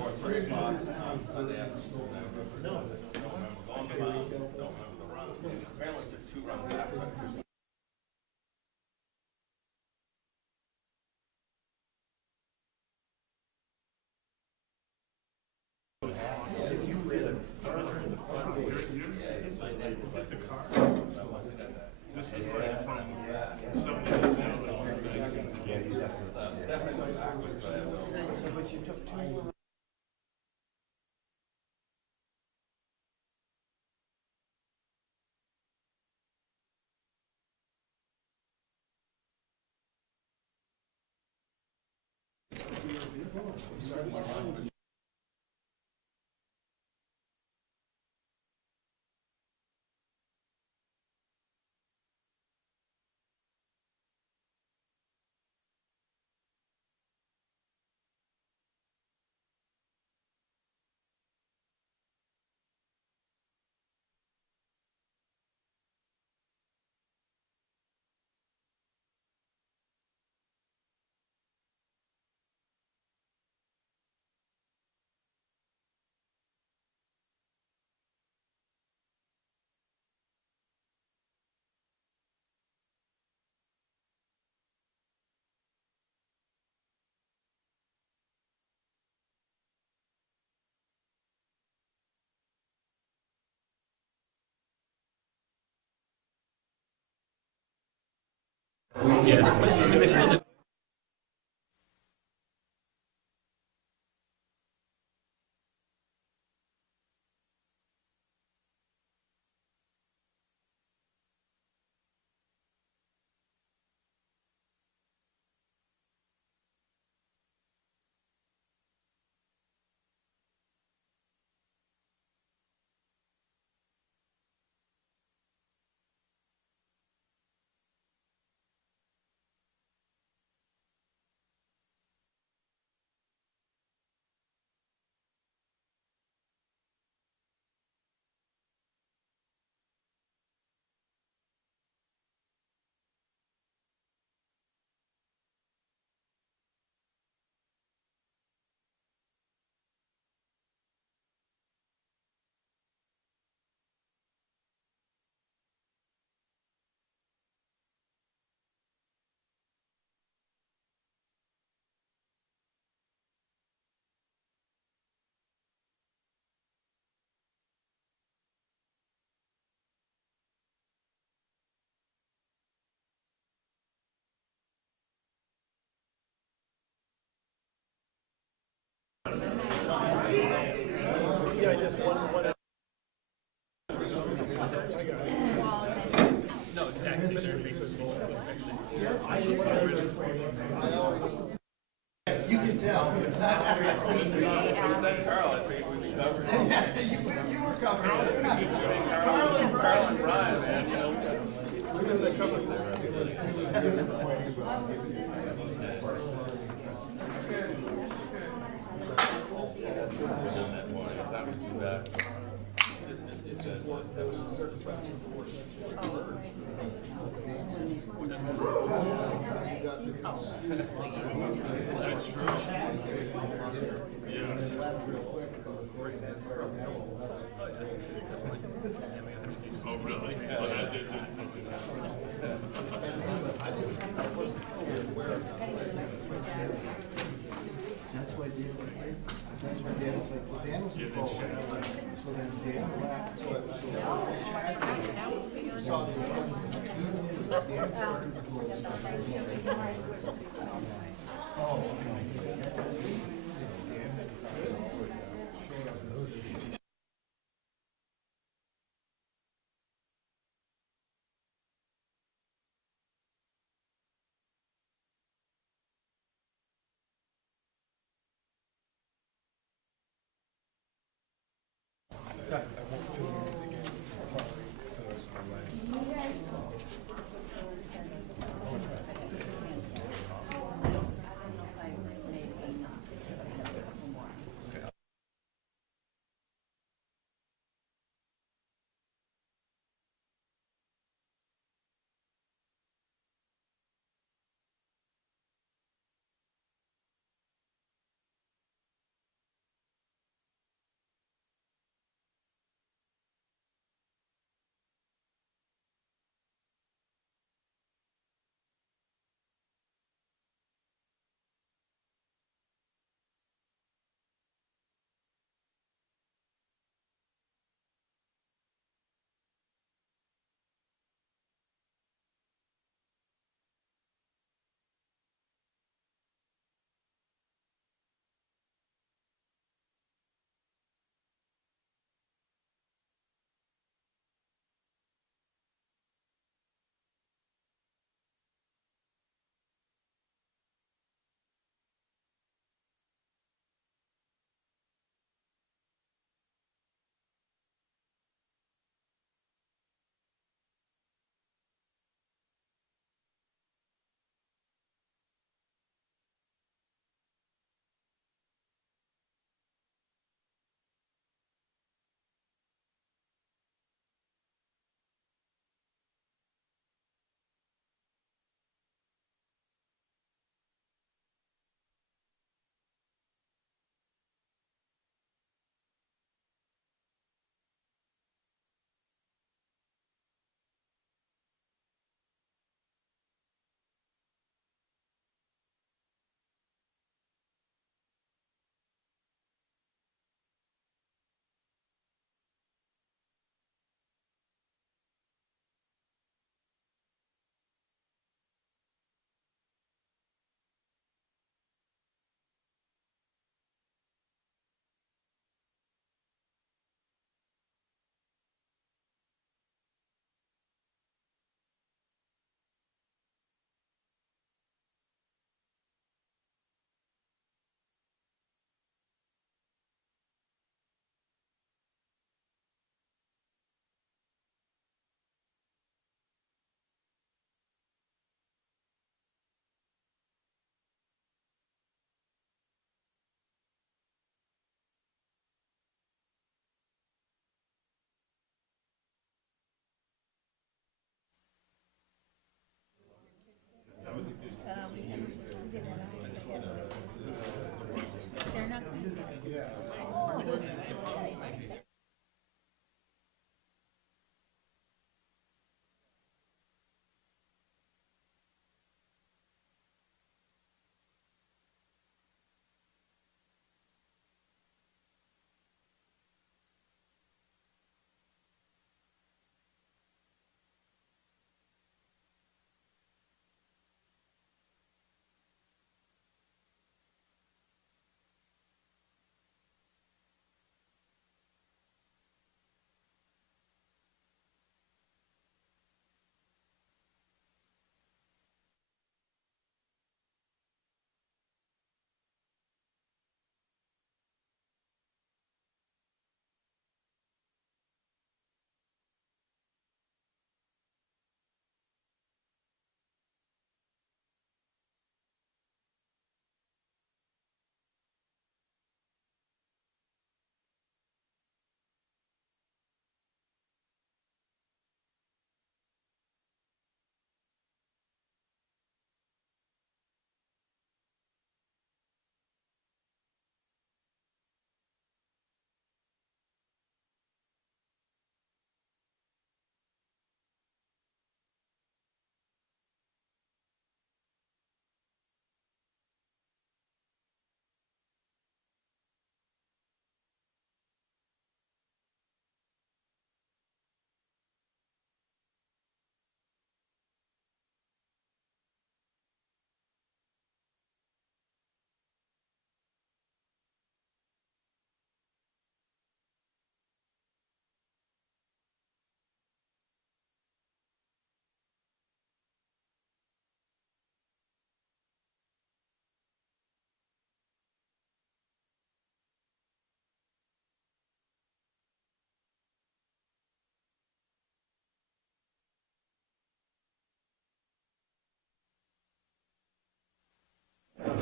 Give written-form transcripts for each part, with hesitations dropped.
or 3 o'clock on Sunday afternoon. Don't remember going to the mound, don't remember the run. Apparently it's just 2 runs after. This is like from somebody that's now It's definitely going backwards, But you took two. yes, I mean, they still did. Yeah, just one. No, exactly. But it makes us go You can tell. Carl, I think we'd be covered. You were covered. Carl and Brian, man, you know, just. That was too bad. That's true. Yes. Oh, really? Oh, that did that. That's why Dan was like, so Dan was involved. So then Dan left, so Chad saw the Dan started to go. Oh,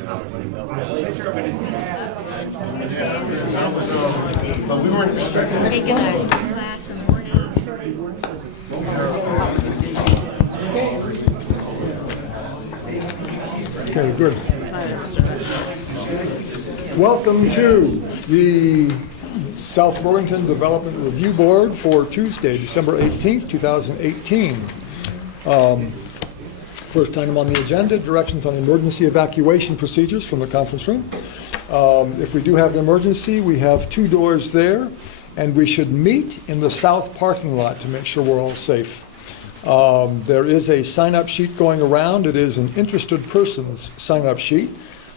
Taking a class in the morning. Okay, good. Welcome to the South Burlington Development Review Board for Tuesday, December 18th, 2018. First item on the agenda, directions on emergency evacuation procedures from the conference room. If we do have an emergency, we have 2 doors there, and we should meet in the south parking lot to make sure we're all safe. There is a sign-up sheet going around. It is an interested person's sign-up sheet.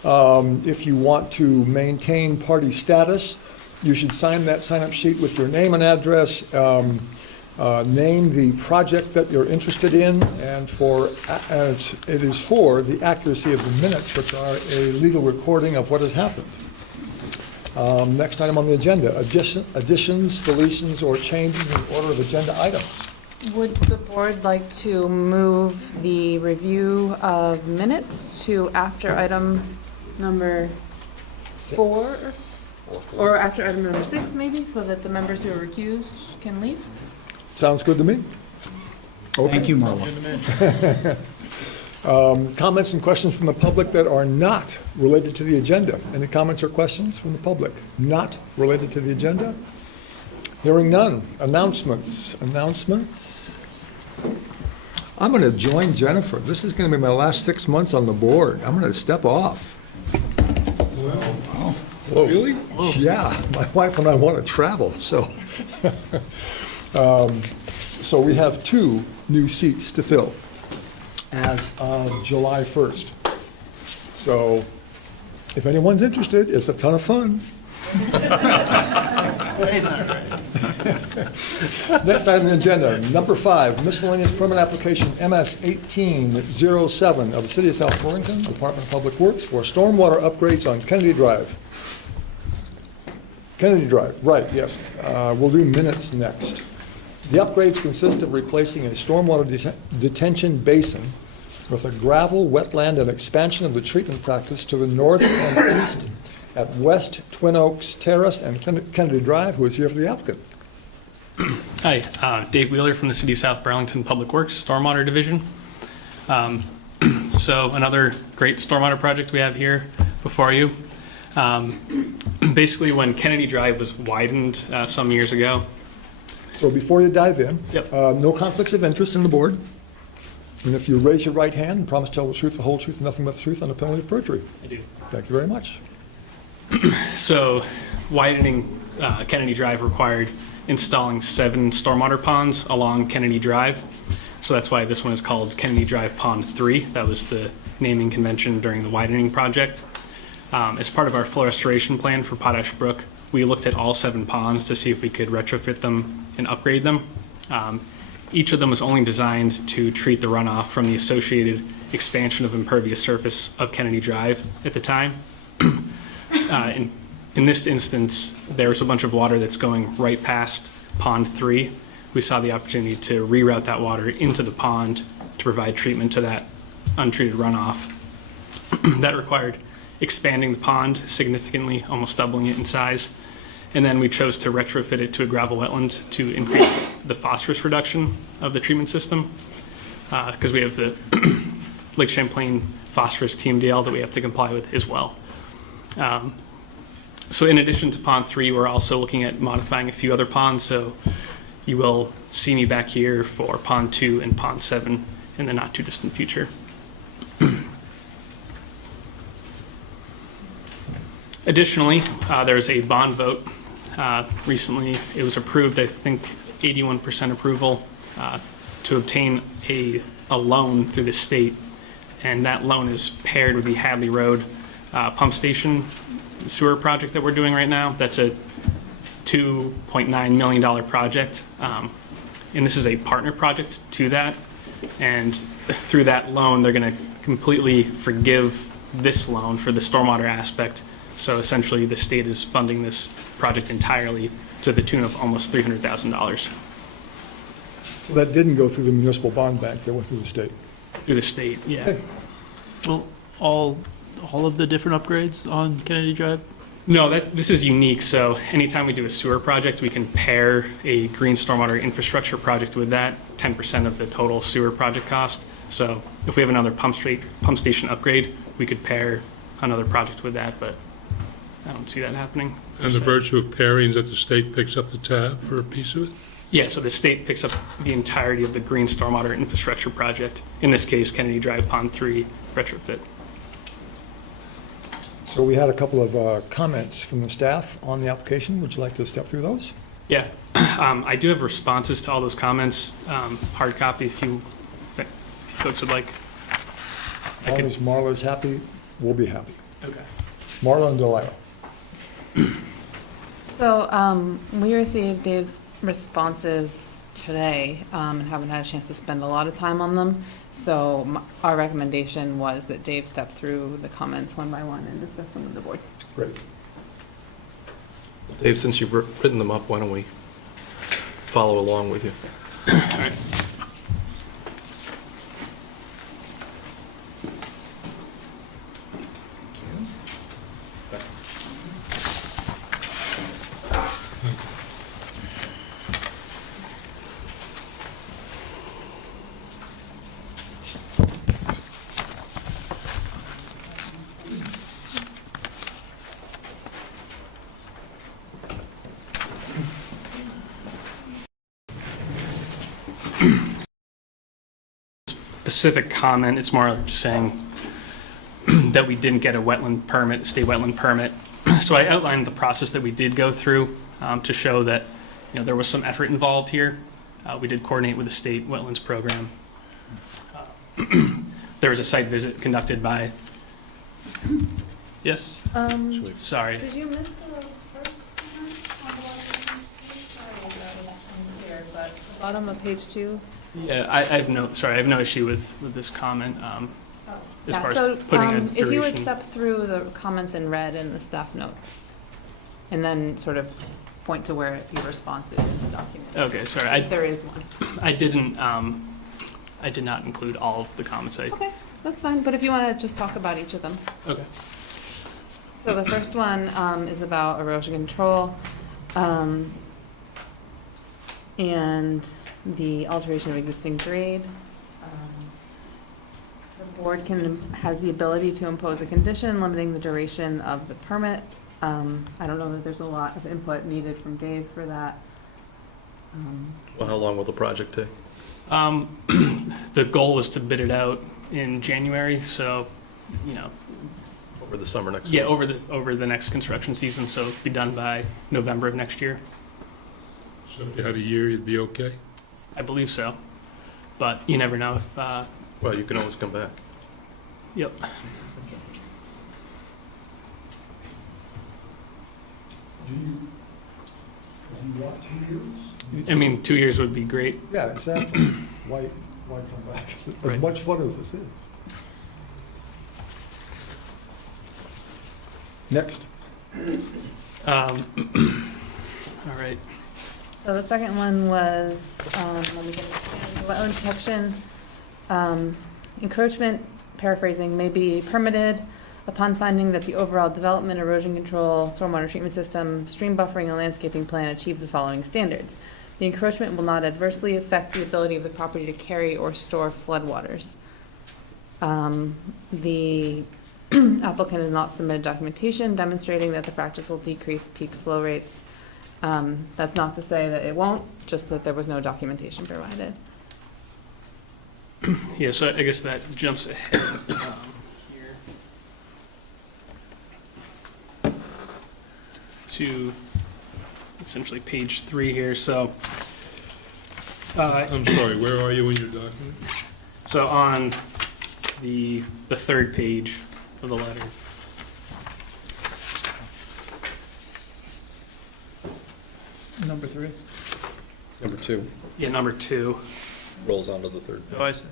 If you want to maintain party status, you should sign that sign-up sheet with your name and address, name the project that you're interested in, and as it is for the accuracy of the minutes, which are a legal recording of what has happened. Next item on the agenda, additions, deletions, or changes in order of agenda items. Would the board like to move the review of minutes to after item number 4? Or after item number 6, maybe, so that the members who are recused can leave? Sounds good to me. Okay. Thank you, Marla. Comments and questions from the public that are not related to the agenda. Any comments or questions from the public not related to the agenda? Hearing none. Announcements. I'm going to join Jennifer. This is going to be my last 6 months on the board. I'm going to step off. Whoa. Really? Yeah, my wife and I want to travel, so. So we have 2 new seats to fill as of July 1st. So if anyone's interested, it's a ton of fun. Next item on the agenda, number 5, miscellaneous permit application MS 1807 of the City of South Burlington, Department of Public Works for stormwater upgrades on Kennedy Drive. Kennedy Drive, right, yes. We'll do minutes next. The upgrades consist of replacing a stormwater detention basin with a gravel, wetland, and expansion of the treatment practice to the north and east at West Twin Oaks Terrace and Kennedy Drive. Who is here for the applicant? Hi, Dave Wheeler from the City of South Burlington Public Works Stormwater Division. So another great stormwater project we have here before you. Basically, when Kennedy Drive was widened some years ago. So before you dive in, Yep. No conflicts of interest in the board. And if you raise your right hand and promise to tell the truth, the whole truth, and nothing but the truth on the penalty of perjury. I do. Thank you very much. So widening Kennedy Drive required installing 7 stormwater ponds along Kennedy Drive. So that's why this one is called Kennedy Drive Pond 3. That was the naming convention during the widening project. As part of our flow restoration plan for Potash Brook, we looked at all 7 ponds to see if we could retrofit them and upgrade them. Each of them was only designed to treat the runoff from the associated expansion of impervious surface of Kennedy Drive at the time. In this instance, there was a bunch of water that's going right past Pond 3. We saw the opportunity to reroute that water into the pond to provide treatment to that untreated runoff. That required expanding the pond significantly, almost doubling it in size. And then we chose to retrofit it to a gravel wetland to increase the phosphorus reduction of the treatment system, because we have the Lake Champlain phosphorus TMDL that we have to comply with as well. So in addition to Pond 3, we're also looking at modifying a few other ponds. So you will see me back here for Pond 2 and Pond 7 in the not too distant future. Additionally, there's a bond vote recently. It was approved, I think 81% approval to obtain a loan through the state. And that loan is paired with the Hadley Road pump station sewer project that we're doing right now. That's a $2.9 million project. And this is a partner project to that. And through that loan, they're going to completely forgive this loan for the stormwater aspect. So essentially, the state is funding this project entirely to the tune of almost $300,000. So that didn't go through the municipal bond bank, that went through the state. Through the state, yeah. Okay. Will all all of the different upgrades on Kennedy Drive? No, this is unique. So anytime we do a sewer project, we can pair a green stormwater infrastructure project with that, 10% of the total sewer project cost. So if we have another pump station upgrade, we could pair another project with that, but I don't see that happening. And the virtue of pairing is that the state picks up the tab for a piece of it? Yeah, so the state picks up the entirety of the green stormwater infrastructure project. In this case, Kennedy Drive Pond 3 retrofit. So we had a couple of comments from the staff on the application. Would you like to step through those? Yeah, I do have responses to all those comments, hard copy if you folks would like. As long as Marla's happy, we'll be happy. Okay. Marla and Delilah. So we received Dave's responses today and haven't had a chance to spend a lot of time on them. So our recommendation was that Dave step through the comments one by one and discuss them with the board. Great. Dave, since you've written them up, why don't we follow along with you? All right. Specific comment, it's more like just saying that we didn't get a wetland permit, state wetland permit. So I outlined the process that we did go through to show that, you know, there was some effort involved here. We did coordinate with the state wetlands program. There was a site visit conducted by, yes? Sorry. Did you miss the first comment? But the bottom of page 2. Yeah, I have no issue with this comment as far So, as putting in if you would duration. step through the comments in red in the staff notes, and then sort of point to where your response is in the document. Okay, sorry, If there is one. I did not include all of the comments. Okay, that's fine, but if you want to just talk about each of them. Okay. So the first one is about erosion control and the alteration of existing grade. The board has the ability to impose a condition limiting the duration of the permit. I don't know that there's a lot of input needed from Dave for that. Well, how long will the project take? The goal was to bid it out in January, so, you know, Over the summer next yeah, year? over the next construction season, so it'll be done by November of next year. So if you had a year, you'd be okay? I believe so, but you never know if, Well, you can always come back. yep. Do you want 2 years? I mean, 2 years would be great. Yeah, exactly. Why come back? As Right. much fun as this is. Next. All right. So the second one was, let me get this, wetland protection. Encroachment, paraphrasing, may be permitted upon finding that the overall development, erosion control, stormwater treatment system, stream buffering, and landscaping plan achieve the following standards. The encroachment will not adversely affect the ability of the property to carry or store floodwaters. The applicant has not submitted documentation demonstrating that the practice will decrease peak flow rates. That's not to say that it won't, just that there was no documentation provided. Yeah, so I guess that jumps ahead here to essentially page 3 here. So, I'm sorry, where are you in your document? so on the third page of the letter. Number 3. Number 2 Yeah, number 2. rolls onto the third. Oh, I see.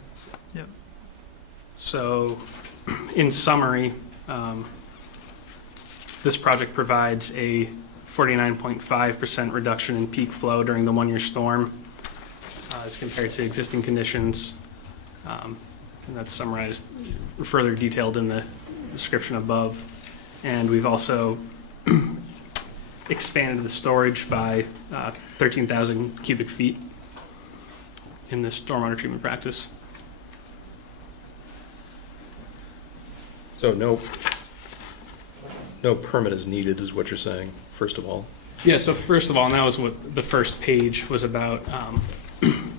Yep. So, in summary, this project provides a 49.5% reduction in peak flow during the one-year storm as compared to existing conditions. And that's summarized, further detailed in the description above. And we've also expanded the storage by 13,000 cubic feet in this stormwater treatment practice. So no permit is needed, is what you're saying, first of all? Yeah, so first of all, and that was what the first page was about,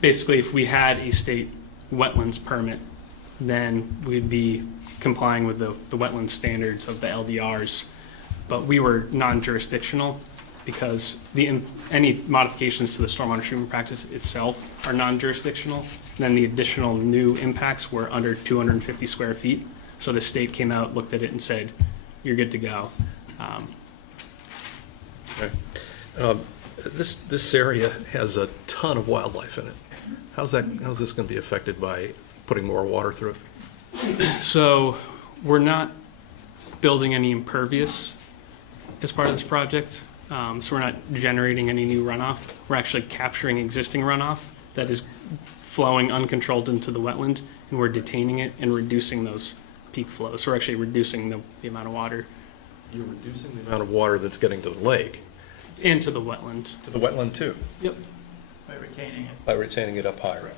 basically if we had a state wetlands permit, then we'd be complying with the wetland standards of the LDRs. But we were non-jurisdictional because any modifications to the stormwater treatment practice itself are non-jurisdictional. Then the additional new impacts were under 250 square feet. So the state came out, looked at it and said, you're good to go. Okay. This area has a ton of wildlife in it. How's this going to be affected by putting more water through it? So we're not building any impervious as part of this project. So we're not generating any new runoff. We're actually capturing existing runoff that is flowing uncontrolled into the wetland, and we're detaining it and reducing those peak flows. So we're actually reducing the amount of water. You're reducing the amount of water that's getting to the lake. And to the wetland. To the wetland too? Yep. By retaining it. By retaining it up higher.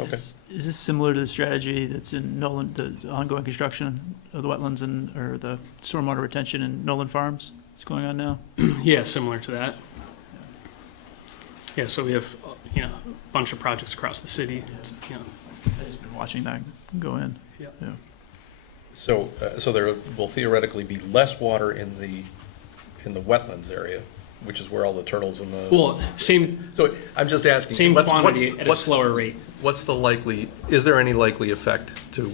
Okay. Is this similar to the strategy that's in Nolan, the ongoing construction of the wetlands or the stormwater retention in Nolan Farms? It's going on now? Yeah, similar to that. Yeah, so we have, a bunch of projects across the city. I've just been watching that go in. Yeah. Yeah. So there will theoretically be less water in the wetlands area, which is where all the turtles and the. Well, same So I'm just asking. same quantity at a slower rate. Is there any likely effect to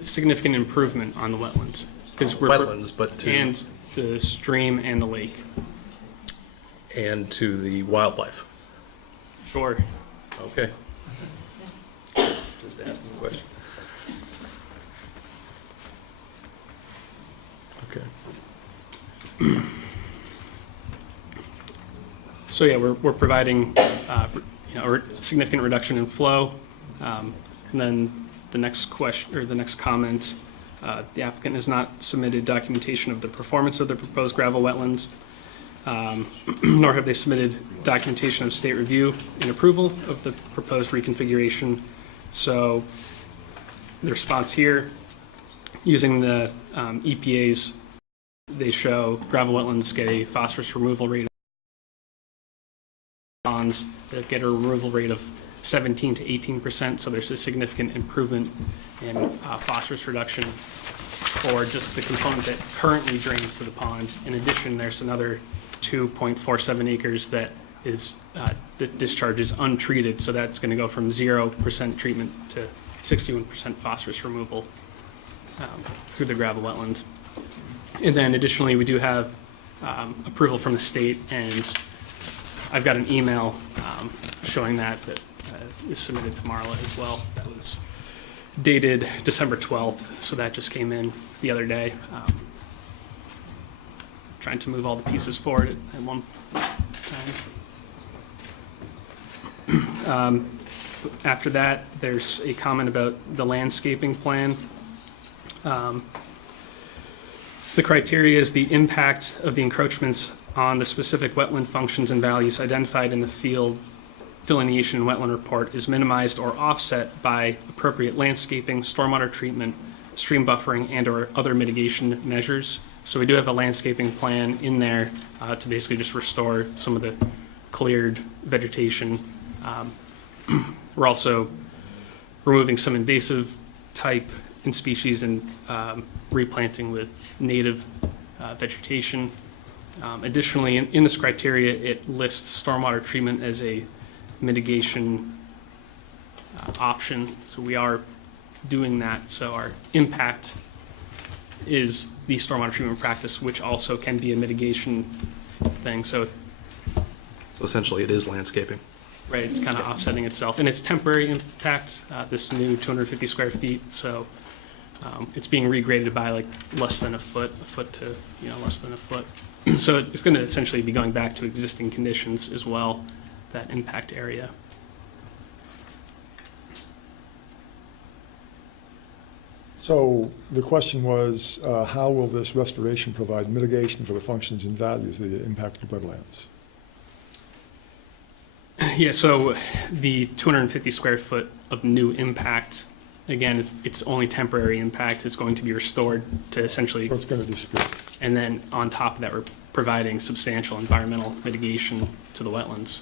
Significant improvement on the wetlands. Because wetlands, but to. And the stream and the lake. And to the wildlife? Sure. Okay. Just asking a question. Okay. So yeah, we're providing a significant reduction in flow. And then the next question, or the next comment, the applicant has not submitted documentation of the performance of the proposed gravel wetlands, nor have they submitted documentation of state review and approval of the proposed reconfiguration. So the response here, using the EPA's, they show gravel wetlands get a phosphorus removal rate ponds that get a removal rate of 17 to 18%. So there's a significant improvement in phosphorus reduction for just the component that currently drains to the pond. In addition, there's another 2.47 acres that is that discharge is untreated. So that's going to go from 0% treatment to 61% phosphorus removal through the gravel wetland. And then additionally, we do have approval from the state, and I've got an email showing that is submitted to Marla as well. That was dated December 12th, so that just came in the other day. Trying to move all the pieces forward at one time. After that, there's a comment about the landscaping plan. The criteria is the impact of the encroachments on the specific wetland functions and values identified in the field delineation and wetland report is minimized or offset by appropriate landscaping, stormwater treatment, stream buffering, and or other mitigation measures. So we do have a landscaping plan in there to basically just restore some of the cleared vegetation. We're also removing some invasive type and species and replanting with native vegetation. Additionally, in this criteria, it lists stormwater treatment as a mitigation option. So we are doing that. So our impact is the stormwater treatment practice, which also can be a mitigation thing. So essentially it is landscaping. right, it's kind of offsetting itself. And it's temporary impact, this new 250 square feet. So it's being regraded by like less than a foot to, less than a foot. So it's going to essentially be going back to existing conditions as well, that impact area. So the question was, how will this restoration provide mitigation for the functions and values of the impacted wetlands? Yeah, so the 250 square foot of new impact, again, it's only temporary impact. It's going to be restored to essentially, So it's going to disappear. and then on top of that, we're providing substantial environmental mitigation to the wetlands.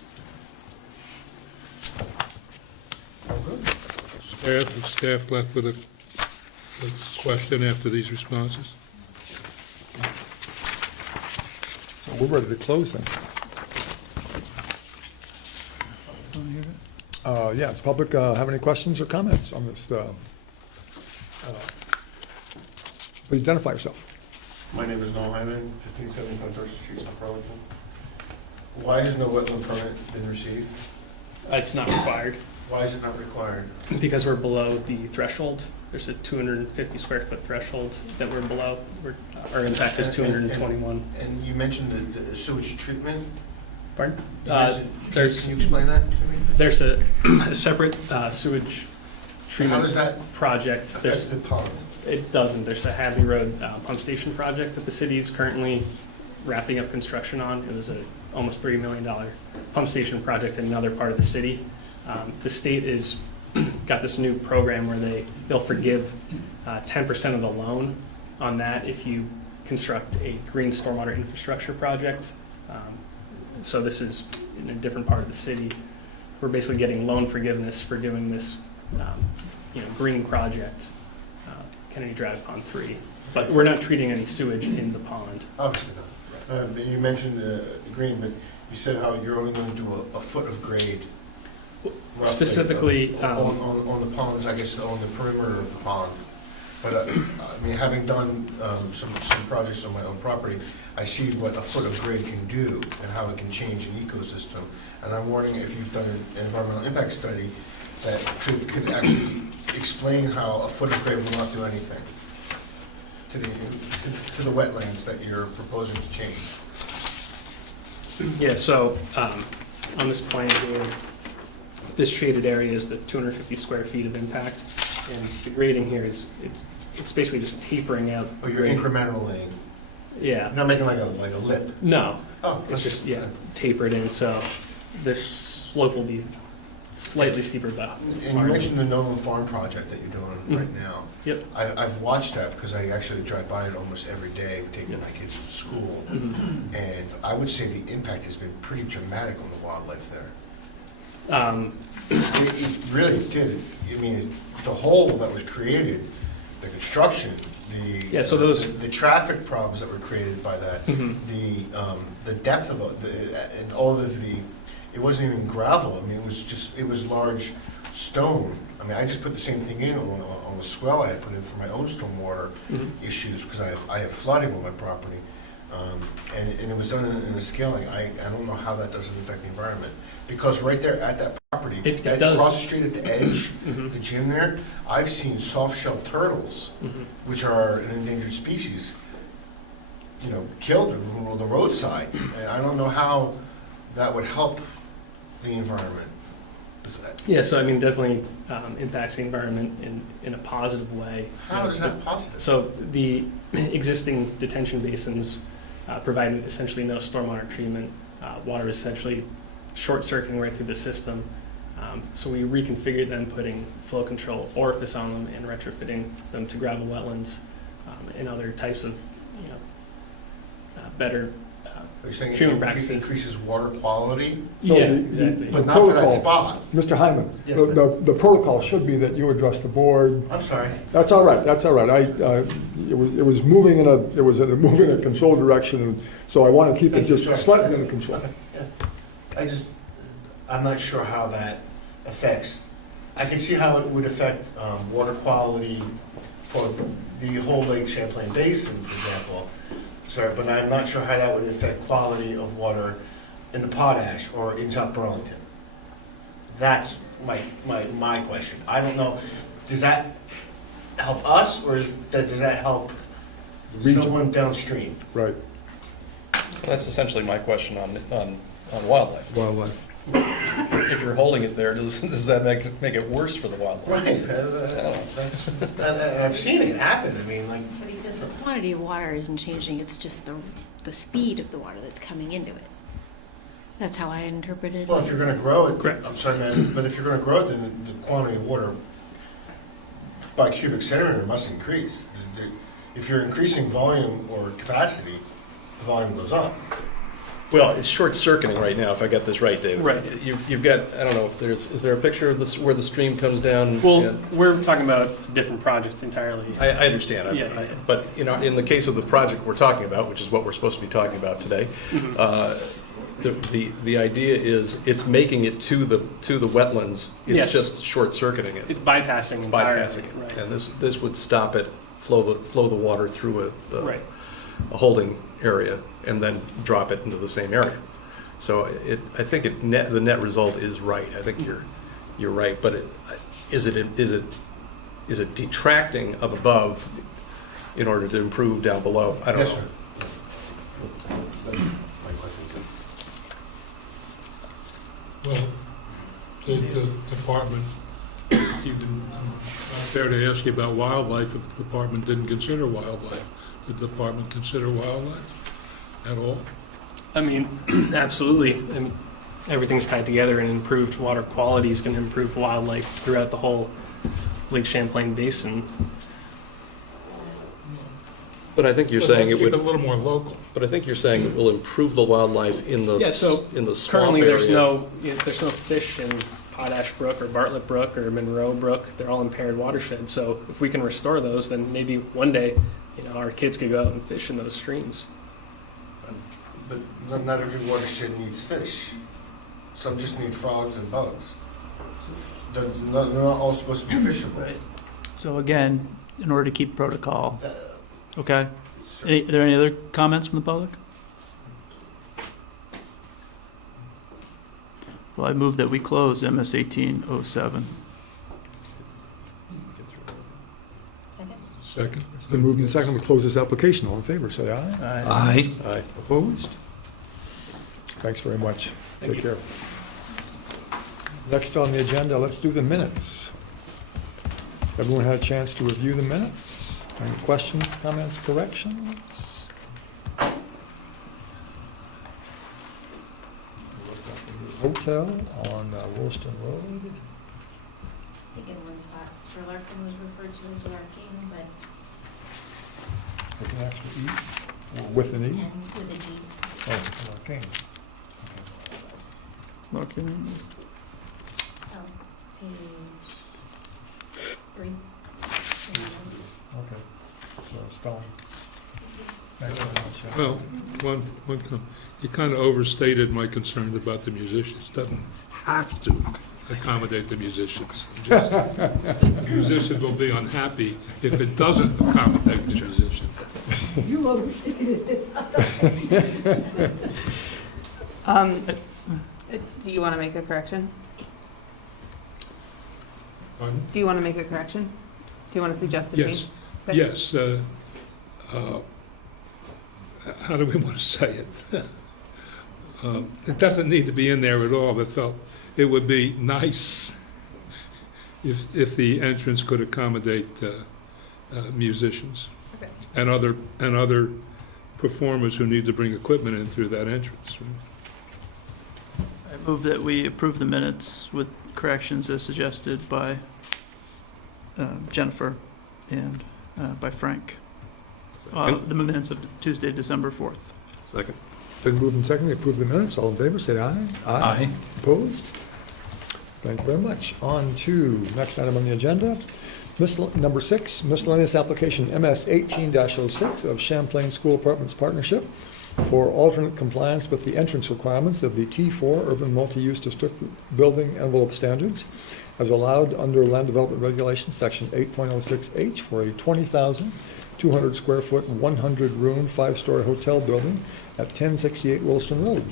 Staff left with a question after these responses? So we're ready to close then. Yes, public have any questions or comments on this? Please identify yourself. My name is Noel Hyman, 1570 Contortion Street, South Burlington. Why has no wetland permit been received? It's not required Why is it not required? because we're below the threshold. There's a 250 square foot threshold that we're below. Our impact is 221. And you mentioned the sewage treatment? Pardon? You mentioned- Can There's you explain that to me? There's a separate sewage How treatment does that project. There's, affect the pond? it doesn't. There's a Hadley Road pump station project that the city is currently wrapping up construction on. It was a almost $3 million pump station project in another part of the city. The state is got this new program where they'll forgive 10% of the loan on that if you construct a green stormwater infrastructure project. So this is in a different part of the city. We're basically getting loan forgiveness for doing this, green project, Kennedy Drive Pond 3. But we're not treating any sewage in the pond. Obviously not. But you mentioned green, but you said how you're only going to do a foot of grade. roughly, Specifically, on the ponds, I guess, on the perimeter of the pond. But, I mean, having done some projects on my own property, I see what a foot of grade can do and how it can change an ecosystem. And I'm wondering if you've done an environmental impact study that could actually explain how a foot of grade will not do anything to the wetlands that you're proposing to change. yeah, so on this plan here, this shaded area is the 250 square feet of impact. And the grading here is, it's basically just tapering out. Oh, you're incrementally, Yeah. you're not making like a lip. No, Oh, it's just, tapered in, so this slope will be slightly steeper about. And you mentioned the Nolan Farm project that you're doing right now. Yep. I've watched that because I actually drive by it almost every day, taking my kids to school. And I would say the impact has been pretty dramatic on the wildlife there. It really did. I mean, the hole that was created, the construction, the traffic problems that were created by that, the depth of it, and all of the, it wasn't even gravel. I mean, it was large stone. I mean, I just put the same thing in on the swell I had put in for my own stormwater issues because I have flooding on my property. And it was done in a scaling. I don't know how that doesn't affect the environment. Because right there at that property, It does. across the street at the edge, the gym there, I've seen soft-shelled turtles, which are an endangered species, killed on the roadside. And I don't know how that would help the environment. Yeah, so I mean, definitely impacts the environment in a positive way. How is that positive? So the existing detention basins provide essentially no stormwater treatment. Water is essentially short-circuiting right through the system. So we reconfigured them, putting flow control orifice on them and retrofitting them to gravel wetlands and other types of, better Are you saying treatment it practices. increases water quality? So Yeah, the- exactly. But not for that protocol- spot. Mr. Hyman, Yes, the protocol should be that you address the board. I'm sorry. That's all right, that's all right. It was moving in a controlled direction, and so I want to keep it just slightly under control. Okay, yeah. I'm not sure how that affects, I can see how it would affect water quality for the whole Lake Champlain Basin, for example. Sorry, but I'm not sure how that would affect quality of water in the potash or in South Burlington. That's my question. I don't know, does that help us, or does that help Region. someone downstream? Right, That's essentially my question on wildlife. wildlife. if you're holding it there, does that make it worse for the wildlife? Right, and I've seen it happen, I mean, like, But he says the quantity of water isn't changing, it's just the speed of the water that's coming into it. That's how I interpreted it. well, if you're gonna grow it, Correct. I'm sorry, man, but if you're gonna grow it, then the quantity of water by cubic centimeter must increase. If you're increasing volume or capacity, the volume goes up. Well, it's short-circuiting right now, if I got this right, David. Right. You've got, I don't know, if is there a picture of this, where the stream comes down? Well, Yeah. we're talking about different projects entirely. I understand. Yeah. But, you know, in the case of the project we're talking about, which is what we're supposed to be talking about today, the idea is it's making it to the wetlands. Yes. It's just short-circuiting it. It's bypassing entirely. Bypassing it. Right. And this would stop it, flow the water through Right. a holding area and then drop it into the same area. So I think the net result is right. I think you're right. But is it detracting of above in order to improve down below? I don't Yes, know. sir. That's my question, too. Well, the department, even, not fair to ask you about wildlife if the department didn't consider wildlife. Did the department consider wildlife at all? I mean, absolutely. I mean, everything's tied together, and improved water quality is going to improve wildlife throughout the whole Lake Champlain Basin. But I think you're Well, saying let's it keep would. it a little more local. But I think you're saying it will improve the wildlife in the Yeah, so swamp currently area. there's no fish in Potash Brook or Bartlett Brook or Monroe Brook. They're all impaired watersheds. So if we can restore those, then maybe one day, our kids could go out and fish in those streams. But not every watershed needs fish. Some just need frogs and bugs. They're not all supposed to be fishable. So again, in order to keep protocol, Uh, okay? Are there any other comments from the public? Well, I move that we close MS 1807. Second? Second? It's been moved and seconded to close this application. All in favor, say aye. Aye. Opposed? Thanks very much. Thank Take you. care. Next on the agenda, let's do the minutes. Everyone had a chance to review the minutes? Any questions, comments, corrections? Hotel on Williston Road. I think in one spot, Sir Larkin was referred to as Larkin, but, With an extra E? Or with an E? and with a G. Oh, Larkin. Okay. Oh, page 3. Okay. So Stone. Thank you very much. yeah. Well, you kind of overstated my concerns about the musicians. Doesn't have to accommodate the musicians. Just, musicians will be unhappy if it doesn't accommodate the musicians. Do you want to make a correction? Pardon? Do you want to make a correction? Do you want to suggest a change? Yes. Yes. How do we want to say it? It doesn't need to be in there at all, but felt it would be nice if the entrance could accommodate musicians Okay. and other performers who need to bring equipment in through that entrance. I move that we approve the minutes with corrections as suggested by Jennifer and by Frank. The minutes of Tuesday, December 4th. Second. Been moved and seconded to approve the minutes. All in favor, say aye. Aye. Opposed? Thank you very much. On to next item on the agenda. Number 6, miscellaneous application MS 18-06 of Champlain School Apartments Partnership for alternate compliance with the entrance requirements of the T4 Urban Multi-Use District Building Envelope Standards as allowed under Land Development Regulations, Section 8.06H for a 20,200 square foot, 100-room, 5-story hotel building at 1068 Williston Road.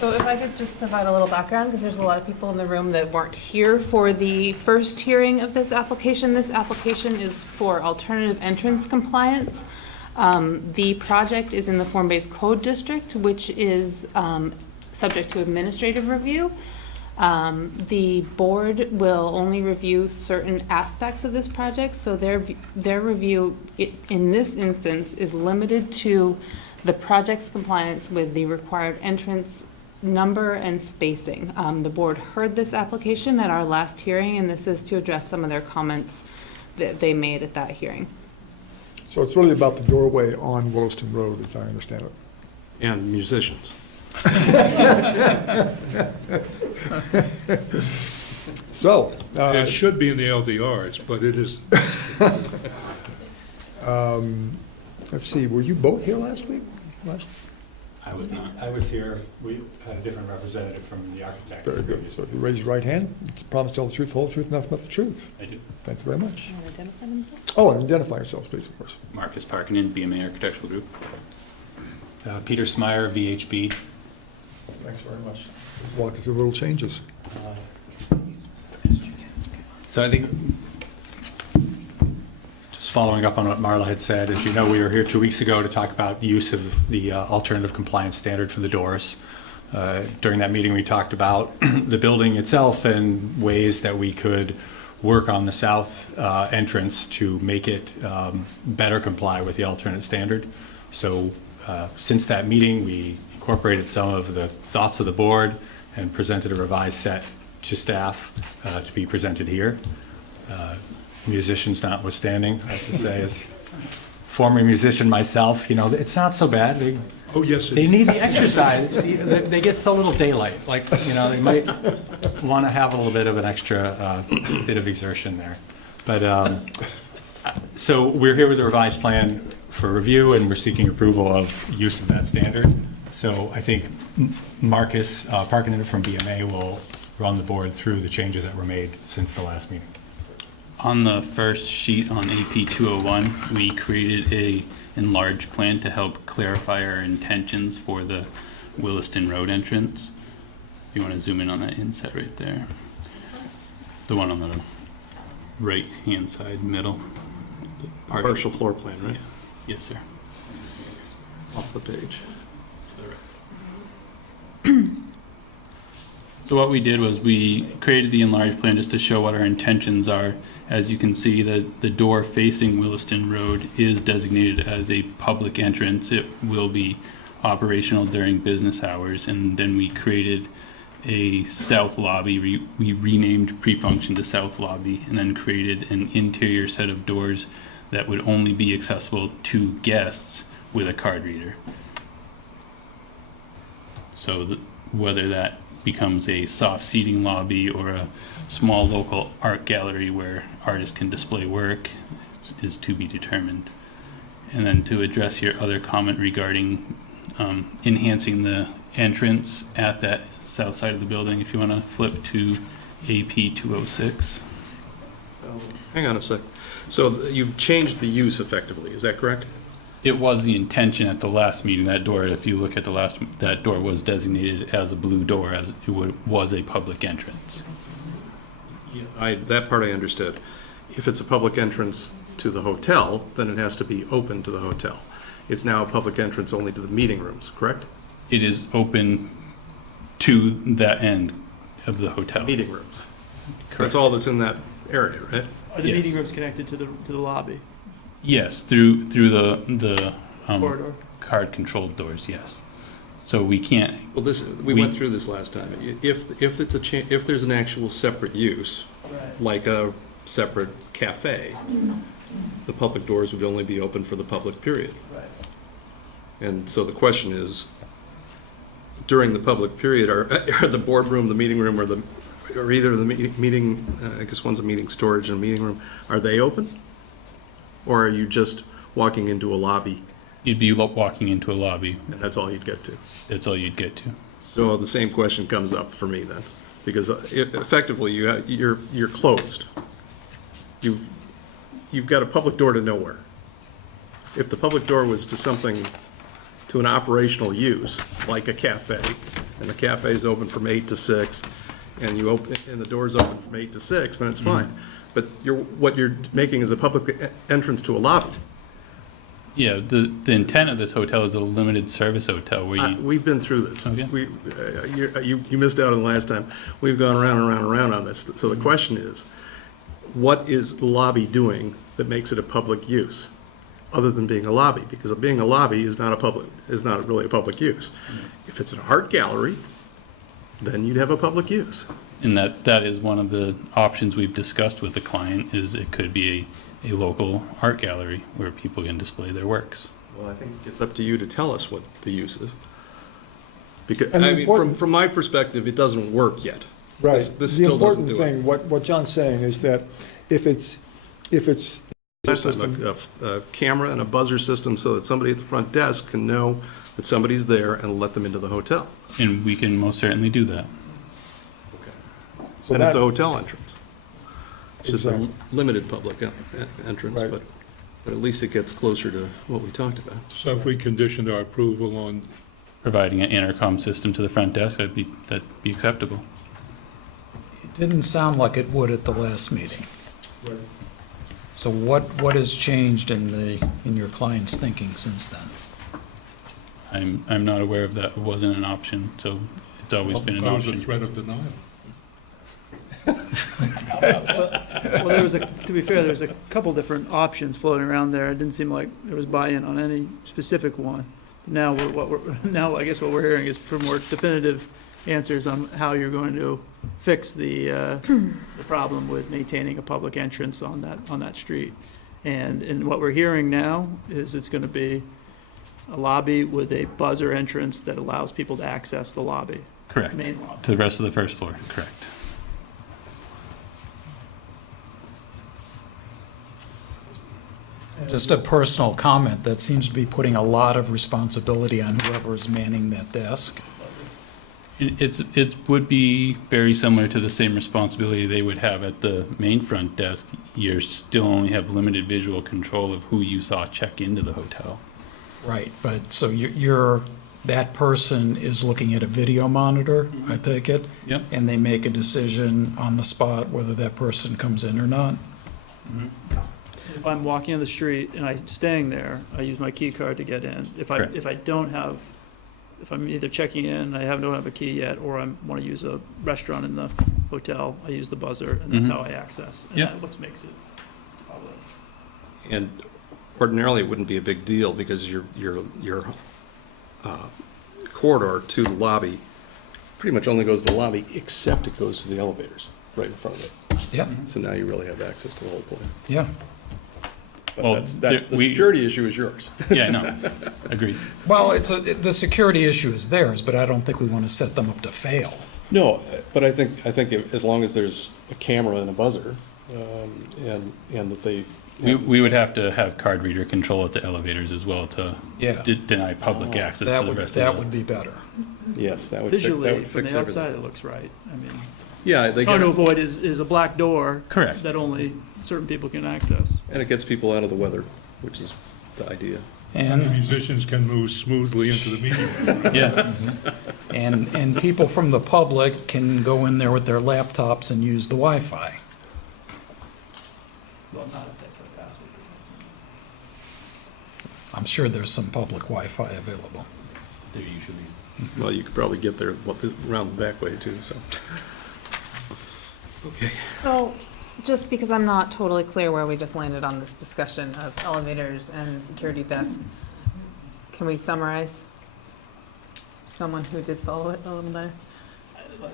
So if I could just provide a little background, because there's a lot of people in the room that weren't here for the first hearing of this application. This application is for alternative entrance compliance. The project is in the form-based code district, which is subject to administrative review. The board will only review certain aspects of this project, so their review in this instance is limited to the project's compliance with the required entrance number and spacing. The board heard this application at our last hearing, and this is to address some of their comments that they made at that hearing. So it's really about the doorway on Williston Road, as I understand it. And musicians. So, It should be in the LDRs, but it is, let's see, were you both here last week? I was not. I was here. We had a different representative from the architect. Very good. So if you raise your right hand, promise to tell the truth, the whole truth, and nothing but the truth. I do. Thank you very much. Want to identify themselves? Oh, and identify yourselves, please, of course. Marcus Parkinen, BMA Architectural Group. Peter Smyer, VHB. Thanks very much. Walk us through little changes. So I think, just following up on what Marla had said, as you know, we were here 2 weeks ago to talk about the use of the alternative compliance standard for the doors. During that meeting, we talked about the building itself and ways that we could work on the south entrance to make it better comply with the alternate standard. So since that meeting, we incorporated some of the thoughts of the board and presented a revised set to staff to be presented here. Musicians notwithstanding, I have to say, as former musician myself, you know, it's not so bad. oh, yes, it They is. need the exercise. They get so little daylight. Like, you know, they might want to have a little bit of an extra bit of exertion there. But so we're here with the revised plan for review, and we're seeking approval of use of that standard. So I think Marcus Parkinen from BMA will run the board through the changes that were made since the last meeting. On the first sheet on AP 201, we created a enlarged plan to help clarify our intentions for the Williston Road entrance. You want to zoom in on that inset right there? The one on the right-hand side, middle. The Partial floor plan, right? Yeah. Yes, sir. Off the page. So what we did was we created the enlarged plan just to show what our intentions are. As you can see, the door facing Williston Road is designated as a public entrance. It will be operational during business hours. And then we created a south lobby. We renamed pre-function to south lobby, and then created an interior set of doors that would only be accessible to guests with a card reader. So whether that becomes a soft seating lobby or a small local art gallery where artists can display work is to be determined. And then to address your other comment regarding enhancing the entrance at that south side of the building, if you want to flip to AP 206. Hang on a sec. So you've changed the use effectively, is that correct? It was the intention at the last meeting. That door, if you look at the last, that door was designated as a blue door, as it was a public entrance. That part I understood. If it's a public entrance to the hotel, then it has to be open to the hotel. It's now a public entrance only to the meeting rooms, correct? It is open to that end of the hotel. Meeting rooms. Correct. That's all that's in that area, right? Are the Yes. meeting rooms connected to the lobby Yes, through the corridor? card-controlled doors. Yes. So we can't. Well, we went through this last time. If there's an actual separate use, like a separate cafe, the public doors would only be open for the public period. Right. And so the question is, during the public period, are the boardroom, the meeting room, or either the meeting, I guess one's a meeting storage and a meeting room, are they open? Or are you just walking into a lobby? You'd be walking into a lobby. And that's all you'd get to? That's all you'd get to. So the same question comes up for me then, because effectively you're closed. You've got a public door to nowhere. If the public door was to an operational use, like a cafe, and the cafe is open from 8 to 6, and the door's open from 8 to 6, then it's fine. But what you're making is a public entrance to a lobby. Yeah, the intent of this hotel is a limited service hotel where you, We've been through this. Okay. You missed out on the last time. We've gone around and around and around on this. So the question is, what is the lobby doing that makes it a public use, other than being a lobby? Because being a lobby is not really a public use. If it's an art gallery, then you'd have a public use. and that is one of the options we've discussed with the client, is it could be a local art gallery where people can display their works. Well, I think it's up to you to tell us what the use is. Because, And the I mean, important- from my perspective, it doesn't work yet. Right. This The still doesn't important do it. thing, what John's saying is that if it's Last time, a camera and a buzzer system so that somebody at the front desk can know that somebody's there and let them into the hotel. And we can most certainly do that. So And it's a that- hotel entrance. It's just a Exactly. limited public entrance, Right. but at least it gets closer to what we talked about. So if we conditioned our approval on, Providing an intercom system to the front desk, that'd be acceptable. It didn't sound like it would at the last meeting. So what has changed in your client's thinking since then? I'm not aware of that. It wasn't an option, so it's always been an that was a option. threat of denial. Well, to be fair, there's a couple different options floating around there. It didn't seem like there was buy-in on any specific one. Now, now I guess what we're hearing is for more definitive answers on how you're going to fix the problem with maintaining a public entrance on that street. And what we're hearing now is it's going to be a lobby with a buzzer entrance that allows people to access the lobby. Correct. Main lobby. To the rest of the first floor, correct. Just a personal comment, that seems to be putting a lot of responsibility on whoever's manning that desk. It would be very similar to the same responsibility they would have at the main front desk. You still only have limited visual control of who you saw check into the hotel. Right, but so that person is looking at a video monitor, I take it? Yep. And they make a decision on the spot whether that person comes in or not? If I'm walking on the street and I'm staying there, I use my key card to get in. Correct. If I'm either checking in, I don't have a key yet, or I want to use a restaurant in the hotel, I use the buzzer, and that's Mhm. how I access. And Yeah. that's what makes it public. And ordinarily, it wouldn't be a big deal because your corridor to the lobby pretty much only goes to the lobby, except it goes to the elevators right in front of it. Yeah, So now you really have access to the whole place. yeah. But Well, the we- security issue is yours. Yeah, no, agreed. Well, the security issue is theirs, but I don't think we want to set them up to fail. No, but I think as long as there's a camera and a buzzer, and that they. We would have to have card reader control at the elevators as well to Yeah. deny public access That to the would, rest that of would be better. Yes, that would Visually, from fix the everything. outside, it looks right. I mean, Yeah, they trying get to it, avoid is a black door. Correct. That only certain people can access. and it gets people out of the weather, which is the idea. and the And, musicians can move smoothly into the meeting room. Yeah, and people from the public can go in there with their laptops and use the Wi-Fi. Well, not if they put a password. I'm sure there's some public Wi-Fi available. there usually is. Well, you could probably get there around the back way too, so. Okay. So, just because I'm not totally clear where we just landed on this discussion of elevators and security desk, can we summarize? Someone who did follow it a little better?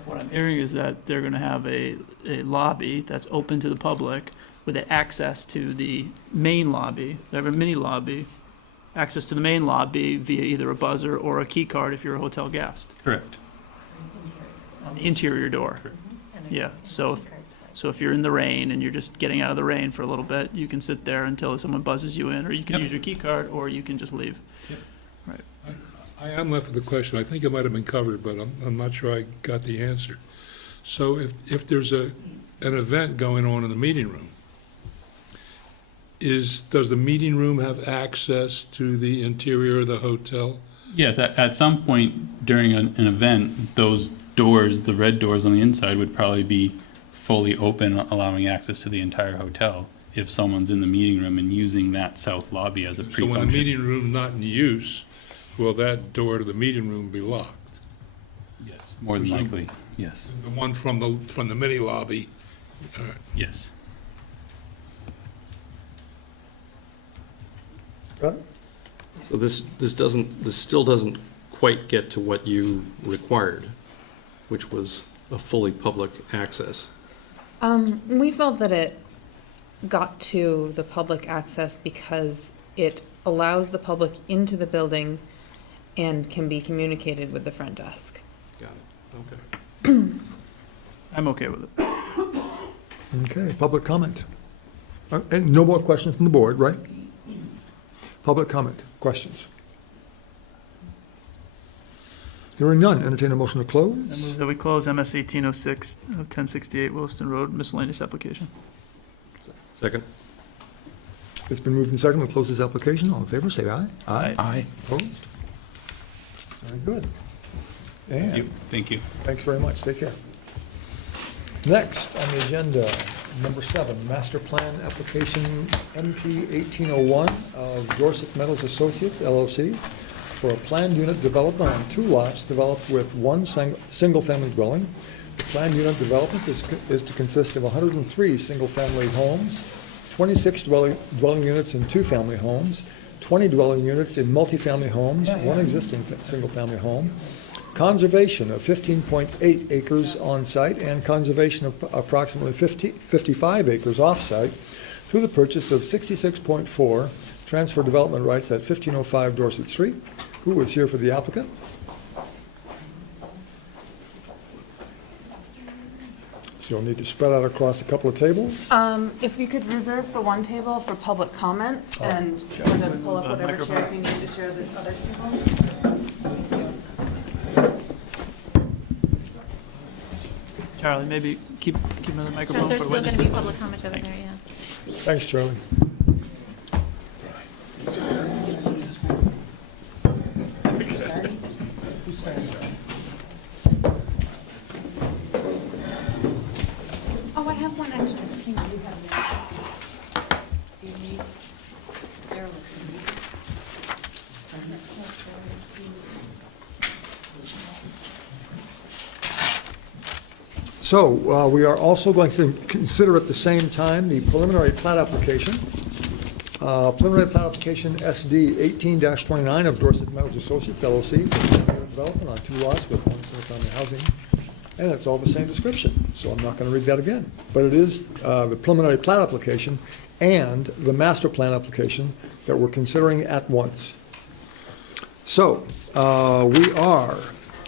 What I'm hearing is that they're going to have a lobby that's open to the public with access to the main lobby. They have a mini lobby, access to the main lobby via either a buzzer or a key card if you're a hotel guest. Correct. On the interior door. Yeah, so if you're in the rain and you're just getting out of the rain for a little bit, you can sit there until someone buzzes you in, or you can Yep. use your key card, or you can just leave. I am left with the question, I think it might have been covered, but I'm not sure I got the answer. So if there's an event going on in the meeting room, does the meeting room have access to the interior of the hotel? Yes, at some point during an event, those doors, the red doors on the inside, would probably be fully open, allowing access to the entire hotel. if someone's in the meeting room and using that south lobby as a So when the pre-function. meeting room not in use, will that door to the meeting room be locked? Yes, more than likely, yes, The one from the mini lobby? yes. So this still doesn't quite get to what you required, which was a fully public access. We felt that it got to the public access because it allows the public into the building and can be communicated with the front desk. Got it, okay. I'm okay with it. Okay, public comment. And no more questions from the board, right? Public comment, questions? Hearing none, entertain a motion to close. I move that we close MS 1806 of 1068 Williston Road miscellaneous application. Second? It's been moved and seconded to close this application. All in favor, say aye. Aye. Aye. Opposed? Very good. Thank you. And Thank you. thanks very much. Take care. Next on the agenda, number 7, master plan application MP 1801 of Dorset Meadows Associates LLC for a planned unit development on 2 lots developed with 1 single-family dwelling. The planned unit development is to consist of 103 single-family homes, 26 dwelling units in 2-family homes, 20 dwelling units in multifamily homes, 1 existing single-family home, conservation of 15.8 acres on site, and conservation of approximately 55 acres off site through the purchase of 66.4 transfer development rights at 1505 Dorset Street. Who is here for the applicant? So you'll need to spread out across a couple of tables. If you could reserve the one table for public comment and kind of pull up whatever Microphone. chairs you need to share this other table. Charlie, maybe keep another microphone There's for still going to be witnesses. public comment over there, yeah. Thanks, Charlie. Oh, I have one extra. So we are also going to consider at the same time the preliminary plat application. Preliminary plat application SD 18-29 of Dorset Meadows Associates LLC for development on 2 lots with 1 single-family housing. And it's all the same description, so I'm not going to read that again. But it is the preliminary plat application and the master plan application that we're considering at once. So we are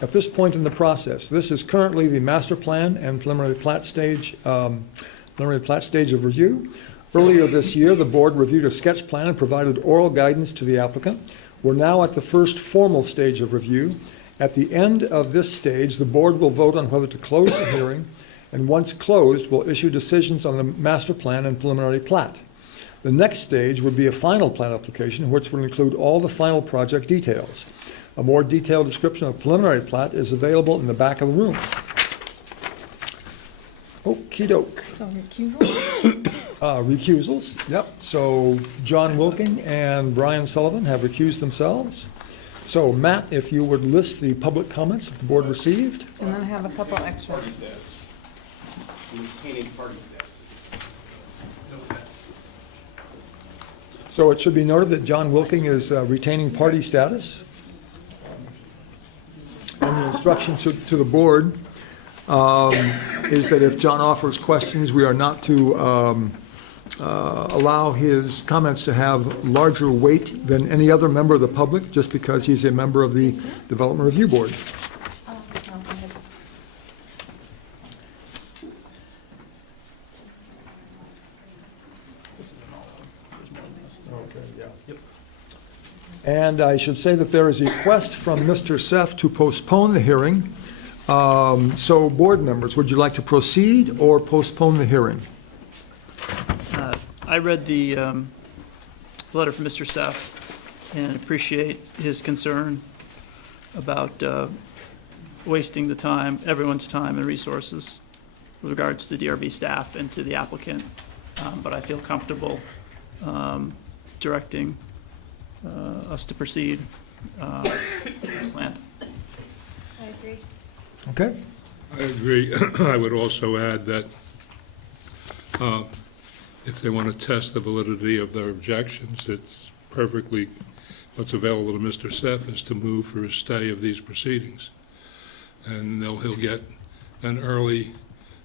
at this point in the process. This is currently the master plan and preliminary plat stage of review. Earlier this year, the board reviewed a sketch plan and provided oral guidance to the applicant. We're now at the first formal stage of review. At the end of this stage, the board will vote on whether to close the hearing, and once closed, will issue decisions on the master plan and preliminary plat. The next stage would be a final plat application, which would include all the final project details. A more detailed description of preliminary plat is available in the back of the room. Okey-doke. So recusal? Recusals, yep. So John Wilking and Brian Sullivan have recused themselves. So Matt, if you would list the public comments that the board received. And then I have a couple extra. Party status. Maintaining party status. So it should be noted that John Wilking is retaining party status. And the instruction to the board is that if John offers questions, we are not to allow his comments to have larger weight than any other member of the public, just because he's a member of the Development Review Board. Okay, yeah. Yep. And I should say that there is a request from Mr. Seff to postpone the hearing. So, board members, would you like to proceed or postpone the hearing? I read the letter from Mr. Seff and appreciate his concern about wasting the time, everyone's time and resources with regards to the DRB staff and to the applicant. but I feel comfortable directing us to proceed as planned. I agree. Okay? I agree. I would also add that if they want to test the validity of their objections, it's perfectly, what's available to Mr. Seff is to move for a stay of these proceedings. And he'll get an early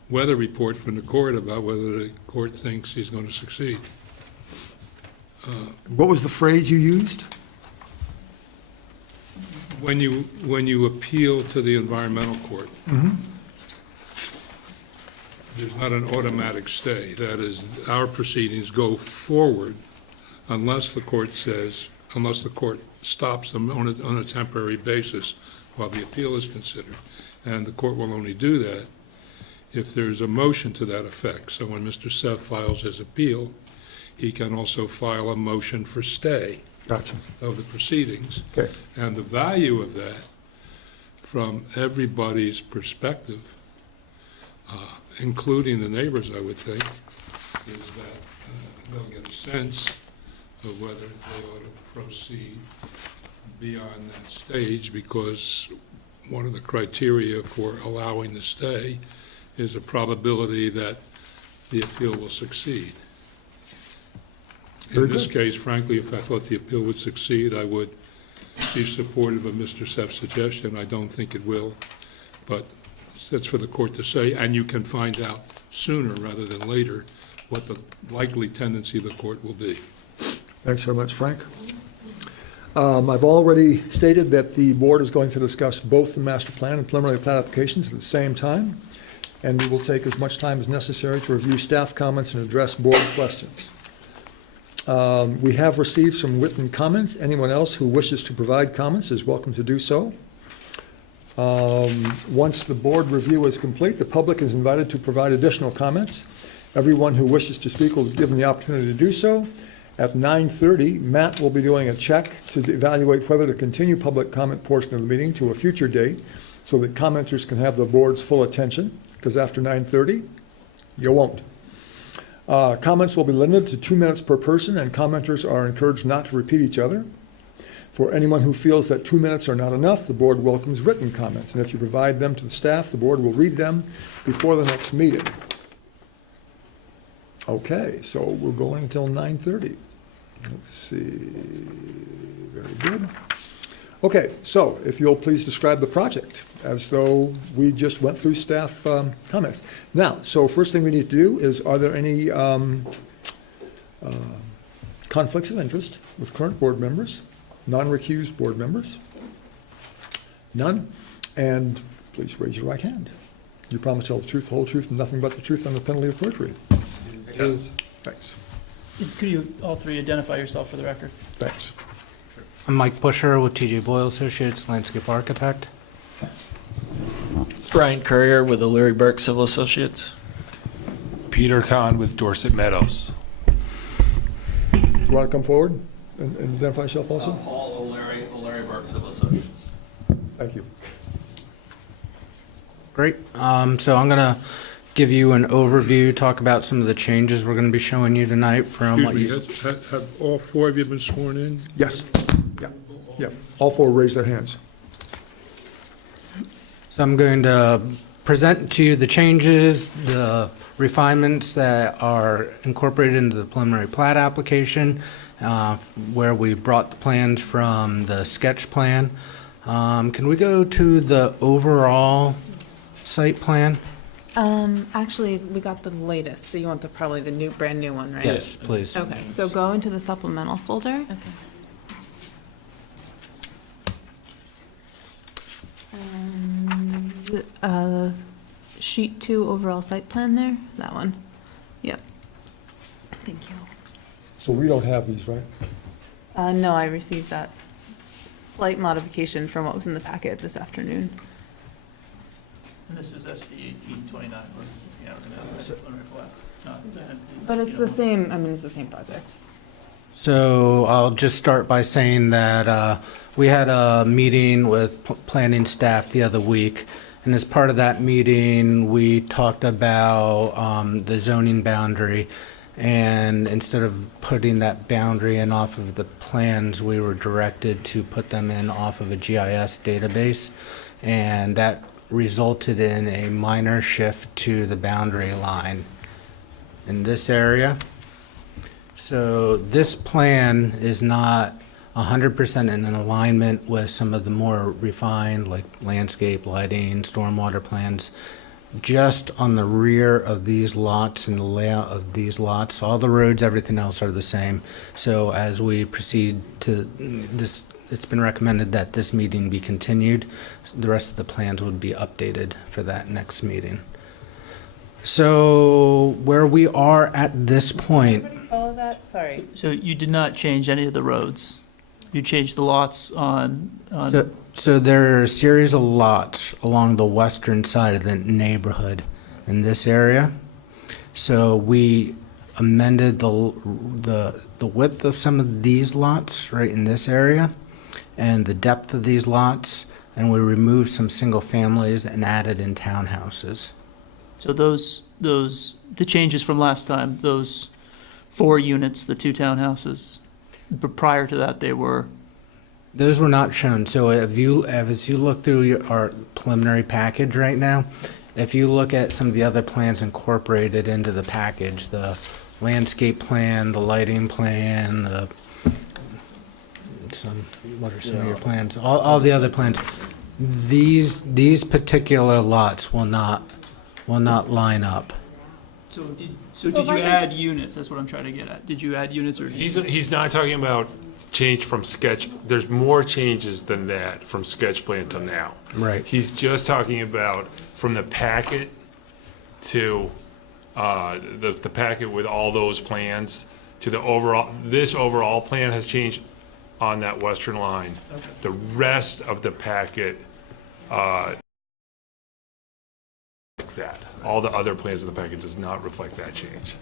weather report from the court about whether the court thinks he's going to succeed. What was the phrase you used? When you appeal to the environmental court, there's not an automatic stay. That is, our proceedings go forward unless the court stops them on a temporary basis while the appeal is considered. And the court will only do that if there's a motion to that effect. So when Mr. Seff files his appeal, he can also file a motion for stay of the proceedings. Okay. And the value of that, from everybody's perspective, including the neighbors, I would think, is that they'll get a sense of whether they ought to proceed beyond that stage, because one of the criteria for allowing the stay is a probability that the appeal will succeed. In this case, frankly, if I thought the appeal would succeed, I would be supportive of Mr. Seff's suggestion. I don't think it will, but that's for the court to say, and you can find out sooner rather than later what the likely tendency of the court will be. Thanks very much, Frank. I've already stated that the board is going to discuss both the master plan and preliminary plat applications at the same time, and we will take as much time as necessary to review staff comments and address board questions. We have received some written comments. Anyone else who wishes to provide comments is welcome to do so. Once the board review is complete, the public is invited to provide additional comments. Everyone who wishes to speak will be given the opportunity to do so. At 9:30, Matt will be doing a check to evaluate whether to continue public comment portion of the meeting to a future date so that commenters can have the board's full attention, because after 9:30, you won't. Comments will be limited to 2 minutes per person, and commenters are encouraged not to repeat each other. For anyone who feels that 2 minutes are not enough, the board welcomes written comments, and if you provide them to the staff, the board will read them before the next meeting. Okay, so we're going until 9:30. Let's see. Very good. Okay, so if you'll please describe the project as though we just went through staff comments. Now, so first thing we need to do is, are there any conflicts of interest with current board members, non-recused board members? None? And please raise your right hand. You promise to tell the truth, the whole truth, and nothing but the truth on the penalty of perjury? Yes. Thanks. Could you all three identify yourself for the record? Thanks. I'm Mike Busher with TJ Boyle Associates, landscape architect. Brian Courier with O'Leary Burke Civil Associates. Peter Kahn with Dorset Meadows. You want to come forward and identify yourself also? Paul O'Leary Burke Civil Associates. Thank you. Great. So I'm going to give you an overview, talk about some of the changes we're going to be showing you tonight from what you... Have all four of you been sworn in? Yes. Yeah. All four raise their hands. So I'm going to present to you the changes, the refinements that are incorporated into the preliminary plat application, where we brought the plans from the sketch plan. Can we go to the overall site plan? Actually, we got the latest, so you want probably the brand new one, right? Yes, please. Okay, so go into the supplemental folder. Okay. Sheet 2 overall site plan there, that one. Yep. Thank you. So we don't have these, right? No, I received that slight modification from what was in the packet this afternoon. And this is SD 1829. But it's the same, it's the same project. So I'll just start by saying that we had a meeting with planning staff the other week, and as part of that meeting, we talked about the zoning boundary, And instead of putting that boundary in off of the plans, we were directed to put them in off of a GIS database. And that resulted in a minor shift to the boundary line in this area. So this plan is not 100% in alignment with some of the more refined, like landscape, lighting, stormwater plans. Just on the rear of these lots and the layout of these lots, all the roads, everything else are the same. So as we proceed to this, it's been recommended that this meeting be continued. The rest of the plans would be updated for that next meeting. So where we are at this point, Follow that, sorry. So you did not change any of the roads? You changed the lots on so there are a series of lots along the western side of the neighborhood in this area. So we amended the width of some of these lots right in this area and the depth of these lots, and we removed some single families and added in townhouses. So the changes from last time, those 4 units, the 2 townhouses, but prior to that, Those were not shown. So as you look through our preliminary package right now, if you look at some of the other plans incorporated into the package, the landscape plan, the lighting plan, what are some of your plans? All the other plans. These particular lots will not line up. So did you add units? That's what I'm trying to get at. Did you add units or? He's not talking about change from sketch. There's more changes than that from sketch plan to now. Right. He's just talking about from the packet to the packet with all those plans to the overall. This overall plan has changed on that western line. Okay. The rest of the packet, that all the other plans in the packet does not reflect that change.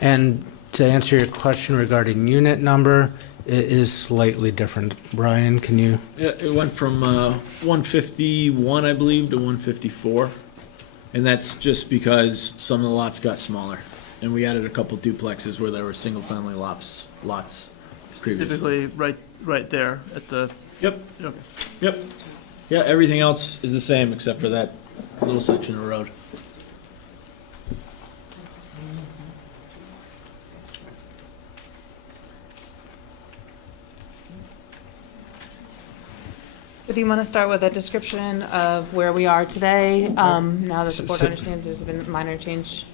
And to answer your question regarding unit number, it is slightly different. Brian, can you? Yeah, it went from 151, I believe, to 154. And that's just because some of the lots got smaller. And we added a couple duplexes where there were single-family lots previously. Specifically right there at the... Yep. Okay. Yep. Yeah, everything else is the same except for that little section of road. So do you want to start with a description of where we are today, now that the board understands there's been a minor change?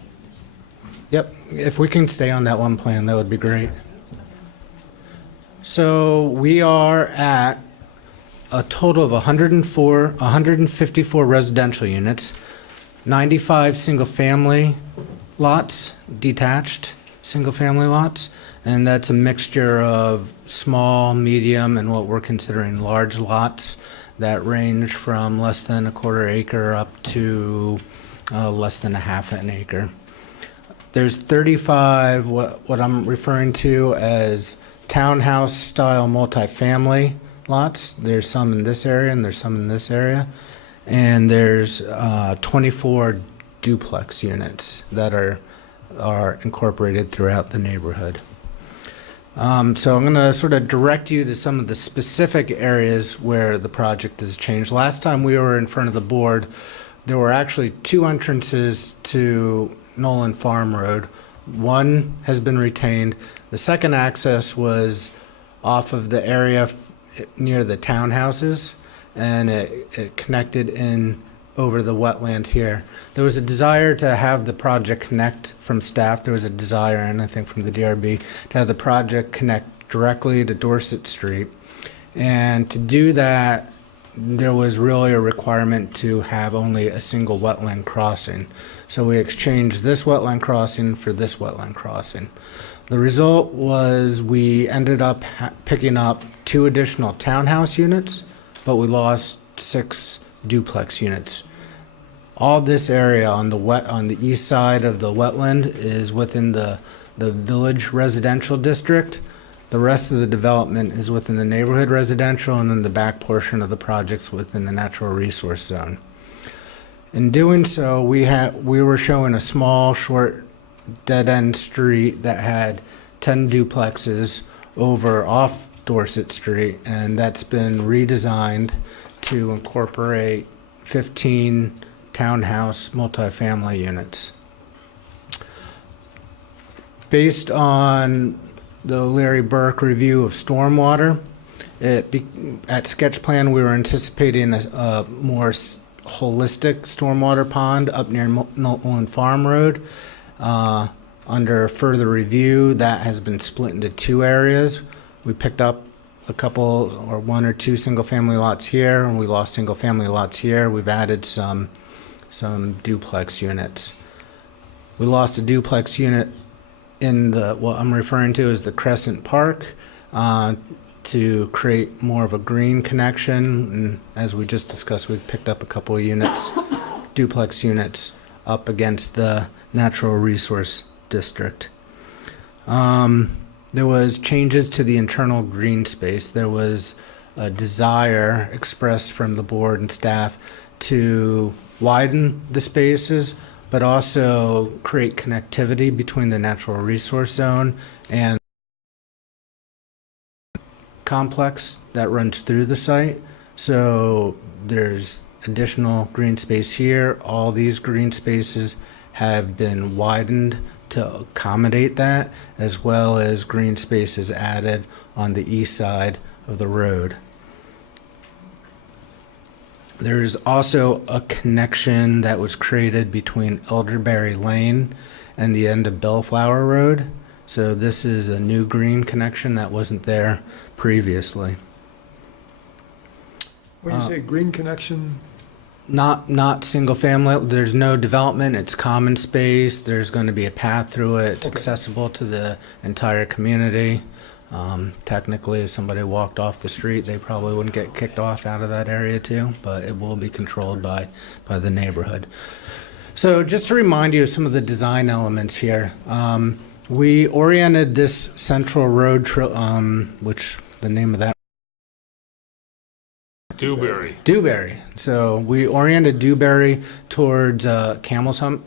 Yep, if we can stay on that one plan, that would be great. So we are at a total of 154 residential units, 95 single-family lots, detached single-family lots, and that's a mixture of small, medium, and what we're considering large lots that range from less than a quarter acre up to less than a half an acre. There's 35, what I'm referring to as townhouse-style multifamily lots. There's some in this area and there's some in this area. And there's 24 duplex units that are incorporated throughout the neighborhood. So I'm going to sort of direct you to some of the specific areas where the project has changed. Last time we were in front of the board, there were actually 2 entrances to Nolan Farm Road. One has been retained. The second access was off of the area near the townhouses, and it connected in over the wetland here. There was a desire to have the project connect from staff. There was a desire, and I think from the DRB, to have the project connect directly to Dorset Street. And to do that, there was really a requirement to have only a single wetland crossing. So we exchanged this wetland crossing for this wetland crossing. The result was we ended up picking up 2 additional townhouse units, but we lost 6 duplex units. All this area on the east side of the wetland is within the village residential district. The rest of the development is within the neighborhood residential, and then the back portion of the project's within the natural resource zone. In doing so, we were showing a small, short dead-end street that had 10 duplexes over off Dorset Street, and that's been redesigned to incorporate 15 townhouse multifamily units. Based on the Larry Burke review of stormwater, at sketch plan, we were anticipating a more holistic stormwater pond up near Knowlton Farm Road. Under further review, that has been split into 2 areas. We picked up a couple or 1 or 2 single-family lots here, and we lost single-family lots here. We've added some duplex units. We lost a duplex unit in what I'm referring to as the Crescent Park, to create more of a green connection. And as we just discussed, we picked up a couple of units, duplex units, up against the natural resource district. There was changes to the internal green space. There was a desire expressed from the board and staff to widen the spaces, but also create connectivity between the natural resource zone and complex that runs through the site. So there's additional green space here. All these green spaces have been widened to accommodate that, as well as green spaces added on the east side of the road. There's also a connection that was created between Elderberry Lane and the end of Bellflower Road. So this is a new green connection that wasn't there previously. When you say green connection, Not single family, there's no development, it's common space, there's going to be a path through it, it's Okay. accessible to the entire community. Technically, if somebody walked off the street, they probably wouldn't get kicked off out of that area too, but it will be controlled by the neighborhood. So just to remind you of some of the design elements here, we oriented this central road, which the name of that Dewberry. So we oriented Dewberry towards Camel's Hump.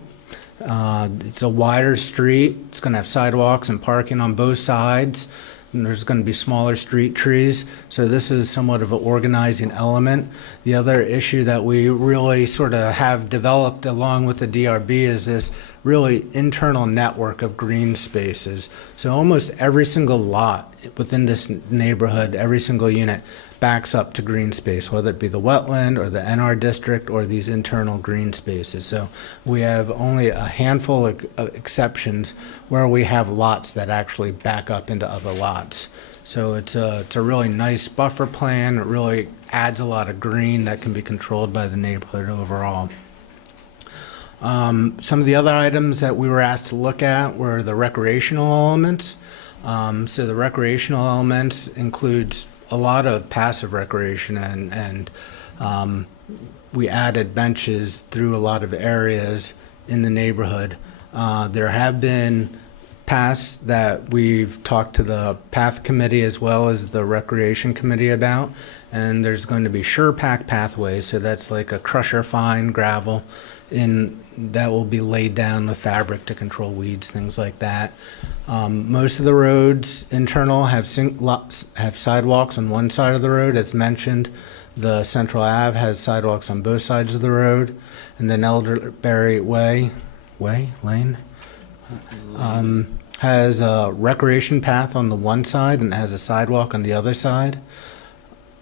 It's a wider street. It's going to have sidewalks and parking on both sides. And there's going to be smaller street trees. So this is somewhat of an organizing element. The other issue that we really sort of have developed along with the DRB is this really internal network of green spaces. So almost every single lot within this neighborhood, every single unit backs up to green space, whether it be the wetland or the NR district or these internal green spaces. So we have only a handful of exceptions where we have lots that actually back up into other lots. So it's a really nice buffer plan. It really adds a lot of green that can be controlled by the neighborhood overall. Some of the other items that we were asked to look at were the recreational elements. So the recreational elements includes a lot of passive recreation, and we added benches through a lot of areas in the neighborhood. There have been paths that we've talked to the path committee as well as the recreation committee about, and there's going to be SurePack pathways, so that's like a crusher fine gravel that will be laid down with fabric to control weeds, things like that. Most of the roads internal have sidewalks on one side of the road, as mentioned. The Central Ave has sidewalks on both sides of the road, and then Elderberry Lane has a recreation path on the one side and has a sidewalk on the other side.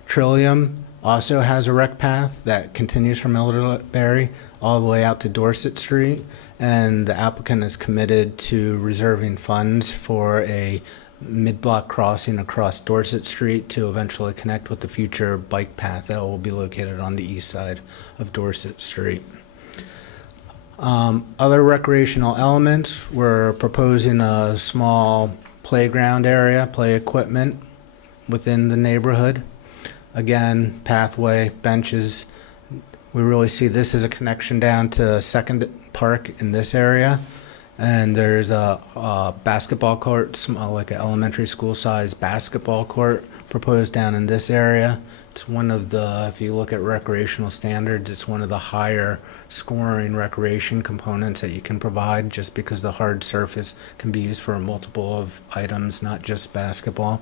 Trillium also has a rec path that continues from Elderberry all the way out to Dorset Street, and the applicant is committed to reserving funds for a mid-block crossing across Dorset Street to eventually connect with the future bike path that will be located on the east side of Dorset Street. Other recreational elements, we're proposing a small playground area, play equipment within the neighborhood. Again, pathway, benches. We really see this as a connection down to Second Park in this area. And there's a basketball court, like an elementary school size basketball court proposed down in this area It's one of the, if you look at recreational standards, it's one of the higher scoring recreation components that you can provide, just because the hard surface can be used for a multiple of items, not just basketball.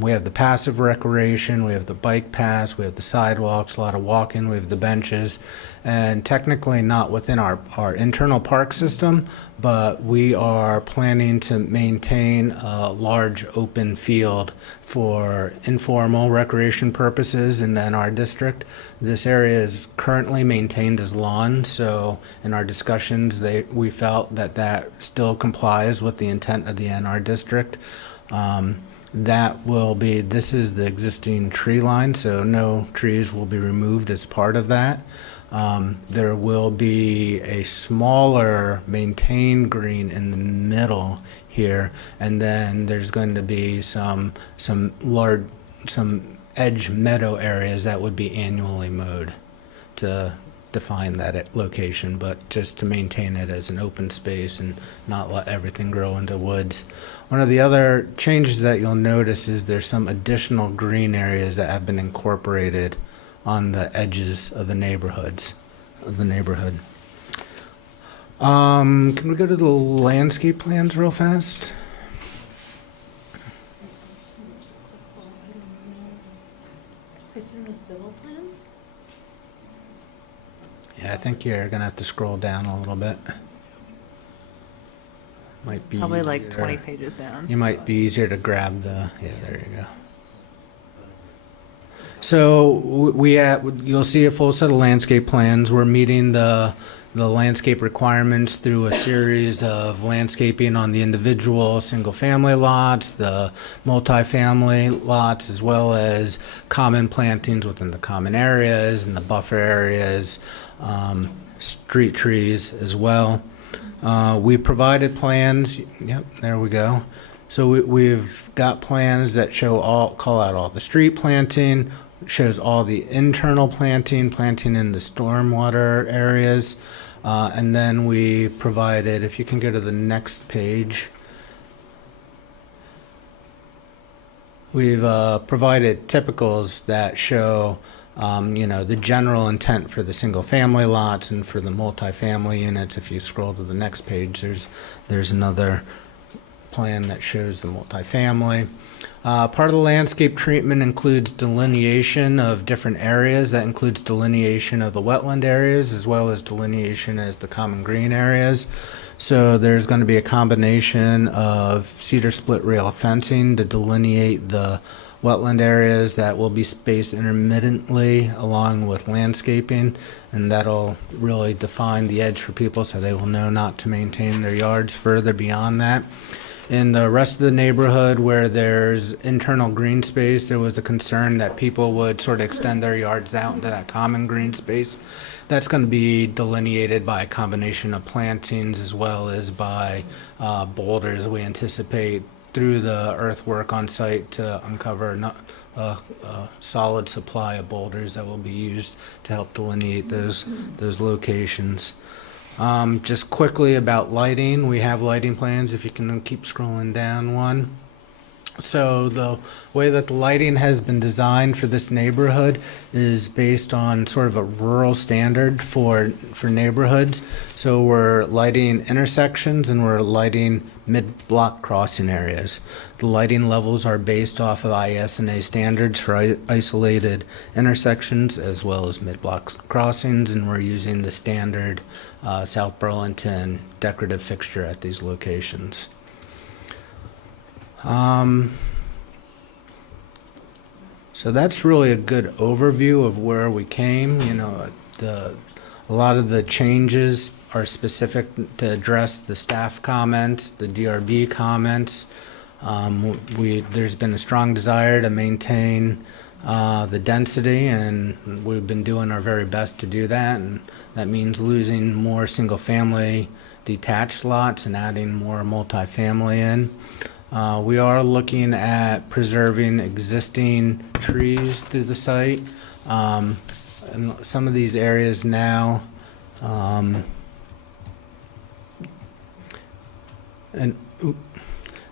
We have the passive recreation, we have the bike paths, we have the sidewalks, a lot of walking, we have the benches, and technically not within our internal park system, but we are planning to maintain a large open field for informal recreation purposes in the NR district. This area is currently maintained as lawn, so in our discussions, we felt that that still complies with the intent of the NR district. That will be, this is the existing tree line, so no trees will be removed as part of that. There will be a smaller maintained green in the middle here, and then there's going to be some edge meadow areas that would be annually mowed to define that location, but just to maintain it as an open space and not let everything grow into woods. One of the other changes that you'll notice is there's some additional green areas that have been incorporated on the edges of the neighborhood. Can we go to the landscape plans real fast? It's in the civil plans? Yeah, I think you're gonna have to scroll down a little bit. Might be Probably like easier. 20 pages down. You might be easier to grab the, yeah, there you go. So you'll see a full set of landscape plans. We're meeting the landscape requirements through a series of landscaping on the individual single-family lots, the multifamily lots, as well as common plantings within the common areas and the buffer areas, street trees as well. We provided plans, yep, there we go. So we've got plans that call out all the street planting, shows all the internal planting in the stormwater areas, and then we provided, if you can go to the next page, we've provided typicals that show the general intent for the single family lots and for the multifamily units. If you scroll to the next page, there's another plan that shows the multifamily. Part of the landscape treatment includes delineation of different areas. That includes delineation of the wetland areas as well as delineation as the common green areas. So there's going to be a combination of cedar split rail fencing to delineate the wetland areas that will be spaced intermittently along with landscaping, and that'll really define the edge for people so they will know not to maintain their yards further beyond that. In the rest of the neighborhood where there's internal green space, there was a concern that people would sort of extend their yards out into that common green space. That's going to be delineated by a combination of plantings as well as by boulders. We anticipate through the earthwork on site to uncover a solid supply of boulders that will be used to help delineate those locations. Just quickly about lighting, we have lighting plans, if you can keep scrolling down one. So the way that the lighting has been designed for this neighborhood is based on sort of a rural standard for neighborhoods. So we're lighting intersections and we're lighting mid-block crossing areas. The lighting levels are based off of ISNA standards for isolated intersections as well as mid-block crossings, and we're using the standard South Burlington decorative fixture at these locations. So that's really a good overview of where we came. A lot of the changes are specific to address the staff comments, the DRB comments. There's been a strong desire to maintain the density, and we've been doing our very best to do that, and that means losing more single-family detached lots and adding more multifamily in. We are looking at preserving existing trees through the site. And some of these areas now,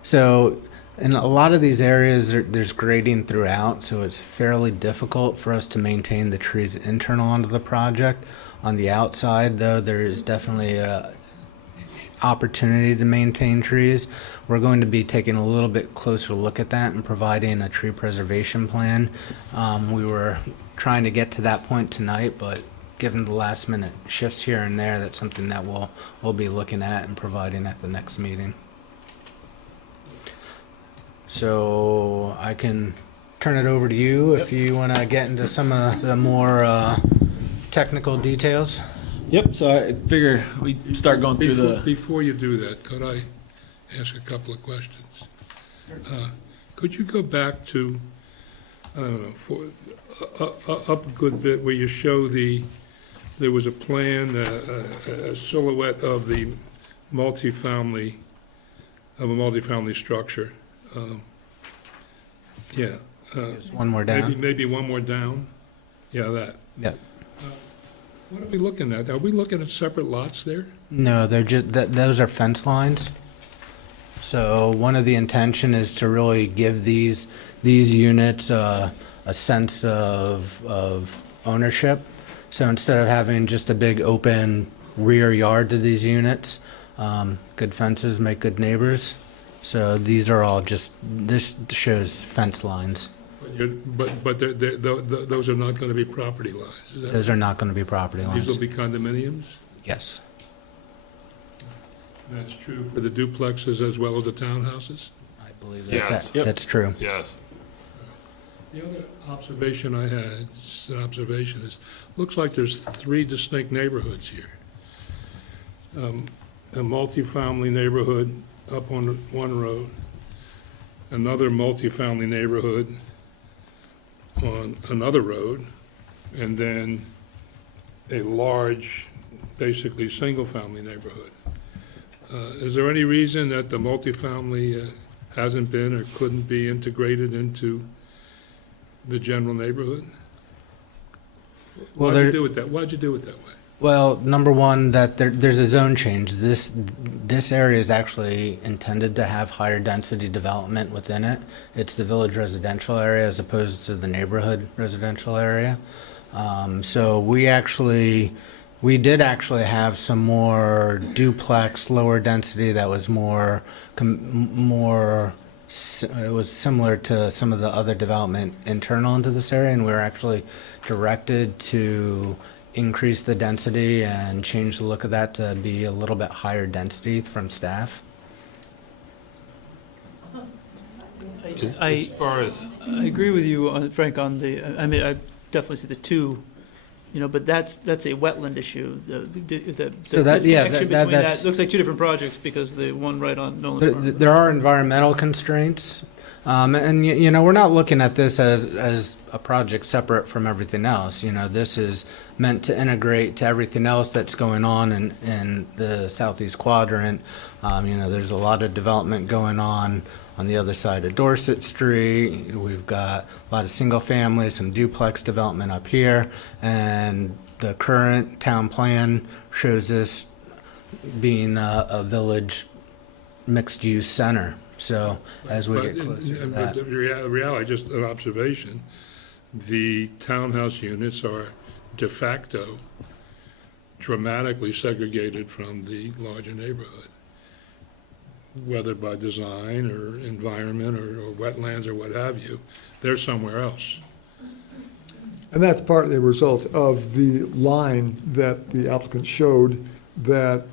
so In a lot of these areas, there's grading throughout, so it's fairly difficult for us to maintain the trees internal onto the project. On the outside, though, there is definitely a opportunity to maintain trees. We're going to be taking a little bit closer look at that and providing a tree preservation plan. We were trying to get to that point tonight, but given the last minute shifts here and there, that's something that we'll be looking at and providing at the next meeting. So I can turn it over to you if you want to get into some of the more technical details. Yep, so I figure we start going through the... Before you do that, could I ask a couple of questions? Could you go back to, I don't know, up a good bit where you show there was a plan, a silhouette of the multifamily, of a multifamily structure. Yeah. Just one more down. Maybe one more down? Yeah, that. Yep. What are we looking at? Are we looking at separate lots there? No, they're just, those are fence lines. So one of the intention is to really give these units a sense of ownership. So instead of having just a big open rear yard to these units, good fences make good neighbors. So these are all just, this shows fence lines. But those are not going to be property lines, is that? Those are not going to be property lines. These will be condominiums? Yes. That's true for the duplexes as well as the townhouses? I believe Yes. that's true. Yes. The other observation I had, just an observation, is, looks like there's three distinct neighborhoods here. A multifamily neighborhood up on one road, another multifamily neighborhood on another road, and then a large, basically single-family neighborhood. Is there any reason that the multifamily hasn't been or couldn't be integrated into the general neighborhood? Well, Why'd you do it that way? Well, number one, that there's a zone change. This area is actually intended to have higher density development within it. It's the village residential area as opposed to the neighborhood residential area. So we did actually have some more duplex, lower density that was more, it was similar to some of the other development internal into this area, and we were actually directed to increase the density and change the look of that to be a little bit higher density from staff. As far as, I agree with you, Frank, on I mean, I definitely see the two, but that's a wetland issue. The So that- yeah, disconnection that- between that's- looks like two different projects because the one right on Nolan's Farm. There are environmental constraints, and we're not looking at this as a project separate from everything else. This is meant to integrate to everything else that's going on in the southeast quadrant. There's a lot of development going on the other side of Dorset Street. We've got a lot of single family, some duplex development up here, and the current town plan shows this being a village mixed-use center. So as we get closer to that. But the reality, just an observation, the townhouse units are de facto dramatically segregated from the larger neighborhood, whether by design or environment or wetlands or what have you. They're somewhere else. And that's partly a result of the line that the applicant showed that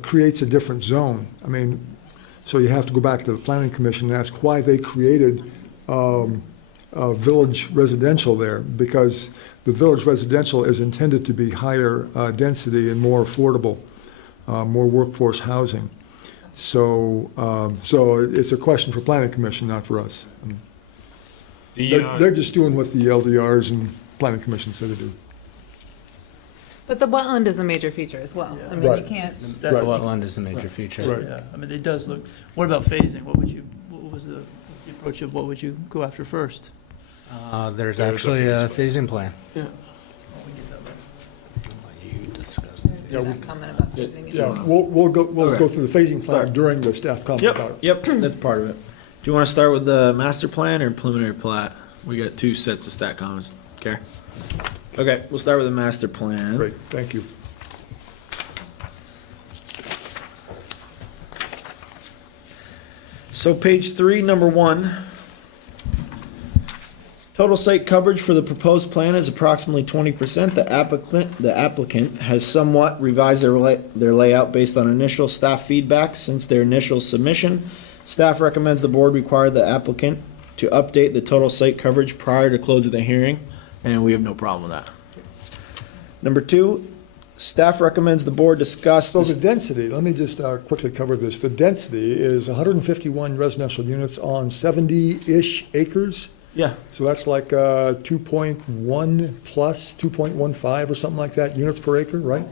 creates a different zone. I mean, so you have to go back to the planning commission and ask why they created village residential there, because the village residential is intended to be higher density and more affordable, more workforce housing. So it's a question for planning commission, not for us. They're just doing what the LDRs and planning commission said to do. But the wetland is a major feature as well. I mean, you Right. can't. The wetland is a major feature. Right. Yeah, I mean, it does look, what about phasing? What was the approach of what would you go after first? There's actually a phasing plan. Yeah. You discussed the phasing. do that comment about phasing. if you Yeah, want. we'll go Okay. through the phasing Start. plan during the staff comment about Yep, it. yep, that's part of it. Do you want to start with the master plan or preliminary plat? We got two sets of stat comments. Okay. Okay, we'll start with the master plan. Great, thank you. So page 3, number 1. Total site coverage for the proposed plan is approximately 20%. The applicant has somewhat revised their layout based on initial staff feedback since their initial submission. Staff recommends the board require the applicant to update the total site coverage prior to close of the hearing, and we have no problem with that. Number 2, staff recommends the board discuss. So the density, let me just quickly cover this. The density is 151 residential units on 70-ish acres. Yeah. So that's like 2.1 plus 2.15 or something like that, units per acre, right?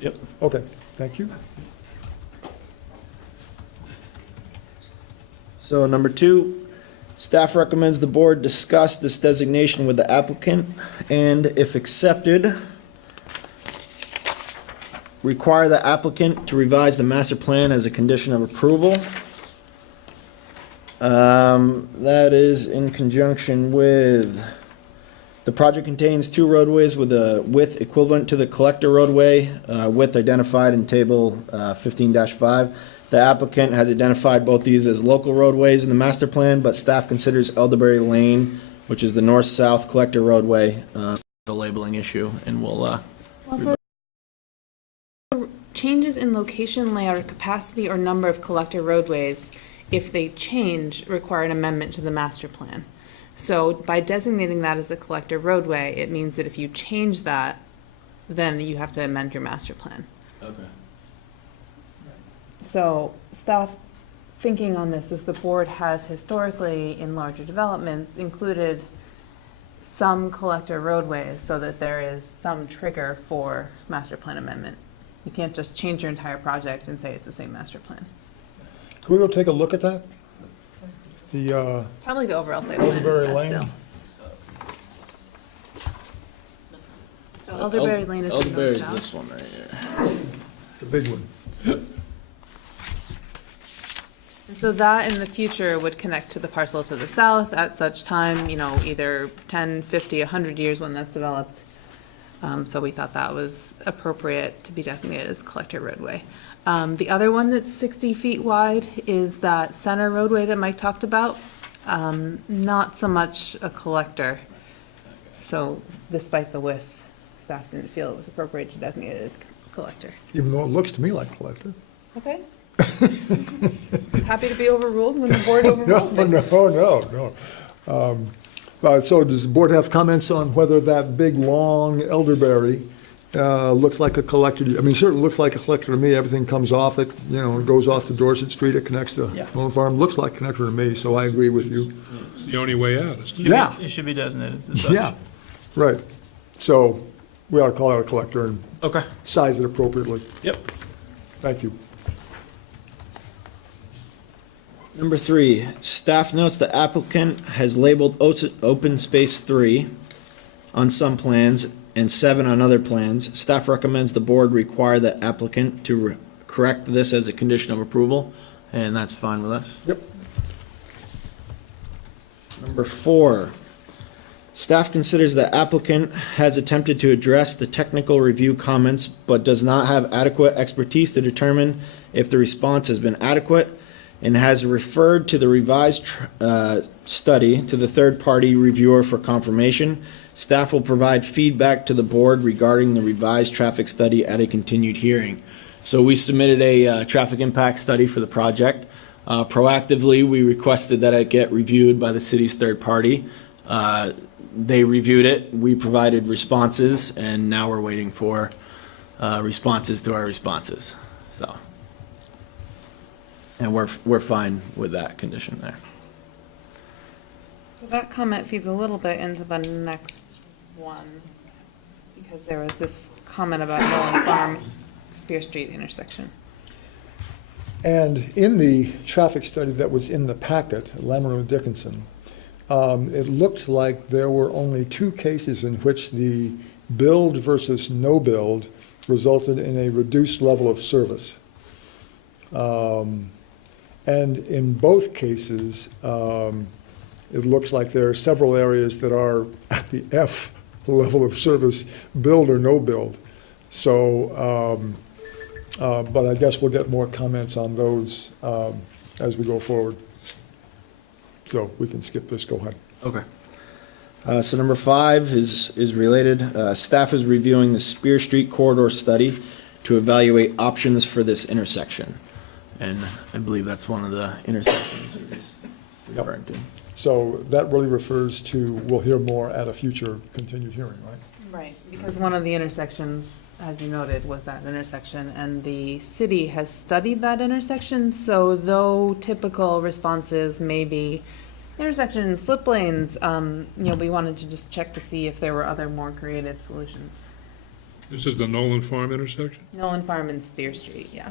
Yep. Okay, thank you. So number 2, staff recommends the board discuss this designation with the applicant and, if accepted, require the applicant to revise the master plan as a condition of approval. That is in conjunction with, the project contains 2 roadways with a width equivalent to the collector roadway, width identified in table 15-5. The applicant has identified both these as local roadways in the master plan, but staff considers Elderberry Lane, which is the north-south collector roadway, the labeling issue, and we'll, Also, changes in location, layout, or capacity or number of collector roadways, if they change, require an amendment to the master plan. So by designating that as a collector roadway, it means that if you change that, then you have to amend your master plan. Okay. So staff's thinking on this is the board has historically, in larger developments, included some collector roadways so that there is some trigger for master plan amendment. You can't just change your entire project and say it's the same master plan. Can we go take a look at that? The, Probably the overall site plan Elderberry is Lane? best still. So Elderberry Lane is the Elderberry is north-south. this one right here. the big one. And so that in the future would connect to the parcel to the south at such time, you know, either 10, 50, 100 years when that's developed. So we thought that was appropriate to be designated as a collector roadway. The other one that's 60 feet wide is that center roadway that Mike talked about. Not so much a collector. So despite the width, staff didn't feel it was appropriate to designate it as collector. Even though it looks to me like collector. Okay. Happy to be overruled when the board No, overrules me. no. So does the board have comments on whether that big, long elderberry looks like a collector? I mean, it certainly looks like a collector to me. Everything comes off it, you know, it goes off to Dorset Street, it connects to Lone Farm. Looks like a connector to me, so I agree with you. It's the only way out, isn't it? Yeah. It should be designated as such. Yeah, right. So we ought to call it a collector and Okay. size it appropriately. Yep. Thank you. Number 3, staff notes the applicant has labeled open space 3 on some plans and 7 on other plans. Staff recommends the board require the applicant to correct this as a condition of approval, and that's fine with us. Yep. Number 4, staff considers the applicant has attempted to address the technical review comments but does not have adequate expertise to determine if the response has been adequate, and has referred to the revised study to the third-party reviewer for confirmation. Staff will provide feedback to the board regarding the revised traffic study at a continued hearing. So we submitted a traffic impact study for the project. Proactively, we requested that it get reviewed by the city's third party. They reviewed it, we provided responses, and now we're waiting for responses to our responses, so. And we're fine with that condition there. So that comment feeds a little bit into the next one, because there was this comment about Nolan Farm, Spear Street intersection. And in the traffic study that was in the packet, Lammer and Dickinson, it looked like there were only 2 cases in which the build versus no build resulted in a reduced level of service. And in both cases, it looks like there are several areas that are at the F level of service, build or no build. So, but I guess we'll get more comments on those as we go forward. So we can skip this, go ahead. Okay. So number 5 is related. Staff is reviewing the Spear Street corridor study to evaluate options for this intersection. And I believe that's one of the intersections you're referring to. So that really refers to, we'll hear more at a future continued hearing, right? Right, because one of the intersections, as you noted, was that intersection, and the city has studied that intersection, so though typical responses may be intersections, slip lanes, we wanted to just check to see if there were other more creative solutions. This is the Nolan Farm intersection? Nolan Farm and Spear Street, yeah.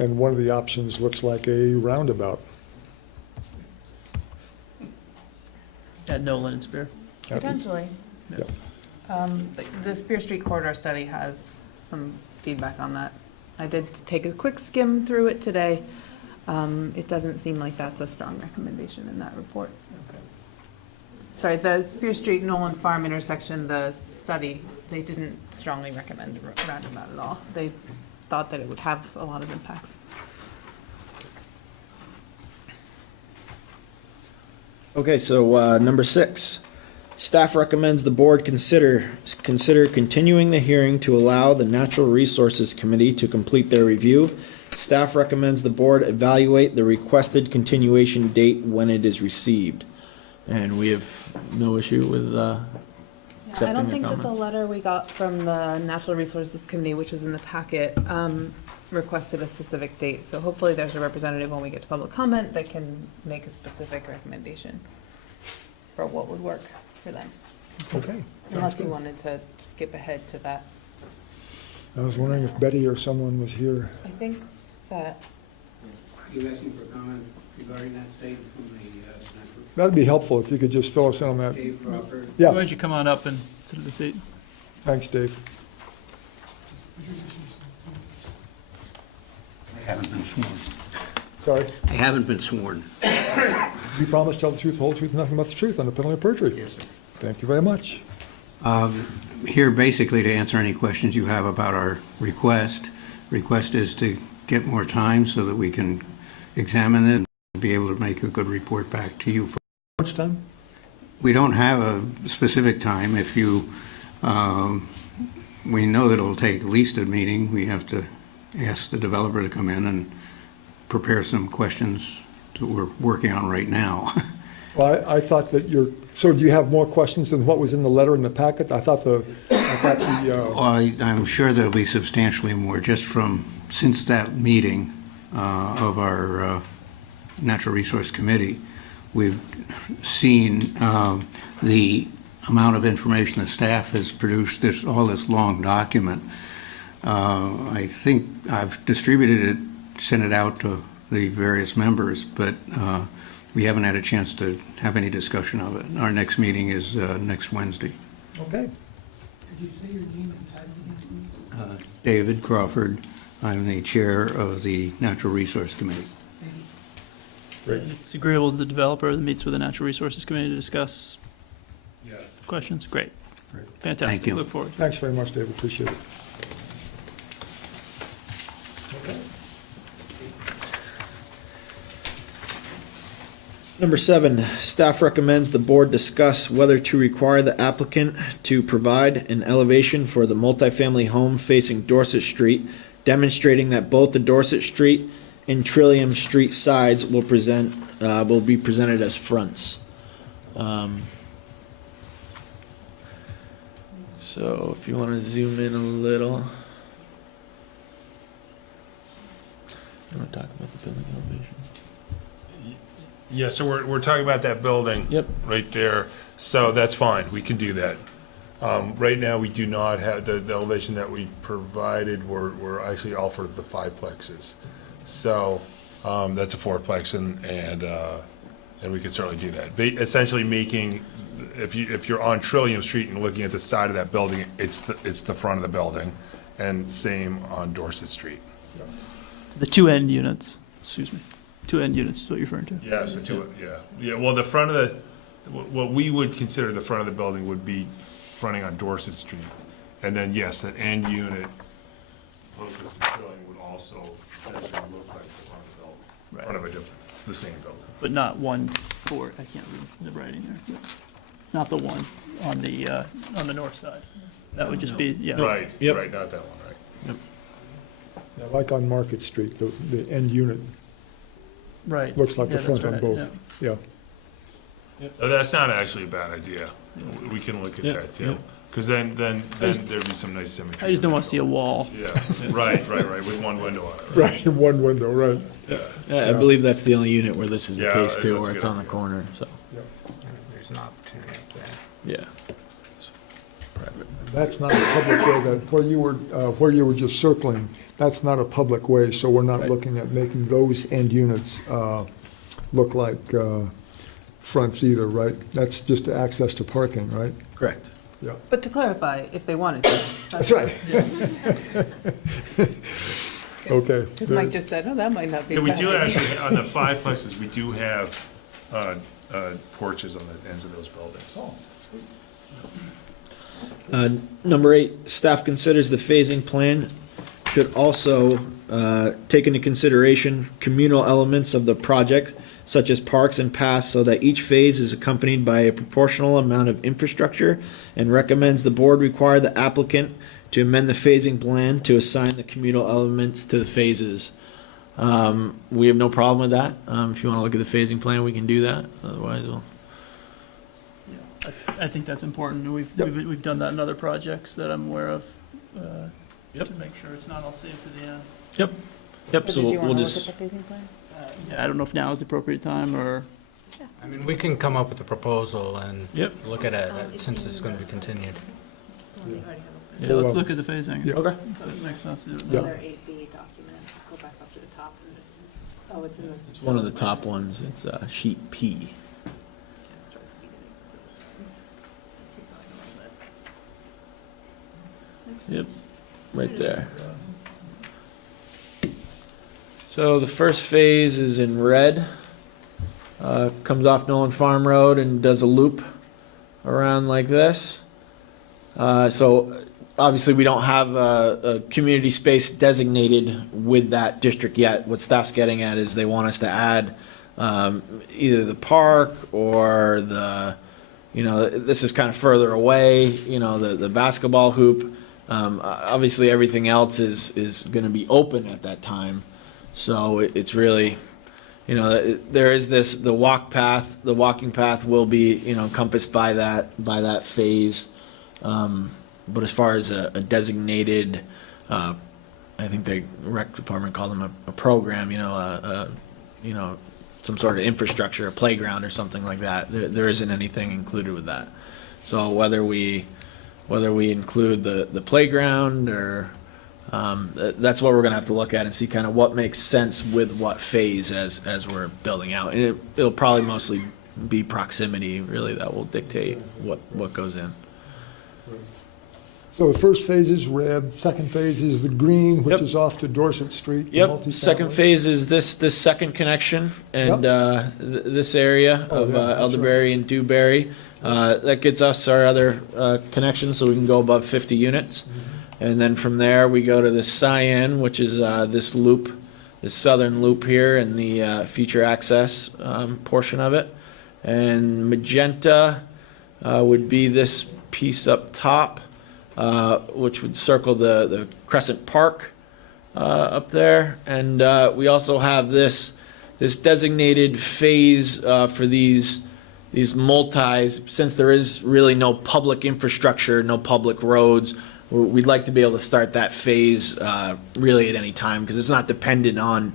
And one of the options looks like a roundabout. At Nolan and Spear. Potentially. Yep. The Spear Street corridor study has some feedback on that. I did take a quick skim through it today. It doesn't seem like that's a strong recommendation in that report. Okay. Sorry, the Spear Street Nolan Farm intersection, the study, they didn't strongly recommend a roundabout at all. They thought that it would have a lot of impacts. Okay, so number 6, staff recommends the board consider continuing the hearing to allow the Natural Resources Committee to complete their review. Staff recommends the board evaluate the requested continuation date when it is received. And we have no issue with I accepting don't the think that the comments. letter we got from the Natural Resources Committee, which was in the packet, requested a specific date. So hopefully there's a representative when we get to public comment that can make a specific recommendation for what would work for them. Okay. Unless you wanted to skip ahead to that. I was wondering if Betty or someone was here. I think that, Are you asking for comment regarding that statement from the That'd be helpful if you could just fill us in on that. Dave Crawford? Yeah, Why don't you come on up and sit at the seat? thanks, Dave. I haven't been sworn. Sorry. I haven't been sworn. You promise to tell the truth, the whole truth, and nothing but the truth under penalty of perjury. Yes, sir. Thank you very much. Here basically to answer any questions you have about our request. Request is to get more time so that we can examine it and be able to make a good report back to you. How much time? We don't have a specific time. If you, we know that it'll take at least a meeting. We have to ask the developer to come in and prepare some questions that we're working on right now. Well, I thought that so do you have more questions than what was in the letter in the packet? I thought the, Well, I'm sure there'll be substantially more just since that meeting of our Natural Resource Committee. We've seen the amount of information the staff has produced, all this long document. I think I've distributed it, sent it out to the various members, but we haven't had a chance to have any discussion of it. Our next meeting is next Wednesday. okay. Did you say your name and title again, please? David Crawford. I'm the chair of the Natural Resource Committee. Great. It's agreeable to the developer that meets with the Natural Resources Committee to discuss questions? Great. Great. Fantastic. Thank you. Look forward. Thanks very much, Dave. Appreciate it. Number 7, staff recommends the board discuss whether to require the applicant to provide an elevation for the multifamily home facing Dorset Street, demonstrating that both the Dorset Street and Trillium Street sides will be presented as fronts. So if you want to zoom in a little. You want to talk about the building elevation? Yeah, so we're talking about that building. Yep. Right there, so that's fine, we can do that. Right now, we do not have, the elevation that we provided, we're actually all for the 5-plexes. So, that's a 4-plex and and we could certainly do that. Essentially making, if you're on Trillium Street and looking at the side of that building, it's the front of the building, and same on Dorset Street. The two end units, excuse me, two end units is what you're referring to? Yeah, so yeah, well, the front of what we would consider the front of the building would be fronting on Dorset Street. And then, yes, that end unit closest to Trillium would also essentially look like the front of the building. Right. Front of a different, the same building. But not one for, I can't read the writing there. Not the one on the north side. That would just be, yeah. Right, Yep. right, not that one, right. Yep. Yeah, like on Market Street, the end unit Right. looks like Yeah, the front that's on right, both. Yeah. That's not actually a bad idea. We can look at Yeah, that too. yeah. Because then there'd be some nice symmetry. I just don't want to see a wall. Yeah, right, with one window on it. Right, one window, right. Yeah, I believe that's the only unit where this is the Yeah, case too, that's a where it's good on the idea. corner, so, There's an opportunity up there. yeah. That's not a public way, where you were just circling, that's not a public way, so we're not Right. looking at making those end units look like fronts either, right? That's just access to parking, right? Correct. Yeah. But to clarify, if they wanted to. That's right. Okay. Because Mike just said, oh, that might not be a Yeah, we bad do idea." actually, on the fiveplexes, we do have porches on the ends of those buildings. Number 8, staff considers the phasing plan should also take into consideration communal elements of the project, such as parks and paths, so that each phase is accompanied by a proportional amount of infrastructure, and recommends the board require the applicant to amend the phasing plan to assign the communal elements to the phases. We have no problem with that. If you want to look at the phasing plan, we can do that. Otherwise, we'll. I think that's important. and We've done that in other projects that I'm aware of, to make sure it's not all saved to the end. Yep. Yep. So did you we'll want to just. look at the phasing plan? Yeah, I don't know if now is the appropriate time, or, I mean, we can come up with a proposal and Yep. look at it since it's going to be continued. yeah, let's look at the phasing. Yeah. Okay. That makes sense to do it Yeah. now. Their 8B document, go back up to the top and just, oh, it's in the. It's one of the top ones. It's sheet P. Yep, right there. So the first phase is in red. Comes off Nolan Farm Road and does a loop around like this. So obviously we don't have a community space designated with that district yet. What staff's getting at is they want us to add either the park or this is kind of further away, the basketball hoop. Obviously, everything else is going to be open at that time. So it's really, there is the walking path will be, encompassed by that phase. But as far as a designated, I think the rec department called them a program, some sort of infrastructure, a playground or something like that. There isn't anything included with that. So whether we include the playground or, that's what we're gonna have to look at and see kind of what makes sense with what phase as we're building out. And it'll probably mostly be proximity really that will dictate what goes in. So the first phase is red, second phase is the green, which Yep. is off to Dorset Street. the Yep, second multifamily. phase is this second connection and this area of yeah, that's Elderberry and Dewberry. That gets us our other connection so we can go above 50 units. And then from there, we go to the cyan, which is this loop, this southern loop here and the future access portion of it. And magenta would be this piece up top, which would circle the Crescent Park up there. And we also have this designated phase for these multis, since there is really no public infrastructure, no public roads. We'd like to be able to start that phase really at any time because it's not dependent on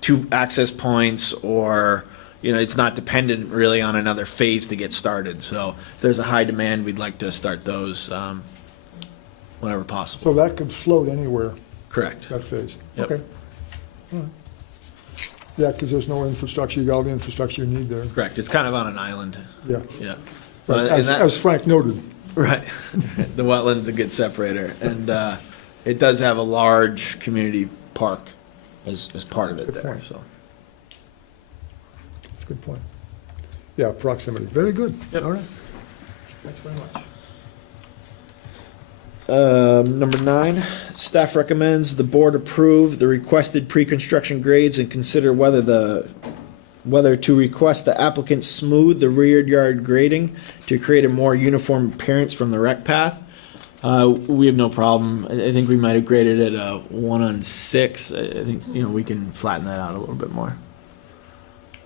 2 access points or, it's not dependent really on another phase to get started. So if there's a high demand, we'd like to start those whenever possible. So that could float anywhere, Correct. that phase. Yep. Okay. All right. Yeah, because there's no infrastructure, you got all the infrastructure you need there. Correct, it's kind of on an island. Yeah. Yeah. Right, And that- as Frank noted. Right. The wetland's a good separator, and it does have a large community park as part of it Good there, point. so. That's a good point. Yeah, proximity, very good. Yep. All right. Thanks very much. Number 9, staff recommends the board approve the requested pre-construction grades and consider whether to request the applicant smooth the rear yard grading to create a more uniform appearance from the rec path. We have no problem. I think we might have graded it a 1/6. I think, we can flatten that out a little bit more.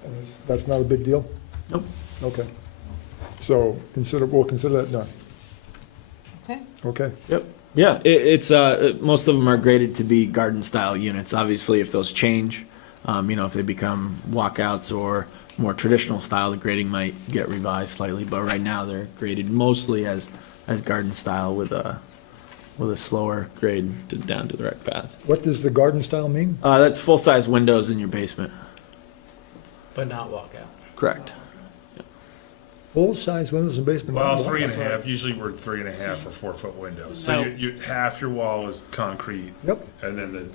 And that's not a big deal? Nope. Okay. So we'll consider that done. Okay. Okay. Yep. Yeah, it's most of them are graded to be garden style units. Obviously, if those change, if they become walkouts or more traditional style, the grading might get revised slightly. But right now, they're graded mostly as garden style with a slower grade down to the rec path. What does the garden style mean? That's full size windows in your basement. But not walkout. Correct. Full-size windows in basement? Well, not 3.5, usually we're 3.5 or 4-foot windows. So you half your wall is concrete. Yep. And then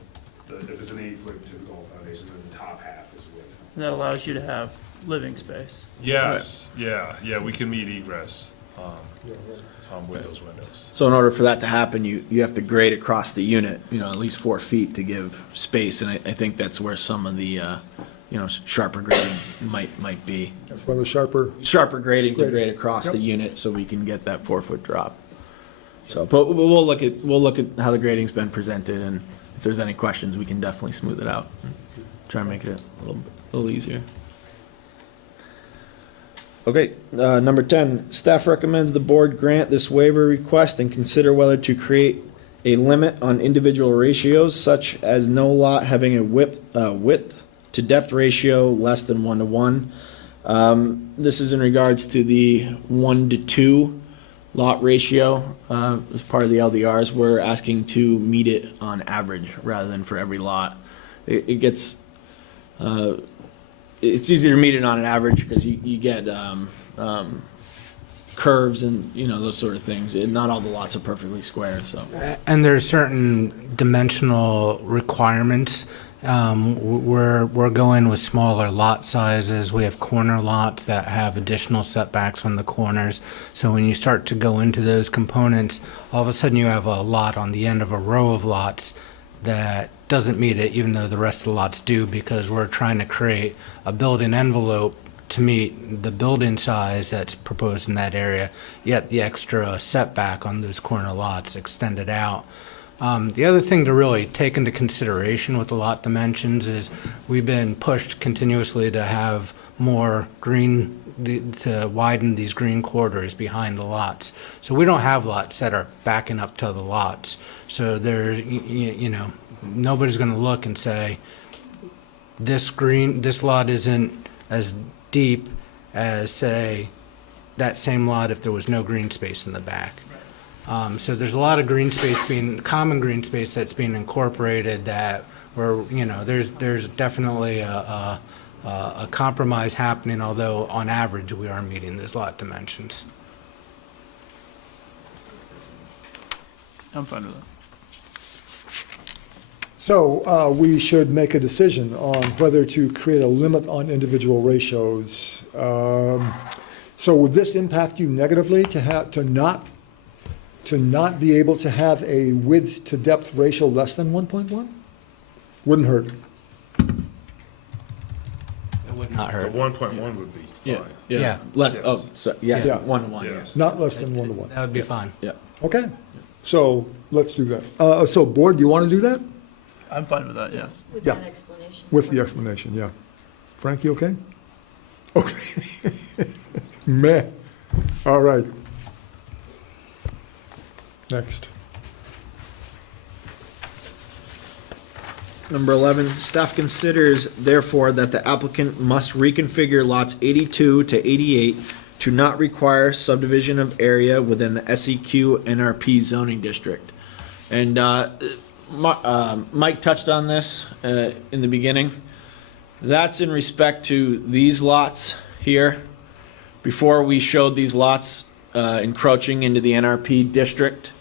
if it's an 8-foot typical foundation, then the top half is wood. And that allows you to have living space. Yes, yeah, we can meet egress with those windows. So in order for that to happen, you have to grade across the unit, at least 4 feet to give space. And I think that's where some of the, sharper grading might be. That's one of the sharper. Sharper grading to Grading. grade across Yep. the unit so we can get that 4-foot drop. So, but we'll look at how the grading's been presented, and if there's any questions, we can definitely smooth it out. Try and make it a little easier. Okay, number 10, staff recommends the board grant this waiver request and consider whether to create a limit on individual ratios such as no lot having a width to depth ratio less than 1:1. This is in regards to the 1:2 lot ratio. As part of the LDRs, we're asking to meet it on average rather than for every lot. It gets, it's easier to meet it on an average because you get curves and, those sort of things. Not all the lots are perfectly square, so. And there's certain dimensional requirements. We're going with smaller lot sizes. We have corner lots that have additional setbacks on the corners. So when you start to go into those components, all of a sudden you have a lot on the end of a row of lots that doesn't meet it, even though the rest of the lots do, because we're trying to create a building envelope to meet the building size that's proposed in that area, yet the extra setback on those corner lots extended out. The other thing to really take into consideration with the lot dimensions is we've been pushed continuously to have more green, to widen these green corridors behind the lots. So we don't have lots that are backing up to the lots. So there's, nobody's going to look and say, this lot isn't as deep as, say, that same lot if there was no green space in the back. So there's a lot of green space common green space that's being incorporated that there's definitely a compromise happening, although on average we are meeting those lot dimensions. I'm fine with that. So we should make a decision on whether to create a limit on individual ratios. So would this impact you negatively to not be able to have a width to depth ratio less than 1.1? Wouldn't hurt. It would not hurt. The 1.1 would be fine. Yeah. Less, Yes. oh, so, yes, Yeah. 1:1, Yes. yes. Not less than 1 to 1. That would be fine. Yeah. Okay, so let's do that. So board, do you want to do that? I'm fine with that, yes. With Yeah. that explanation. With the explanation, yeah. Frank, you okay? Okay. Meh. All right. Next. Number 11, staff considers therefore that the applicant must reconfigure lots 82 to 88 to not require subdivision of area within the SEQ NRP zoning district. And Mike touched on this in the beginning. That's in respect to these lots here. Before, we showed these lots encroaching into the NRP district,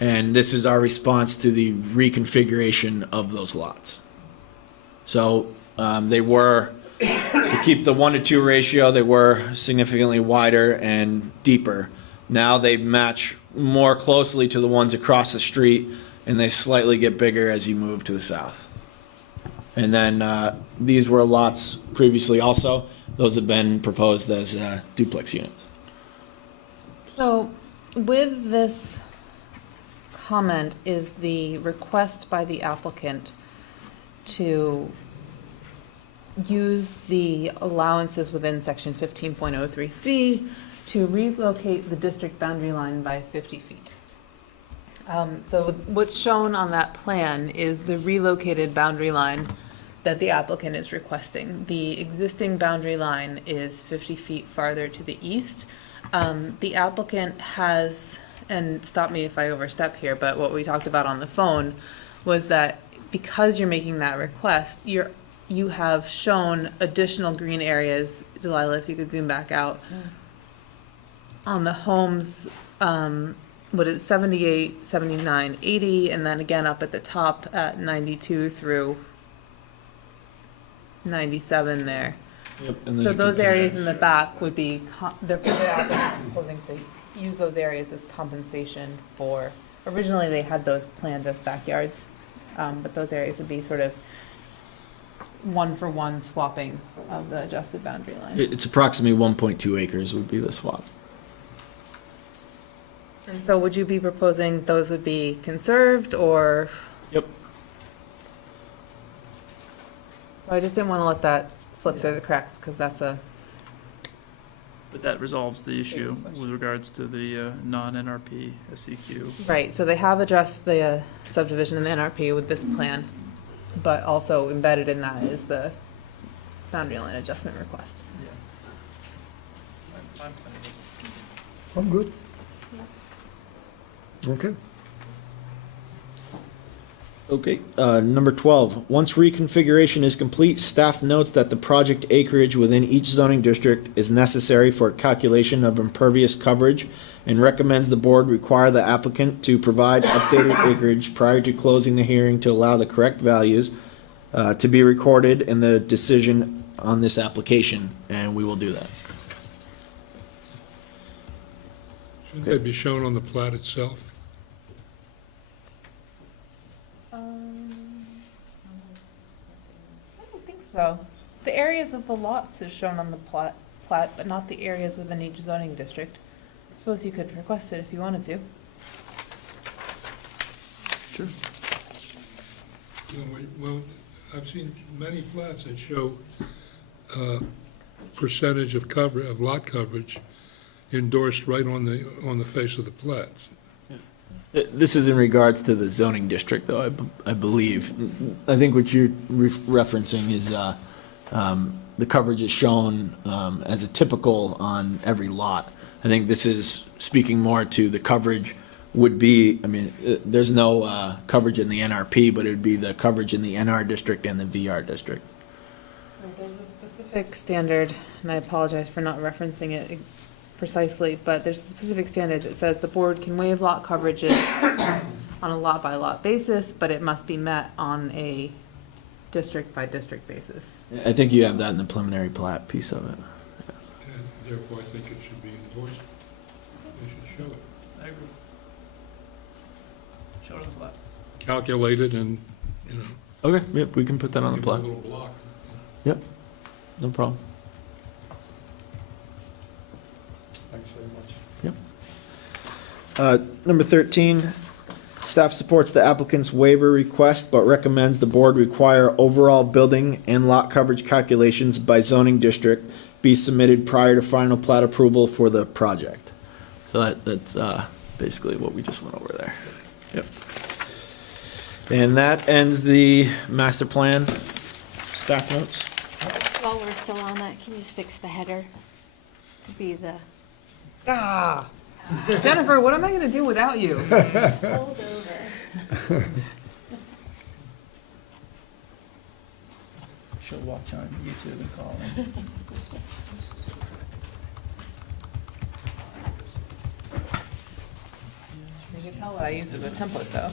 and this is our response to the reconfiguration of those lots. So they were, to keep the 1-to-2 ratio, they were significantly wider and deeper. Now they match more closely to the ones across the street, and they slightly get bigger as you move to the south. And then these were lots previously also. Those have been proposed as duplex units. So with this comment is the request by the applicant to use the allowances within section 15.03C to relocate the district boundary line by 50 feet. So what's shown on that plan is the relocated boundary line that the applicant is requesting. The existing boundary line is 50 feet farther to the east. The applicant has, and stop me if I overstep here, but what we talked about on the phone was that because you're making that request, you have shown additional green areas. Delilah, if you could zoom back out. On the homes, what is it, 78, 79, 80, and then again up at the top at 92 through 97 there. Yep, and then So you those can areas connect. in the back would be, the applicant's proposing to use those areas as compensation for, originally they had those planned as backyards, but those areas would be sort of one-for-one swapping of the adjusted boundary line. It's approximately 1.2 acres would be the swap. And so would you be proposing those would be conserved, or? Yep. So I just didn't want to let that slip through the cracks, because that's a, But that resolves the issue with regards to the non-NRP SEQ. right, so they have addressed the subdivision in the NRP with this plan, but also embedded in that is the boundary line adjustment request. I'm good. Okay. Okay, number 12, once reconfiguration is complete, staff notes that the project acreage within each zoning district is necessary for calculation of impervious coverage and recommends the board require the applicant to provide updated acreage prior to closing the hearing to allow the correct values to be recorded in the decision on this application, and we will do that. Shouldn't they be shown on the plat itself? I don't think so. The areas of the lots is shown on the plat, but not the areas within each zoning district. I suppose you could request it if you wanted to. Sure. Well, I've seen many plats that show percentage of cover, of lot coverage endorsed right on the face of the plats. This is in regards to the zoning district, though, I believe. I think what you're referencing is the coverage is shown as a typical on every lot. I think this is speaking more to the coverage would be, I mean, there's no coverage in the NRP, but it would be the coverage in the NR district and the VR district. There's a specific standard, and I apologize for not referencing it precisely, but there's a specific standard that says the board can waive lot coverages on a lot-by-lot basis, but it must be met on a district-by-district basis. I think you have that in the preliminary plat piece of it. And therefore, I think it should be endorsed. They should show it. I agree. Show it on the plat. Calculated and, you know. Okay, yep, we can put that on the give it a plat. little block. Yep, no problem. Thanks very much. Number 13, staff supports the applicant's waiver request, but recommends the board require overall building and lot coverage calculations by zoning district be submitted prior to final plat approval for the project. So that's basically what we just went over there. Yep. And that ends the master plan staff notes. While we're still on that, can you just fix the header to be the Jennifer, what am I gonna do without you? hold over? she'll watch on YouTube and call in. You can tell what I use as a template, though.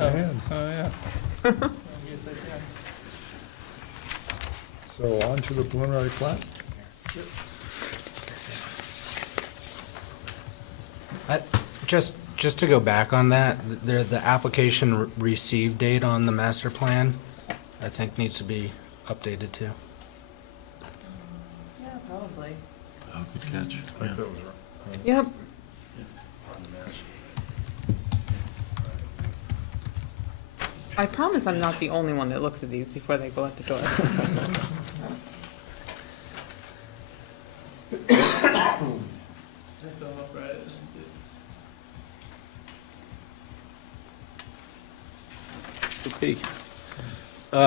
Oh, yeah. I guess I can. So on to the preliminary plat. Just to go back on that, the application receive date on the master plan, I think needs to be updated too. Yeah, probably. Oh, good catch. I thought it was right. Yep. I promise I'm not the only one that looks at these before they go out the door. I saw it, right? I didn't see it. Okay.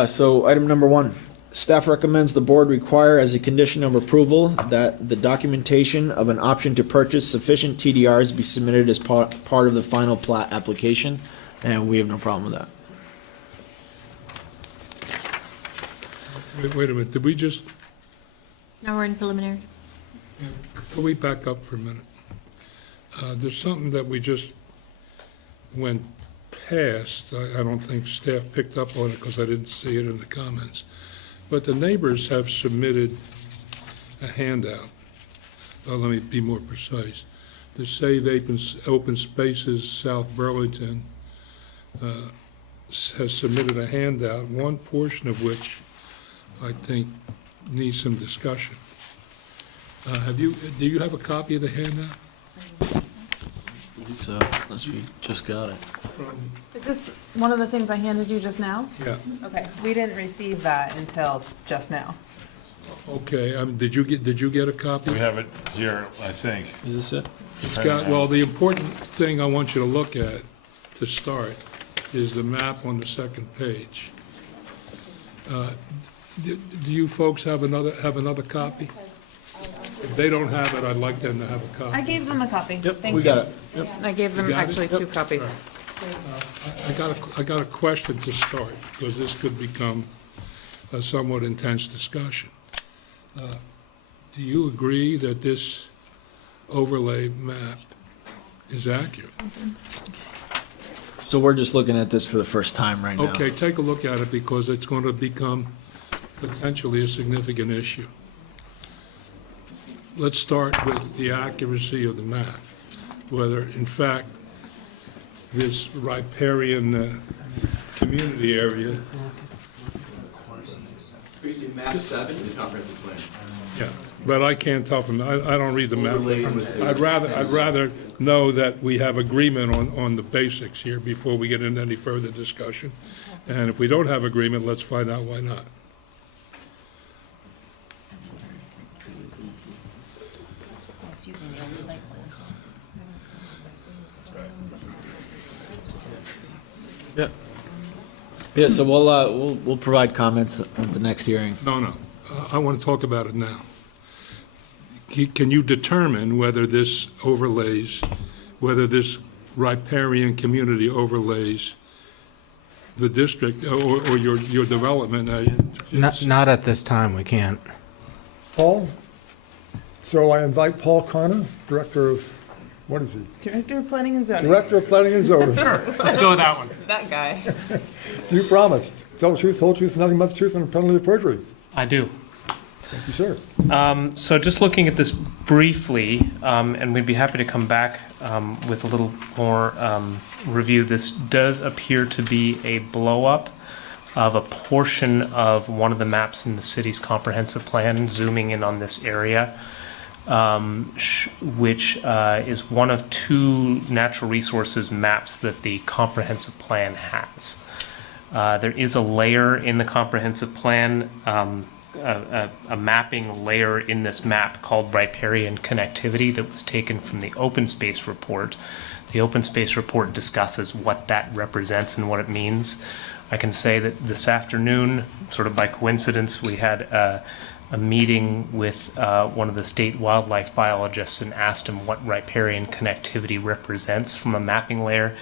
So item number 1, staff recommends the board require as a condition of approval that the documentation of an option to purchase sufficient TDRs be submitted as part of the final plat application, and we have no problem with that. Wait a minute, did we just, Now we're in preliminary. can we back up for a minute? There's something that we just went past. I don't think staff picked up on it because I didn't see it in the comments. But the neighbors have submitted a handout. Well, let me be more precise. The Save Open Spaces South Burlington has submitted a handout, one portion of which I think needs some discussion. Do you have a copy of the handout? I believe so, unless we just got it. Is this one of the things I handed you just now? Yeah. Okay, we didn't receive that until just now. Okay, did you get a copy? We have it here, I think. Is this it? It's got, well, the important thing I want you to look at to start is the map on the second page. Do you folks have another copy? If they don't have it, I'd like them to have a copy. I gave them a copy. Yep, Thank we you. got it. Yep. I gave them You got it? actually 2 copies. I got a question to start, because this could become a somewhat intense discussion. Do you agree that this overlay map is accurate? So we're just looking at this for the first time right now. Okay, take a look at it, because it's going to become potentially a significant issue. Let's start with the accuracy of the map, whether in fact this riparian community area. Map 7, the comprehensive plan. Yeah, but I can't tell from, I don't read the map. I'd rather know that we have agreement on the basics here before we get into any further discussion. And if we don't have agreement, let's find out why not. It's using the old site plan. Yeah. Yeah, so we'll provide comments at the next hearing. No, I want to talk about it now. Can you determine whether this overlays, whether this riparian community overlays the district or your development? Not at this time, we can't. Paul? So I invite Paul Connor, Director of, what is he? Director of Planning and Zoning. Director of Planning and Zoning. Sure, let's go with that one. That guy. You promised. Tell the truth, whole truth, nothing but the truth, and a penalty of perjury. I do. Thank you, sir. So just looking at this briefly, and we'd be happy to come back with a little more review. This does appear to be a blow-up of a portion of one of the maps in the city's comprehensive plan, zooming in on this area, which is one of 2 natural resources maps that the comprehensive plan has. There is a layer in the comprehensive plan, a mapping layer in this map called riparian connectivity that was taken from the open space report. The open space report discusses what that represents and what it means. I can say that this afternoon, sort of by coincidence, we had a meeting with one of the state wildlife biologists and asked him what riparian connectivity represents from a mapping layer.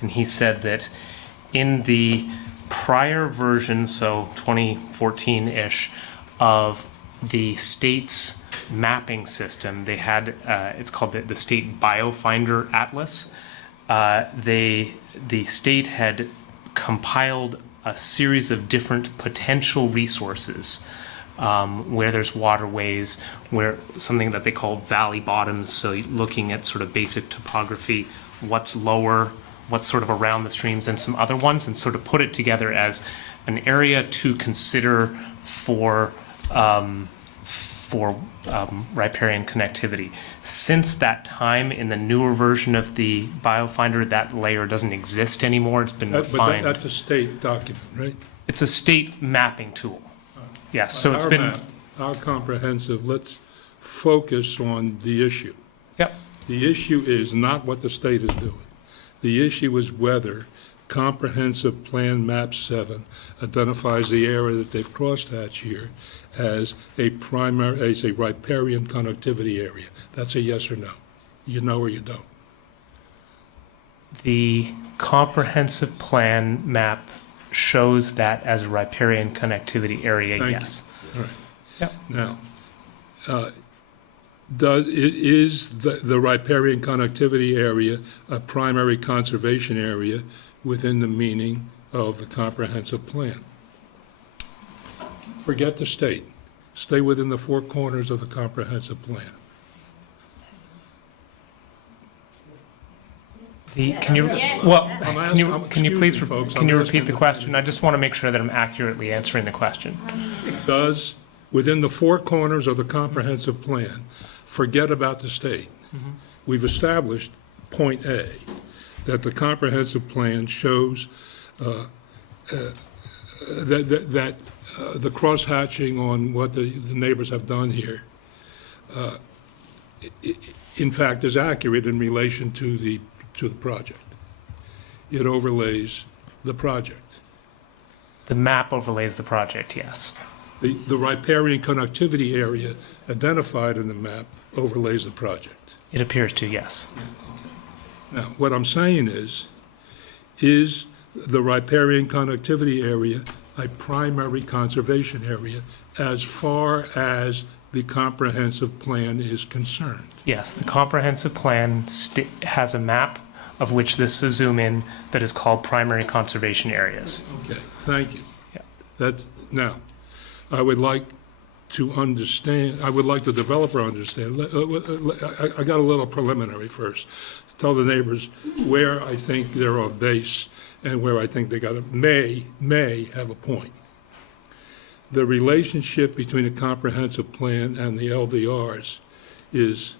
And he said that in the prior version, so 2014-ish, of the state's mapping system. They had, it's called the State Biofinder Atlas. The state had compiled a series of different potential resources where there's waterways, where something that they call valley bottoms, so looking at sort of basic topography, what's lower, what's sort of around the streams, and some other ones, and sort of put it together as an area to consider for riparian connectivity. Since that time, in the newer version of the Biofinder, that layer doesn't exist anymore. It's been refined. But that's a state document, right? It's a state mapping tool. Yes, so it's been... Our comprehensive, let's focus on the issue. Yep. The issue is not what the state is doing. The issue is whether Comprehensive Plan Map 7 identifies the area that they've crosshatched here as a riparian connectivity area. That's a yes or no. You know or you don't. The comprehensive plan map shows that as a riparian connectivity area, Thank yes. you. All right. Yep. Now, is the riparian connectivity area a primary conservation area within the meaning of the comprehensive plan? Forget the state. Stay within the four corners of the comprehensive plan. Can you please repeat the question? I just want to make sure that I'm accurately answering the question. Does, within the four corners of the comprehensive plan, forget about the state. We've established, point A, that the comprehensive plan shows that the cross-hatching on what the neighbors have done here, in fact, is accurate in relation to the project. It overlays the project. The map overlays the project, yes. The riparian connectivity area identified in the map overlays the project. It appears to, yes. Now, what I'm saying is the riparian connectivity area a primary conservation area as far as the comprehensive plan is concerned? Yes, the comprehensive plan has a map of which this is a zoom in that is called primary conservation areas. Okay, thank you. Yeah. Now, I would like to understand, I would like the developer to understand, I got a little preliminary first, to tell the neighbors where I think they're off base and where I think they may have a point. The relationship between a comprehensive plan and the LDRs is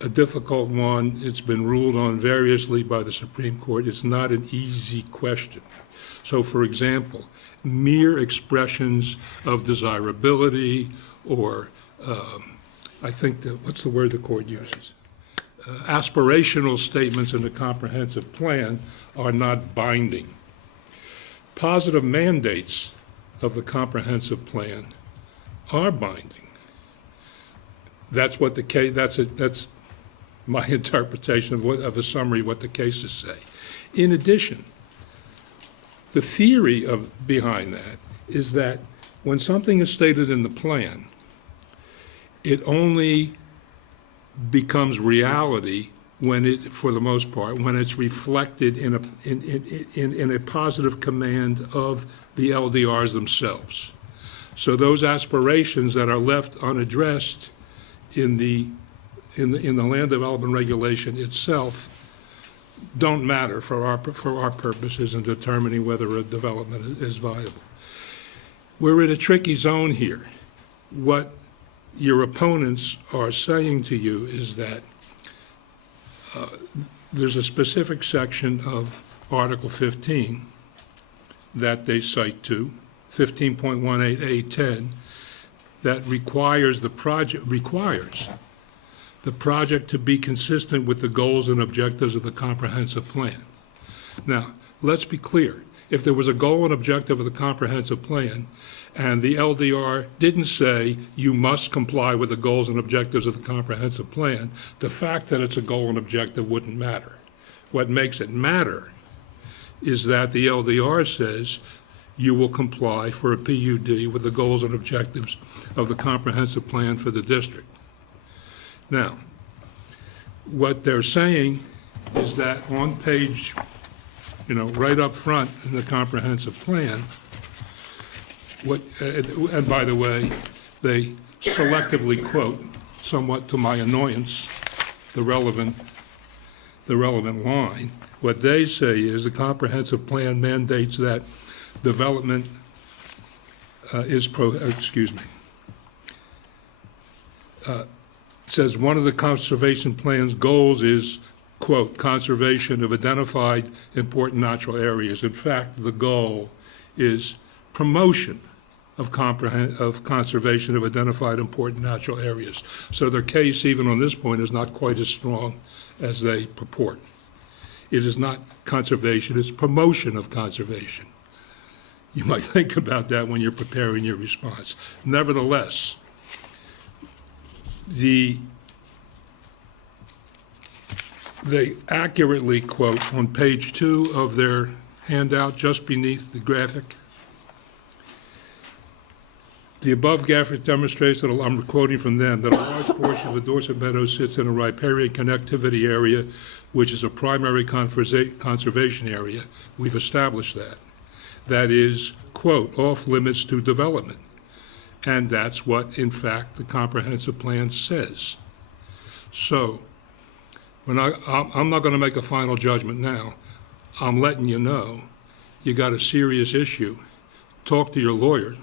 a difficult one. It's been ruled on variously by the Supreme Court. It's not an easy question. So, for example, mere expressions of desirability or I think what's the word the court uses? Aspirational statements in the comprehensive plan are not binding. Positive mandates of the comprehensive plan are binding. That's what the case. That's my interpretation of a summary of what the cases say. In addition, the theory behind that is that when something is stated in the plan, it only becomes reality when it, for the most part, when it's reflected in a positive command of the LDRs themselves. So those aspirations that are left unaddressed in the land development regulation itself don't matter for our purposes in determining whether a development is viable. We're in a tricky zone here. What your opponents are saying to you is that there's a specific section of Article 15 that they cite to, 15.18A10, that requires the project to be consistent with the goals and objectives of the comprehensive plan. Now, let's be clear. If there was a goal and objective of the comprehensive plan, and the LDR didn't say you must comply with the goals and objectives of the comprehensive plan, the fact that it's a goal and objective wouldn't matter. What makes it matter is that the LDR says you will comply for a PUD with the goals and objectives of the comprehensive plan for the district. Now, what they're saying is that on page, right up front in the comprehensive plan, and by the way, they selectively quote, somewhat to my annoyance, the relevant line. What they say is the comprehensive plan mandates that development says one of the conservation plan's goals is, quote, conservation of identified important natural areas. In fact, the goal is promotion of conservation of identified important natural areas. So their case, even on this point, is not quite as strong as they purport. It is not conservation, it's promotion of conservation. You might think about that when you're preparing your response. Nevertheless, they accurately quote on page 2 of their handout, just beneath the graphic. The above graphic demonstrates that, I'm quoting from them, that a large portion of the Dorset Meadows sits in a riparian connectivity area, which is a primary conservation area. We've established that. That is, quote, off limits to development. And that's what, in fact, the comprehensive plan says. So, I'm not going to make a final judgment now. I'm letting you know you got a serious issue. Talk to your lawyer,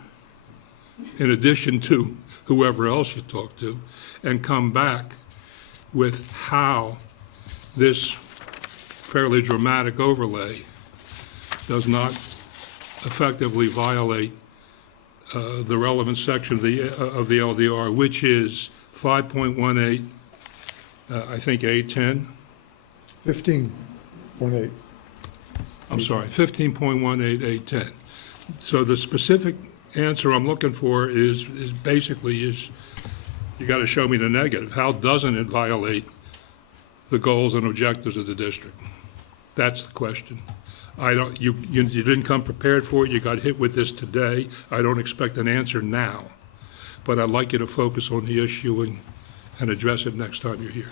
in addition to whoever else you talk to, and come back with how this fairly dramatic overlay does not effectively violate the relevant section of the LDR, which is 5.18, I think A10. 15.8. I'm sorry, 15.18 A10. So the specific answer I'm looking for is basically you got to show me the negative. How doesn't it violate the goals and objectives of the district? That's the question. You didn't come prepared for it. You got hit with this today. I don't expect an answer now, but I'd like you to focus on the issue and address it next time you're here.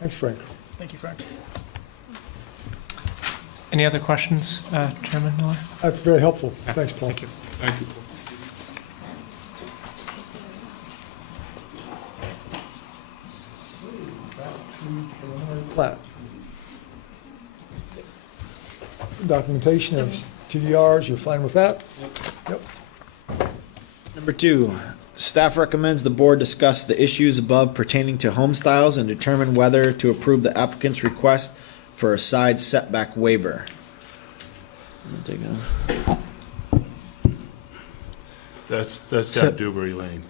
Thanks, Frank. Thank you, Frank. Any other questions, Chairman Miller? That's very helpful. Thanks, Paul. Thank you. Thank you, Paul. Plat. Documentation of TDRs, you're fine with that? Yep. Number 2, staff recommends the board discuss the issues above pertaining to home styles and determine whether to approve the applicant's request for a side setback waiver. That's that Dewberry Lane.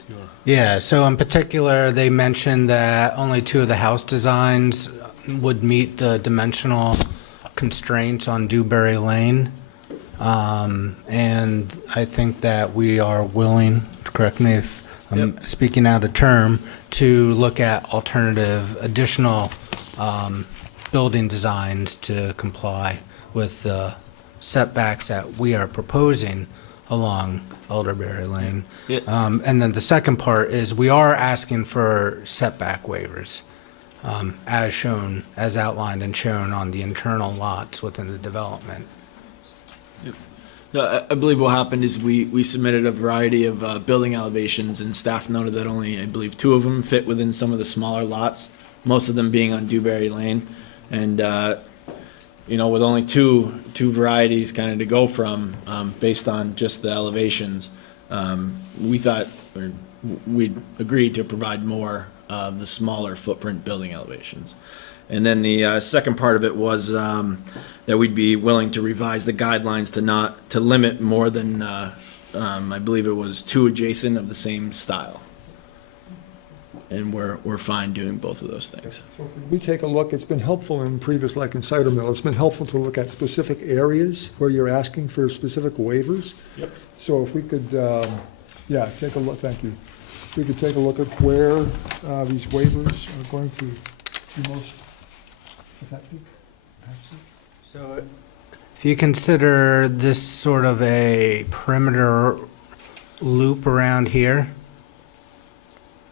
Yeah, so in particular, they mentioned that only 2 of the house designs would meet the dimensional constraints on Dewberry Lane. And I think that we are willing, correct me if I'm speaking out of term, to look at alternative additional building designs to comply with the setbacks that we are proposing along Elderberry Lane. And then the second part is we are asking for setback waivers, as shown, as outlined and shown on the internal lots within the development. I believe what happened is we submitted a variety of building elevations, and staff noted that only, I believe, 2 of them fit within some of the smaller lots, most of them being on Dewberry Lane. And, with only two varieties kind of to go from, based on just the elevations, we thought, or we'd agreed to provide more of the smaller footprint building elevations. And then the second part of it was that we'd be willing to revise the guidelines to limit more than, I believe it was 2 adjacent of the same style. And we're fine doing both of those things. So could we take a look? It's been helpful in previous, like in Cider Mill, it's been helpful to look at specific areas where you're asking for specific waivers. Yep. So if we could, take a look, thank you. We could take a look at where these waivers are going to be most effective. So if you consider this sort of a perimeter loop around here.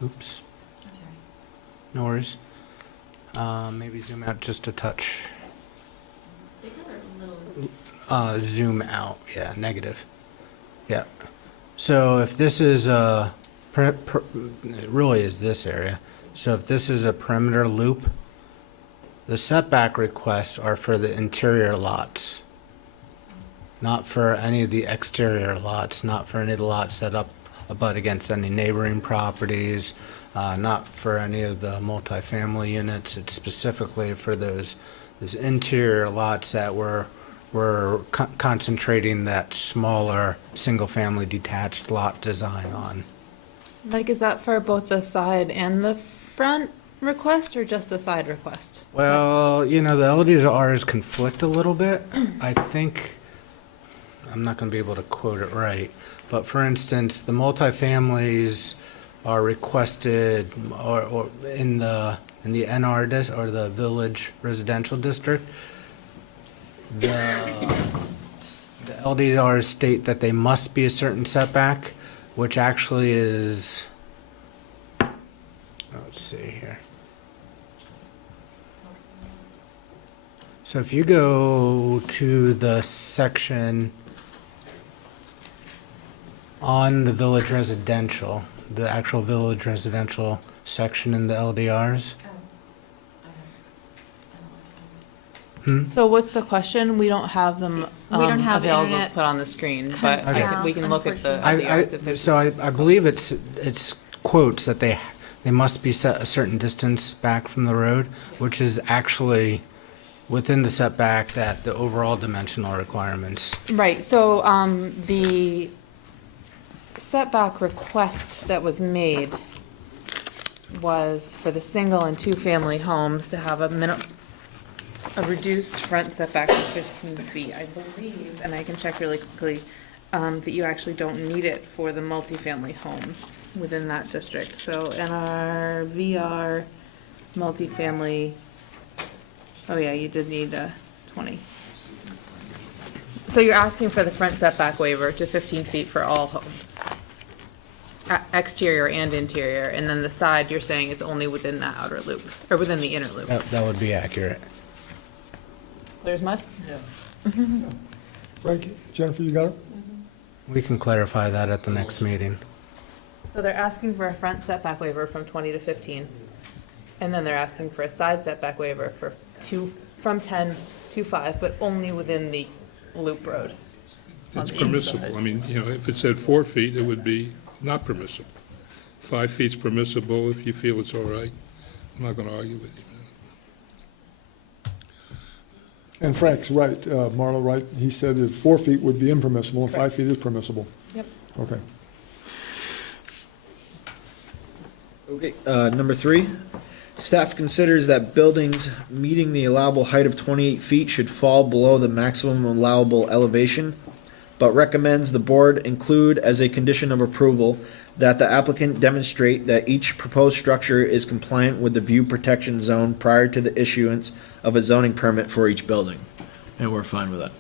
Oops. No worries. Maybe zoom out just a touch. Zoom out, yeah, negative. Yeah. So if this is a, it really is this area. So if this is a perimeter loop, the setback requests are for the interior lots, not for any of the exterior lots, not for any of the lots that abut against any neighboring properties, not for any of the multifamily units. It's specifically for those interior lots that we're concentrating that smaller single-family detached lot design on. Mike, is that for both the side and the front request, or just the side request? Well, you know, the LDRs conflict a little bit. I think, I'm not going to be able to quote it right, but for instance, the multifamilies are requested or in the NR or the village residential district. The LDRs state that they must be a certain setback, which actually is, let's see here. So if you go to the section on the village residential, the actual village residential section in the LDRs. So what's the question? We don't have them We don't have available to internet put on the screen, but we can look at the LDRs if there's. So I believe it's quotes that they must be set a certain distance back from the road, which is actually within the setback that the overall dimensional requirements. Right, so the setback request that was made was for the single and two-family homes to have a reduced front setback of 15 feet. I believe, and I can check really quickly, that you actually don't need it for the multifamily homes within that district. So in our VR multifamily, oh yeah, you did need 20. So you're asking for the front setback waiver to 15 feet for all homes, exterior and interior, and then the side, you're saying it's only within that outer loop, or within the inner loop. That would be accurate. There's mud? Yeah. Frank, Jennifer, you got it? We can clarify that at the next meeting. So they're asking for a front setback waiver from 20 to 15, and then they're asking for a side setback waiver from 10 to 5, but only within the loop road. It's permissible. I mean, you know, if it said 4 feet, it would be not permissible. 5 feet's permissible if you feel it's all right. I'm not going to argue with you. And Frank's right, Marla, right? He said that 4 feet would be impermissible, and 5 feet is permissible. Yep. Okay. Okay, number 3, staff considers that buildings meeting the allowable height of 28 feet should fall below the maximum allowable elevation, but recommends the board include as a condition of approval that the applicant demonstrate that each proposed structure is compliant with the view protection zone prior to the issuance of a zoning permit for each building. And we're fine with that.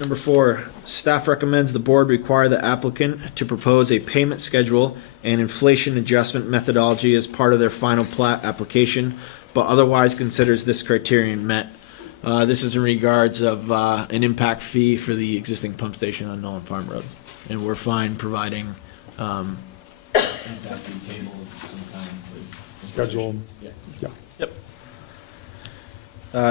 Number 4, staff recommends the board require the applicant to propose a payment schedule and inflation adjustment methodology as part of their final plat application, but otherwise considers this criterion met. This is in regards of an impact fee for the existing pump station on Nolan Farm Road. And we're fine providing impact fee table of some kind. Schedule. Yeah. Yeah. Yep.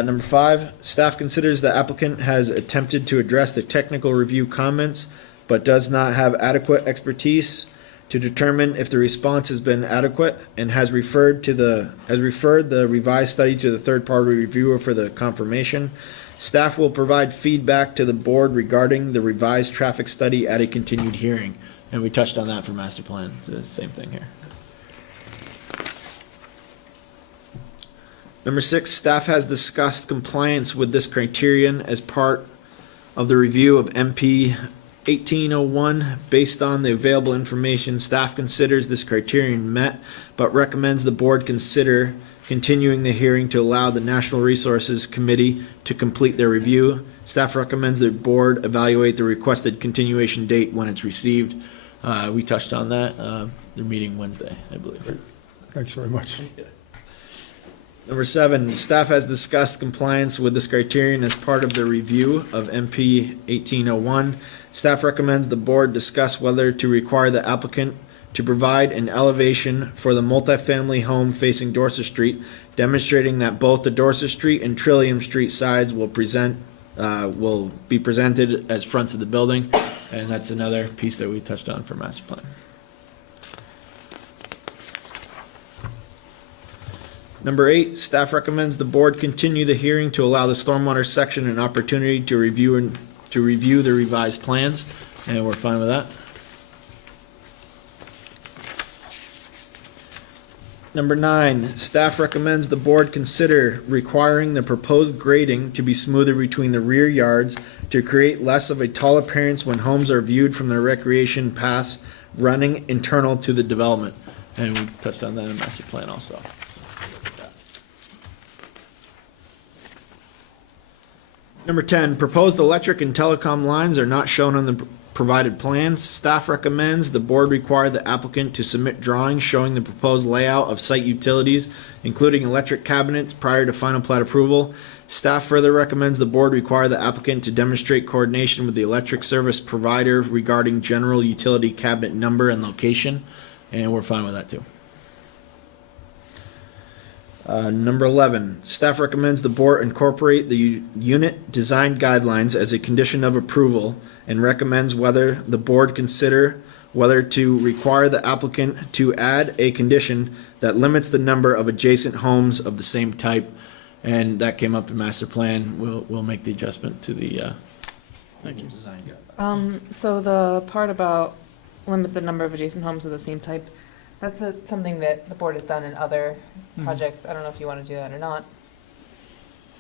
Number 5, staff considers the applicant has attempted to address the technical review comments, but does not have adequate expertise to determine if the response has been adequate, and has referred the revised study to the third-party reviewer for the confirmation. Staff will provide feedback to the board regarding the revised traffic study at a continued hearing. And we touched on that for master plan. It's the same thing here. Number 6, staff has discussed compliance with this criterion as part of the review of MP 1801, based on the available information, staff considers this criterion met, but recommends the board consider continuing the hearing to allow the National Resources Committee to complete their review. Staff recommends the board evaluate the requested continuation date when it's received. We touched on that. They're meeting Wednesday, I believe. Thanks very much. Number 7, staff has discussed compliance with this criterion as part of the review of MP 1801. Staff recommends the board discuss whether to require the applicant to provide an elevation for the multifamily home facing Dorset Street, demonstrating that both the Dorset Street and Trillium Street sides will be presented as fronts of the building, and that's another piece that we touched on for master plan. Number 8, staff recommends the board continue the hearing to allow the stormwater section an opportunity to review the revised plans, and we're fine with that. Number 9, staff recommends the board consider requiring the proposed grading to be smoother between the rear yards to create less of a tall appearance when homes are viewed from the recreation paths running internal to the development. And we touched on that in master plan also. Number 10, proposed electric and telecom lines are not shown on the provided plans. Staff recommends the board require the applicant to submit drawings showing the proposed layout of site utilities, including electric cabinets, prior to final plat approval. Staff further recommends the board require the applicant to demonstrate coordination with the electric service provider regarding general utility cabinet number and location, and we're fine with that too. Number 11, staff recommends the board incorporate the unit design guidelines as a condition of approval and recommends whether the board consider whether to require the applicant to add a condition that limits the number of adjacent homes of the same type. And that came up in master plan. We'll make the adjustment to the design guidelines. So the part about limit the number of adjacent homes of the same type, that's something that the board has done in other projects. I don't know if you want to do that or not.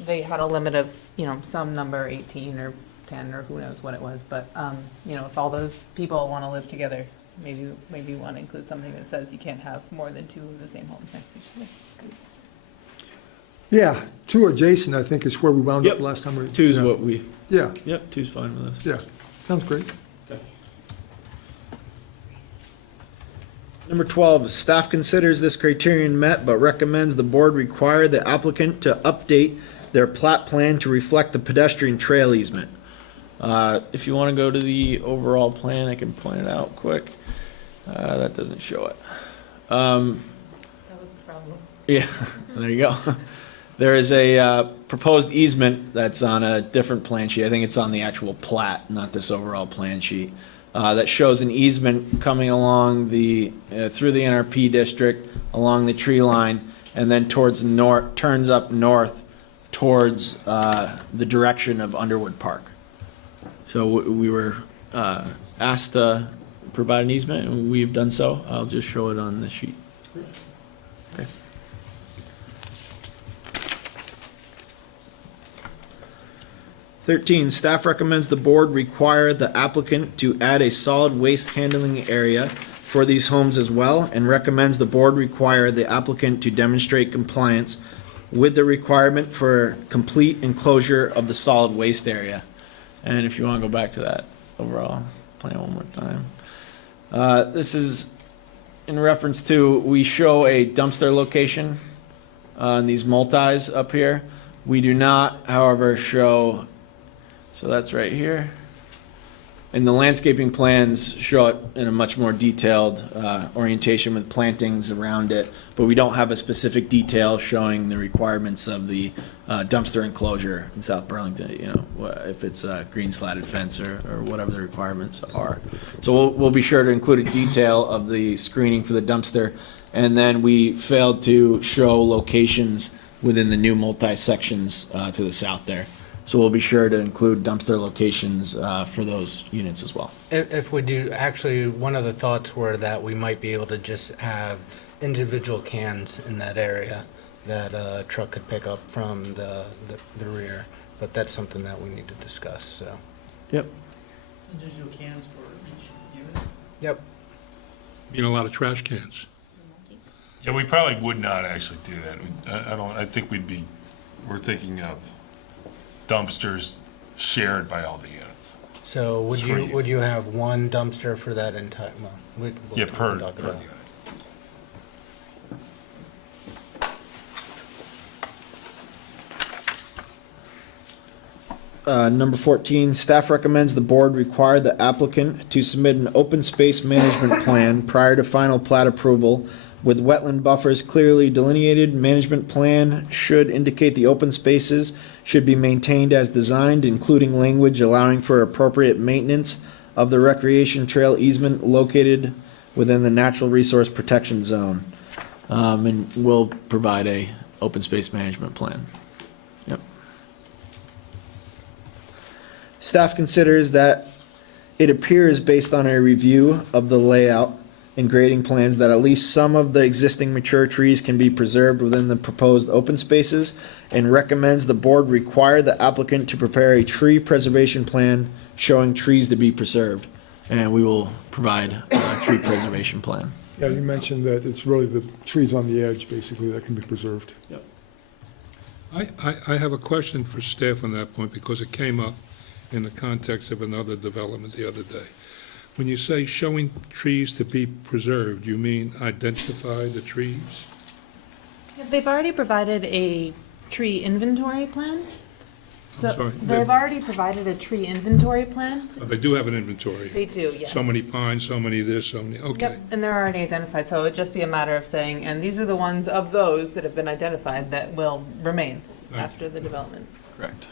They had a limit of, some number, 18 or 10 or who knows what it was. But, if all those people want to live together, maybe you want to include something that says you can't have more than 2 of the same homes next to each other. Yeah, 2 adjacent, I think, is where we wound up last time. 2 is what we. Yeah. Yep, 2's fine with us. Yeah, sounds great. Number 12, staff considers this criterion met, but recommends the board require the applicant to update their plat plan to reflect the pedestrian trail easement. If you want to go to the overall plan, I can point it out quick. That doesn't show it. That was the problem. Yeah, there you go. There is a proposed easement that's on a different plan sheet. I think it's on the actual plat, not this overall plan sheet. That shows an easement coming along through the NRP district, along the tree line, and then towards north, turns up north towards the direction of Underwood Park. So we were asked to provide an easement, and we've done so. I'll just show it on the sheet. Okay. (13) Staff recommends the board require the applicant to add a solid waste handling area for these homes as well, and recommends the board require the applicant to demonstrate compliance with the requirement for complete enclosure of the solid waste area. And if you want to go back to that overall plan one more time. This is in reference to, we show a dumpster location on these multis up here. We do not, however, show. So that's right here. And the landscaping plans show it in a much more detailed orientation with plantings around it, but we don't have a specific detail showing the requirements of the dumpster enclosure in South Burlington, if it's a green slatted fence or whatever the requirements are. So we'll be sure to include a detail of the screening for the dumpster, and then we failed to show locations within the new multi-sections to the south there. So we'll be sure to include dumpster locations for those units as well. If we do, actually, one of the thoughts were that we might be able to just have individual cans in that area that a truck could pick up from the rear, but that's something that we need to discuss, so. Yep. Individual cans for each unit? Yep. You know, a lot of trash cans. Yeah, we probably would not actually do that. I think we're thinking of dumpsters shared by all the units. So would Three. you have one dumpster for that entire, well, we'll Yeah, per talk about it. unit. Number 14, staff recommends the board require the applicant to submit an open space management plan prior to final plat approval with wetland buffers clearly delineated. Management plan should indicate the open spaces should be maintained as designed, including language allowing for appropriate maintenance of the recreation trail easement located within the natural resource protection zone. And we'll provide a open space management plan. Yep. Staff considers that it appears based on a review of the layout and grading plans that at least some of the existing mature trees can be preserved within the proposed open spaces, and recommends the board require the applicant to prepare a tree preservation plan showing trees to be preserved. And we will provide a tree preservation plan. Yeah, you mentioned that it's really the trees on the edge, basically, that can be preserved. Yep. I have a question for staff on that point, because it came up in the context of another development the other day. When you say showing trees to be preserved, you mean identify the trees? They've already provided a tree inventory plan. So sorry, they've already provided a tree inventory plan. They do have an inventory. They do, yes. So many pines, so many this, so many, okay. Yep, and they're already identified, so it would just be a matter of saying, and these are the ones of those that have been identified that will remain Right. after the development. Correct.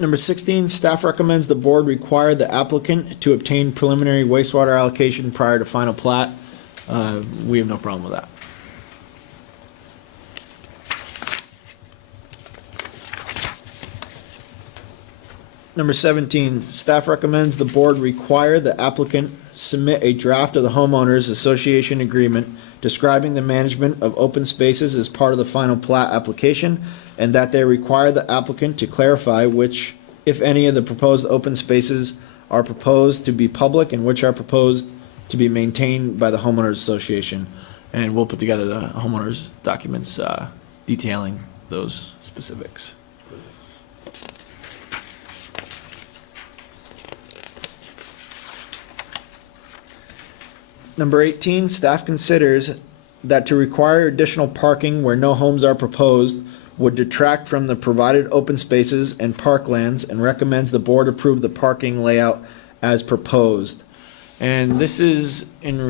Number 16, staff recommends the board require the applicant to obtain preliminary wastewater allocation prior to final plat. We have no problem with that. Number 17, staff recommends the board require the applicant submit a draft of the homeowners association agreement describing the management of open spaces as part of the final plat application, and that they require the applicant to clarify which, if any, of the proposed open spaces are proposed to be public and which are proposed to be maintained by the homeowners association. And we'll put together the homeowners documents detailing those specifics. Number 18, staff considers that to require additional parking where no homes are proposed would detract from the provided open spaces and parklands, and recommends the board approve the parking layout as proposed. And this is in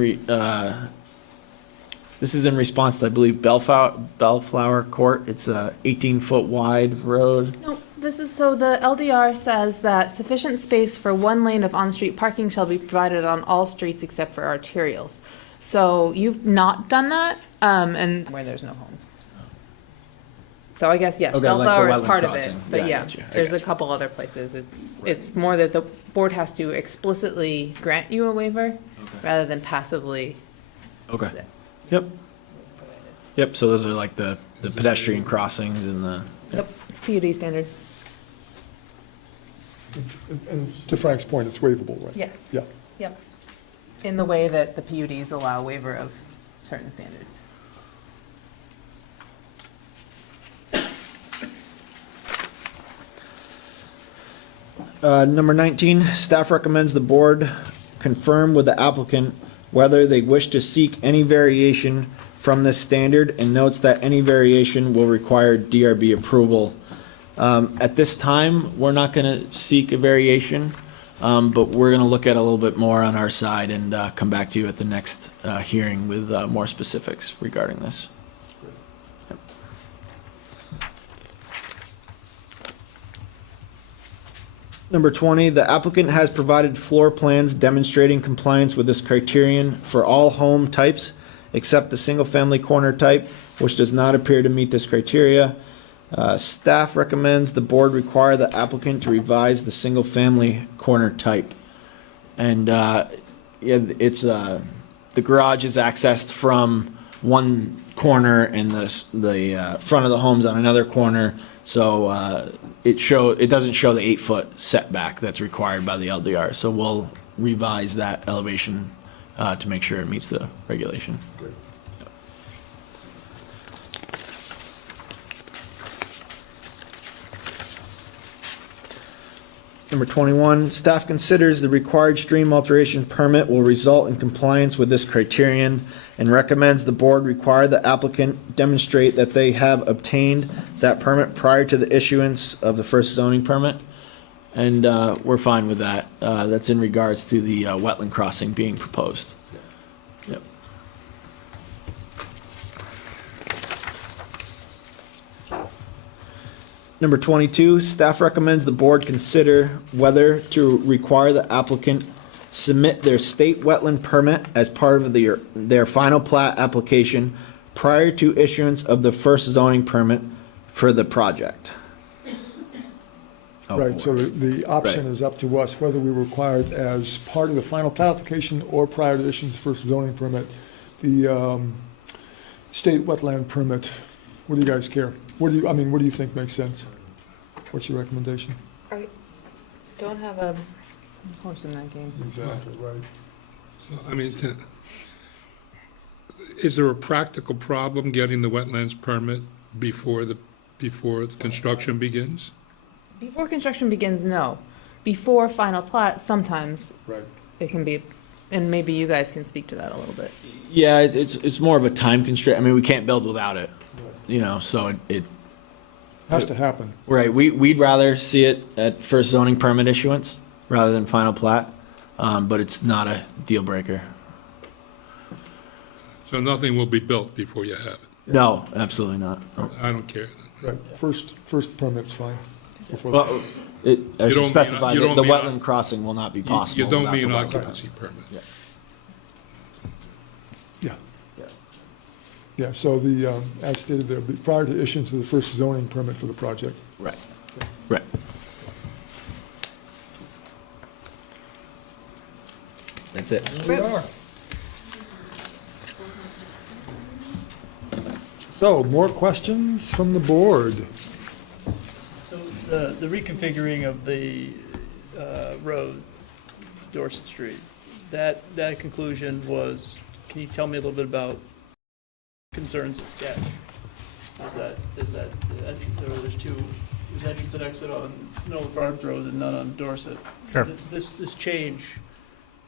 response to, I believe, Bellflower Court. It's a 18-foot wide road. No, this is, so the LDR says that sufficient space for one lane of on-street parking shall be provided on all streets except for arterials. So you've not done that, and where there's no homes. So I guess, yes, Okay, like the Bellflower is wetland part of it, crossing. but Yeah, I yeah, got you. I there's got a couple other places. It's more that the board has to explicitly grant you a waiver rather than passively. Okay. say. Yep. Yep, so those are like the pedestrian crossings and the. Yep, it's PUD standard. And to Frank's point, it's waivable, right? Yes. Yeah. Yep. In the way that the PUDs allow waiver of certain standards. Number 19, staff recommends the board confirm with the applicant whether they wish to seek any variation from this standard, and notes that any variation will require DRB approval. At this time, we're not going to seek a variation, but we're going to look at a little bit more on our side and come back to you at the next hearing with more specifics regarding this. Number 20, the applicant has provided floor plans demonstrating compliance with this criterion for all home types except the single-family corner type, which does not appear to meet this criteria. Staff recommends the board require the applicant to revise the single-family corner type. And yeah, it's the garage is accessed from one corner and the front of the home's on another corner. So it doesn't show the 8-foot setback that's required by the LDR. So we'll revise that elevation to make sure it meets the regulation. Good. Number 21, staff considers the required stream alteration permit will result in compliance with this criterion and recommends the board require the applicant demonstrate that they have obtained that permit prior to the issuance of the first zoning permit. And we're fine with that. That's in regards to the wetland crossing being proposed. Yep. Number 22, staff recommends the board consider whether to require the applicant submit their state wetland permit as part of their final plat application prior to issuance of the first zoning permit for the project. Right, so the option is up to us whether we require it as part of the final plat application or prior to issuance of the first zoning permit. The state wetland permit, what do you guys care? What do you think makes sense? What's your recommendation? I don't have a horse in that game. Exactly, right. So, I mean, is there a practical problem getting the wetlands permit before the construction begins? Before construction begins, no. Before final plat, sometimes Right. it can be, and maybe you guys can speak to that a little bit. Yeah, it's more of a time constraint. I mean, we can't build without it, you know, so it Has to happen. Right, we'd rather see it at first zoning permit issuance rather than final plat, but it's not a deal breaker. So nothing will be built before you have it? No, absolutely not. I don't care. Right, first permit's fine. Before Well, as You you don't specified, mean- you don't the mean- wetland crossing will not be possible. You don't without mean the wetland. occupancy permit? Yeah. Yeah, so as stated there, prior to issuance of the first zoning permit for the project. Right, right. That's it. We are. So, more questions from the board? So the reconfiguring of the road, Dorset Street, that conclusion was, can you tell me a little bit about concerns at Sketch? There's entrance and exit on Middle Farms Road and none on Dorset. Sure. This change,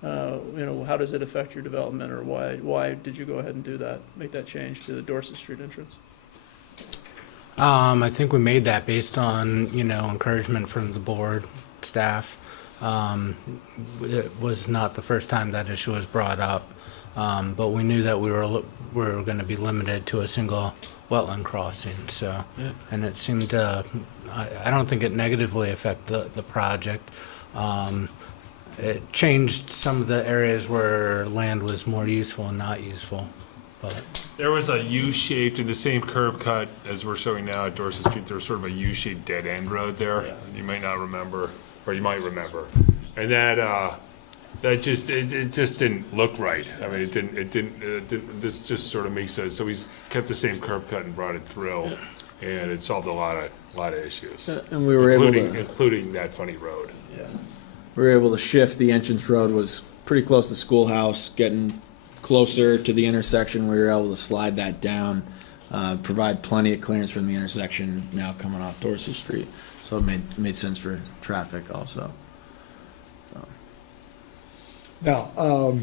how does it affect your development, or why did you go ahead and do that, make that change to the Dorset Street entrance? I think we made that based on, encouragement from the board, staff. It was not the first time that issue was brought up, but we knew that we were going to be limited to a single wetland crossing, so. Yeah. And it seemed to, I don't think it negatively affected the project. It changed some of the areas where land was more useful and not useful, but. There was a U-shaped, in the same curb cut as we're showing now at Dorset Street, there was sort of a U-shaped dead-end road there. You might not remember, or you might remember. And that just, it just didn't look right. I mean, it didn't, this just sort of makes sense. So he's kept the same curb cut and brought it through, and it solved a lot of issues. And we were able to. Including that funny road. Yeah. We were able to shift. The entrance road was pretty close to schoolhouse, getting closer to the intersection. We were able to slide that down, provide plenty of clearance from the intersection now coming off Dorset Street. So it made sense for traffic also. So. Now,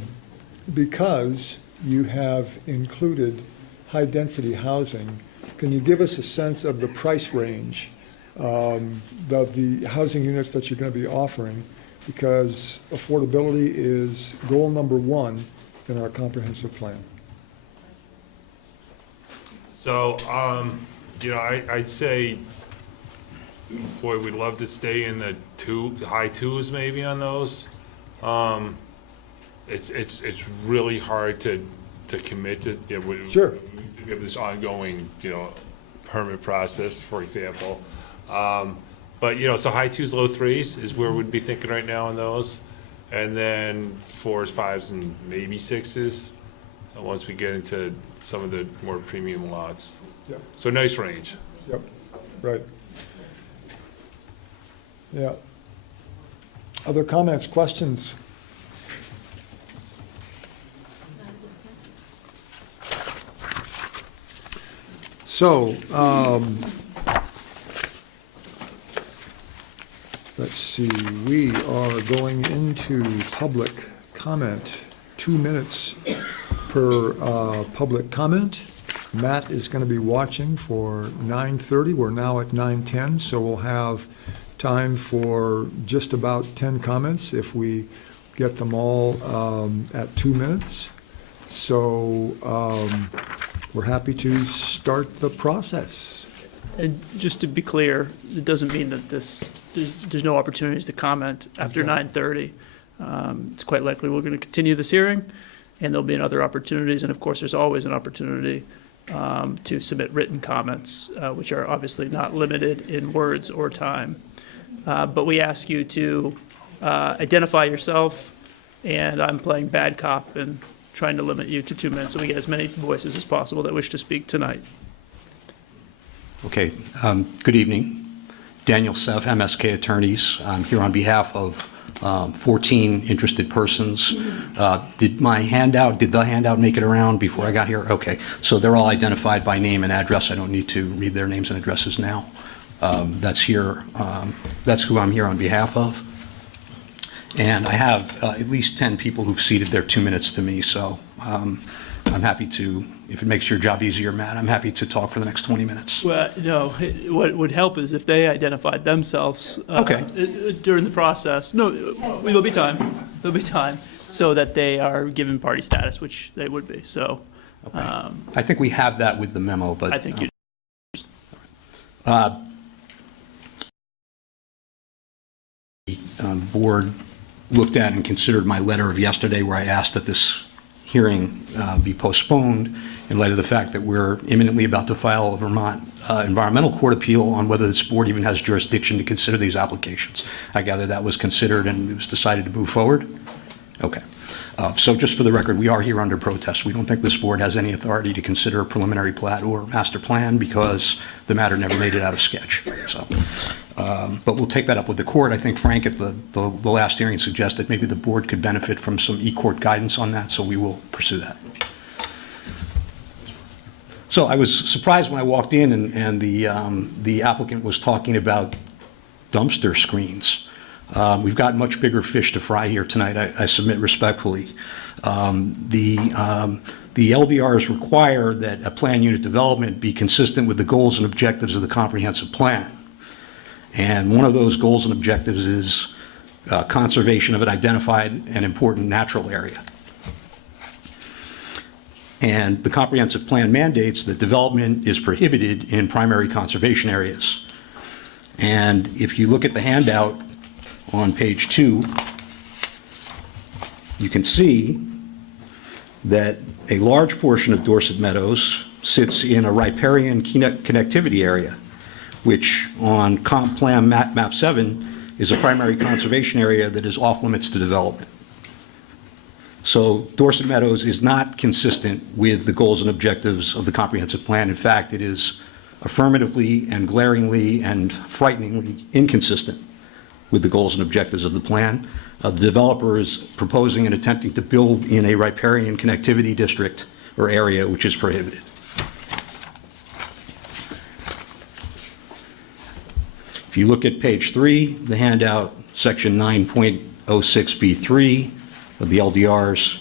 because you have included high-density housing, can you give us a sense of the price range of the housing units that you're going to be offering? Because affordability is goal number one in our comprehensive plan. So, I'd say, boy, we'd love to stay in the high twos maybe on those. It's really hard to commit to, Sure. We have this ongoing, permit process, for example. But, so high twos, low threes is where we'd be thinking right now on those. And then 4s, 5s, and maybe 6s. once we get into some of the more premium lots. Yep. So nice range. Yep, right. Yeah. Other comments, questions? So, let's see, we are going into public comment, 2 minutes per public comment. Matt is going to be watching for 9:30. We're now at 9:10, so we'll have time for just about 10 comments if we get them all at 2 minutes. So we're happy to start the process. And just to be clear, it doesn't mean that there's no opportunities to comment after 9:30. It's quite likely we're going to continue this hearing, and there'll be other opportunities. And of course, there's always an opportunity to submit written comments, which are obviously not limited in words or time. But we ask you to identify yourself, and I'm playing bad cop and trying to limit you to 2 minutes so we get as many voices as possible that wish to speak tonight. Okay, good evening. Daniel Seff, MSK Attorneys. I'm here on behalf of 14 interested persons. Did the handout make it around before I got here? Okay, so they're all identified by name and address. I don't need to read their names and addresses now. That's who I'm here on behalf of. And I have at least 10 people who've ceded their 2 minutes to me, so I'm happy to, if it makes your job easier, Matt, I'm happy to talk for the next 20 minutes. Well, no, what would help is if they identified themselves during the process. No, there'll be time. There'll be time so that they are given party status, which they would be. So, okay. I think we have that with the memo, but I think you. The board looked at and considered my letter of yesterday where I asked that this hearing be postponed in light of the fact that we're imminently about to file a Vermont Environmental Court appeal on whether this board even has jurisdiction to consider these applications. I gather that was considered and it was decided to move forward? Okay. So just for the record, we are here under protest. We don't think this board has any authority to consider a preliminary plat or master plan because the matter never made it out of sketch. So, but we'll take that up with the court. I think Frank at the last hearing suggested maybe the board could benefit from some e-court guidance on that, so we will pursue that. So I was surprised when I walked in and the applicant was talking about dumpster screens. We've got much bigger fish to fry here tonight, I submit respectfully. The LDRs require that a plan unit development be consistent with the goals and objectives of the comprehensive plan. And one of those goals and objectives is conservation of an identified and important natural area. And the comprehensive plan mandates that development is prohibited in primary conservation areas. And if you look at the handout on page 2, you can see that a large portion of Dorset Meadows sits in a riparian connectivity area, which on Comp Plan Map 7 is a primary conservation area that is off limits to development. So Dorset Meadows is not consistent with the goals and objectives of the comprehensive plan. In fact, it is affirmatively and glaringly and frighteningly inconsistent with the goals and objectives of the plan. The developer is proposing and attempting to build in a riparian connectivity district or area which is prohibited. If you look at page 3, the handout, section 9.06B3 of the LDRs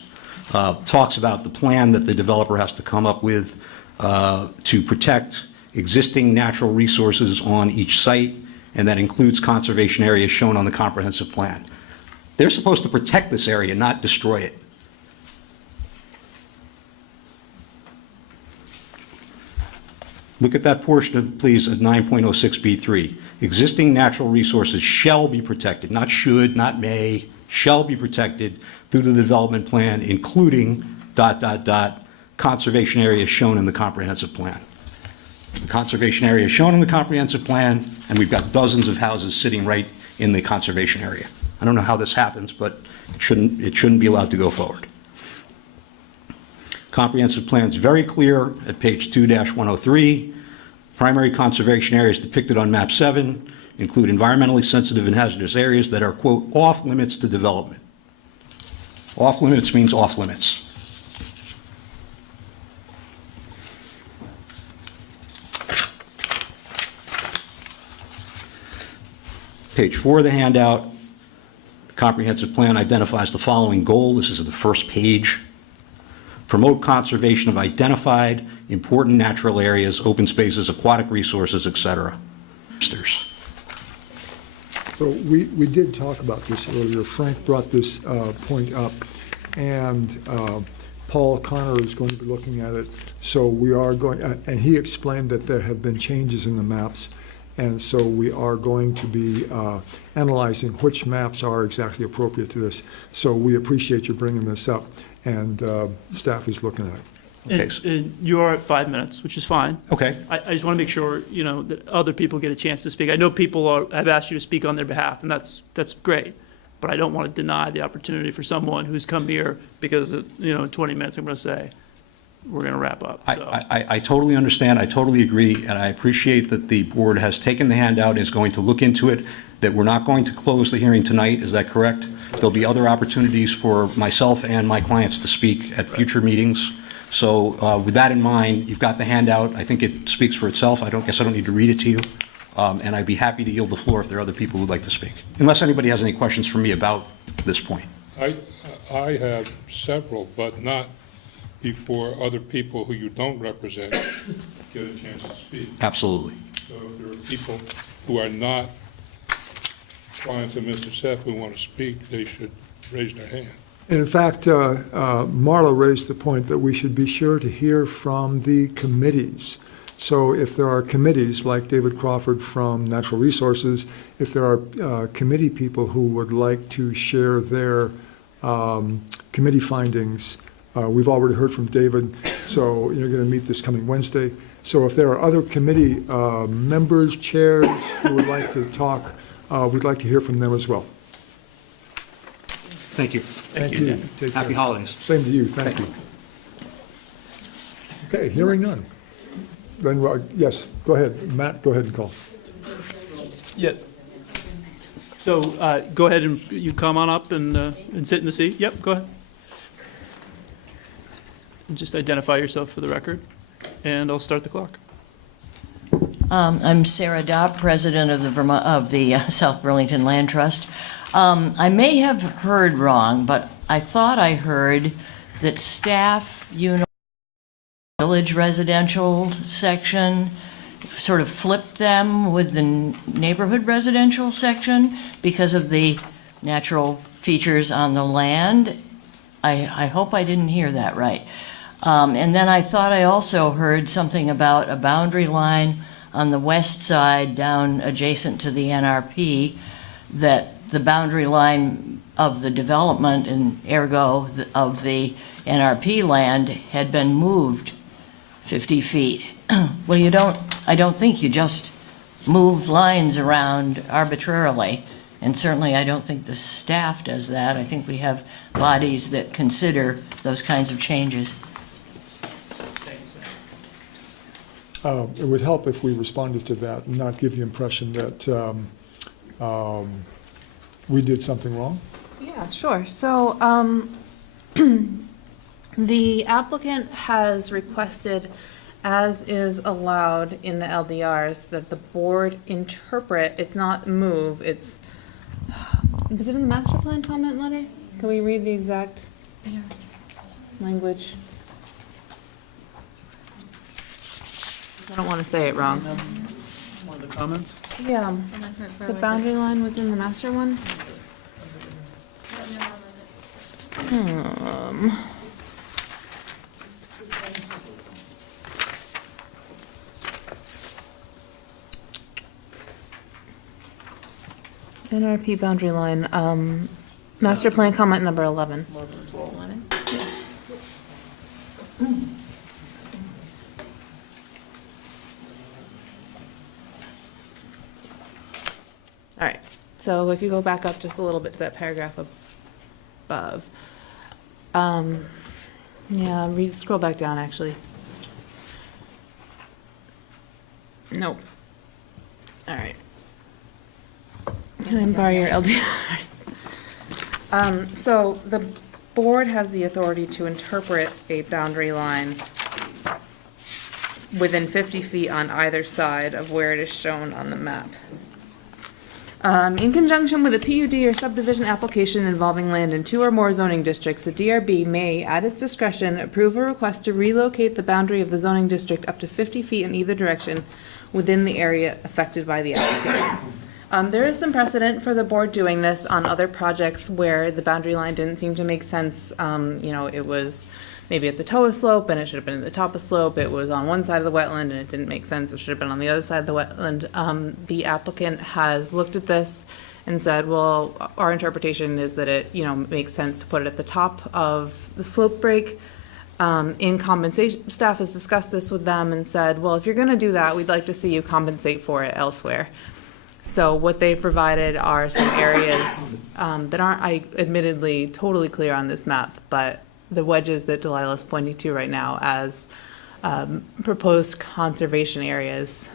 talks about the plan that the developer has to come up with to protect existing natural resources on each site, and that includes conservation areas shown on the comprehensive plan. They're supposed to protect this area, not destroy it. Look at that portion, please, of 9.06B3. Existing natural resources shall be protected, not should, not may, shall be protected through the development plan, including ... conservation areas shown in the comprehensive plan. The conservation area is shown in the comprehensive plan, and we've got dozens of houses sitting right in the conservation area. I don't know how this happens, but it shouldn't be allowed to go forward. Comprehensive plan is very clear at page 2-103. Primary conservation areas depicted on map 7 include environmentally sensitive and hazardous areas that are, quote, off limits to development. Off limits means off limits. Page 4 of the handout, the comprehensive plan identifies the following goal. This is the first page. Promote conservation of identified important natural areas, open spaces, aquatic resources, etc. So we did talk about this earlier. Frank brought this point up, and Paul Connor is going to be looking at it. So we are going, and he explained that there have been changes in the maps, and so we are going to be analyzing which maps are exactly appropriate to this. So we appreciate you bringing this up, and staff is looking at it. And you are at 5 minutes, which is fine. Okay. I just want to make sure, that other people get a chance to speak. I know people have asked you to speak on their behalf, and that's great. But I don't want to deny the opportunity for someone who's come here because, in 20 minutes I'm going to say, we're going to wrap up. So. I totally understand. I totally agree, and I appreciate that the board has taken the handout and is going to look into it, that we're not going to close the hearing tonight. Is that correct? There'll be other opportunities for myself and my clients to speak at future meetings. So with that in mind, you've got the handout. I think it speaks for itself. I don't need to read it to you. And I'd be happy to yield the floor if there are other people who'd like to speak, unless anybody has any questions for me about this point. I have several, but not before other people who you don't represent get a chance to speak. Absolutely. So if there are people who are not clients of Mr. Seff who want to speak, they should raise their hand. And in fact, Marla raised the point that we should be sure to hear from the committees. So if there are committees, like David Crawford from Natural Resources, if there are committee people who would like to share their committee findings, we've already heard from David, so you're going to meet this coming Wednesday. So if there are other committee members, chairs who would like to talk, we'd like to hear from them as well. Thank you. Thank you. Take Happy care. holidays. Same to you. Thank you. Okay, hearing none. Then, yes, go ahead. Matt, go ahead and call. Yeah. So go ahead and you come on up and sit in the seat. Yep, go ahead. And just identify yourself for the record, and I'll start the clock. I'm Sarah Dopp, president of the South Burlington Land Trust. I may have heard wrong, but I thought I heard that staff, village residential section, sort of flipped them with the neighborhood residential section because of the natural features on the land. I hope I didn't hear that right. And then I thought I also heard something about a boundary line on the west side down adjacent to the NRP, that the boundary line of the development and ergo of the NRP land had been moved 50 feet. Well, I don't think you just move lines around arbitrarily, and certainly I don't think the staff does that. I think we have bodies that consider those kinds of changes. It would help if we responded to that and not give the impression that we did something wrong. Yeah, sure. So the applicant has requested, as is allowed in the LDRs, that the board interpret, it's not move, was it in the master plan comment letter? Can we read the exact language? I don't want to say it wrong. One of the comments? Yeah, the boundary line was in the master one? NRP boundary line, master plan comment number 11. 11. All right, so if you go back up just a little bit to that paragraph above. Yeah, scroll back down, actually. Nope. All right. Can I borrow your LDRs? So the board has the authority to interpret a boundary line within 50 feet on either side of where it is shown on the map. In conjunction with a PUD or subdivision application involving land in 2 or more zoning districts, the DRB may, at its discretion, approve a request to relocate the boundary of the zoning district up to 50 feet in either direction within the area affected by the application. There is some precedent for the board doing this on other projects where the boundary line didn't seem to make sense. It was maybe at the toe of slope and it should have been at the top of slope. It was on one side of the wetland and it didn't make sense. It should have been on the other side of the wetland. The applicant has looked at this and said, well, our interpretation is that it, makes sense to put it at the top of the slope break. In compensation, staff has discussed this with them and said, well, if you're going to do that, we'd like to see you compensate for it elsewhere. So what they provided are some areas that aren't, admittedly, totally clear on this map, but the wedges that Delilah's pointing to right now as proposed conservation areas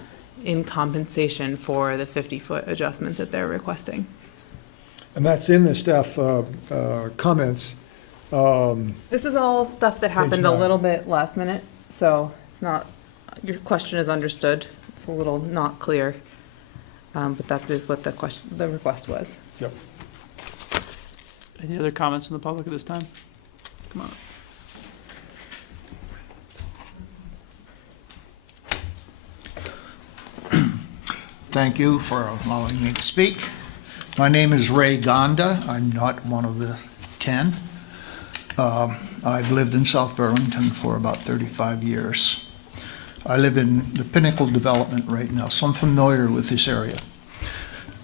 in compensation for the 50-foot adjustment that they're requesting. And that's in the staff comments. This is all stuff that happened a little bit last minute, so it's not, your question is understood. It's a little not clear, but that is what the request was. Yep. Any other comments from the public at this time? Come on. Thank you for allowing me to speak. My name is Ray Gonda. I'm not one of the 10. I've lived in South Burlington for about 35 years. I live in the Pinnacle development right now, so I'm familiar with this area.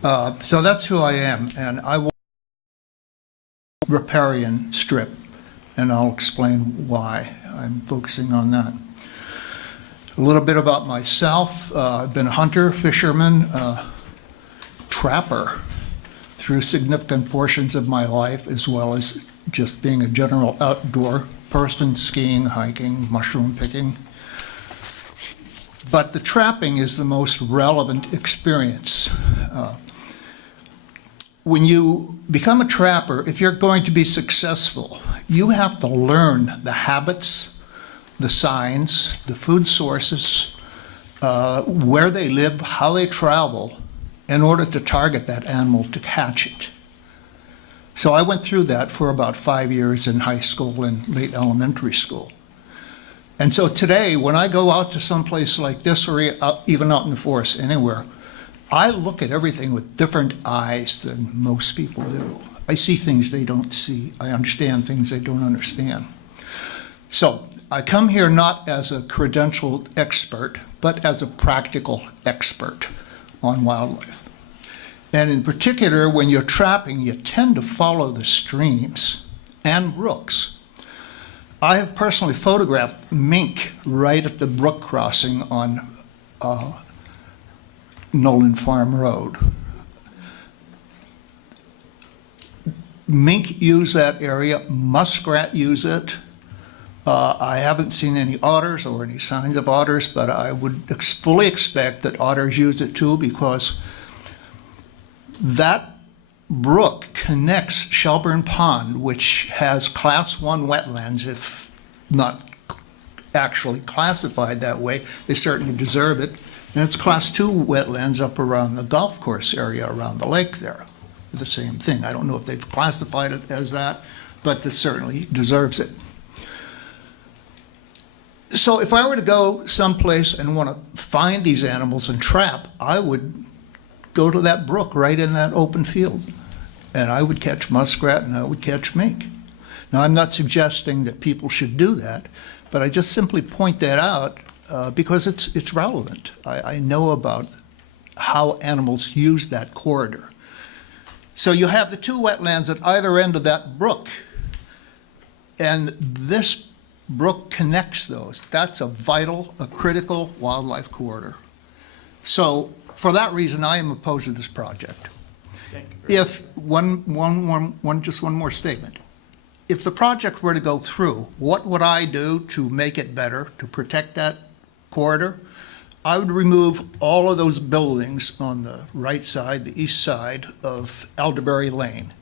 So that's who I am, and I will riparian strip, and I'll explain why I'm focusing on that. A little bit about myself. I've been a hunter, fisherman, trapper through significant portions of my life, as well as just being a general outdoor person, skiing, hiking, mushroom picking. But the trapping is the most relevant experience. When you become a trapper, if you're going to be successful, you have to learn the habits, the signs, the food sources, where they live, how they travel, in order to target that animal to catch it. So I went through that for about 5 years in high school and late elementary school. And so today, when I go out to some place like this, or even out in the forest, anywhere, I look at everything with different eyes than most people do. I see things they don't see. I understand things they don't understand. So I come here not as a credentialed expert, but as a practical expert on wildlife. And in particular, when you're trapping, you tend to follow the streams and brooks. I have personally photographed mink right at the brook crossing on Nolan Farm Road. Mink use that area, muskrat use it. I haven't seen any otters or any signs of otters, but I would fully expect that otters use it too, because that brook connects Shelburne Pond, which has Class 1 wetlands, if not actually classified that way. They certainly deserve it. And it's Class 2 wetlands up around the golf course area around the lake there. The same thing. I don't know if they've classified it as that, but it certainly deserves it. So if I were to go someplace and want to find these animals and trap, I would go to that brook right in that open field, and I would catch muskrat and I would catch mink. Now, I'm not suggesting that people should do that, but I just simply point that out because it's relevant. I know about how animals use that corridor. So you have the 2 wetlands at either end of that brook, and this brook connects those. That's a vital, a critical wildlife corridor. So for that reason, I am opposed to this project. Thank you. Just one more statement. if the project were to go through, what would I do to make it better, to protect that corridor? I would remove all of those buildings on the right side, the east side of Elderberry Lane.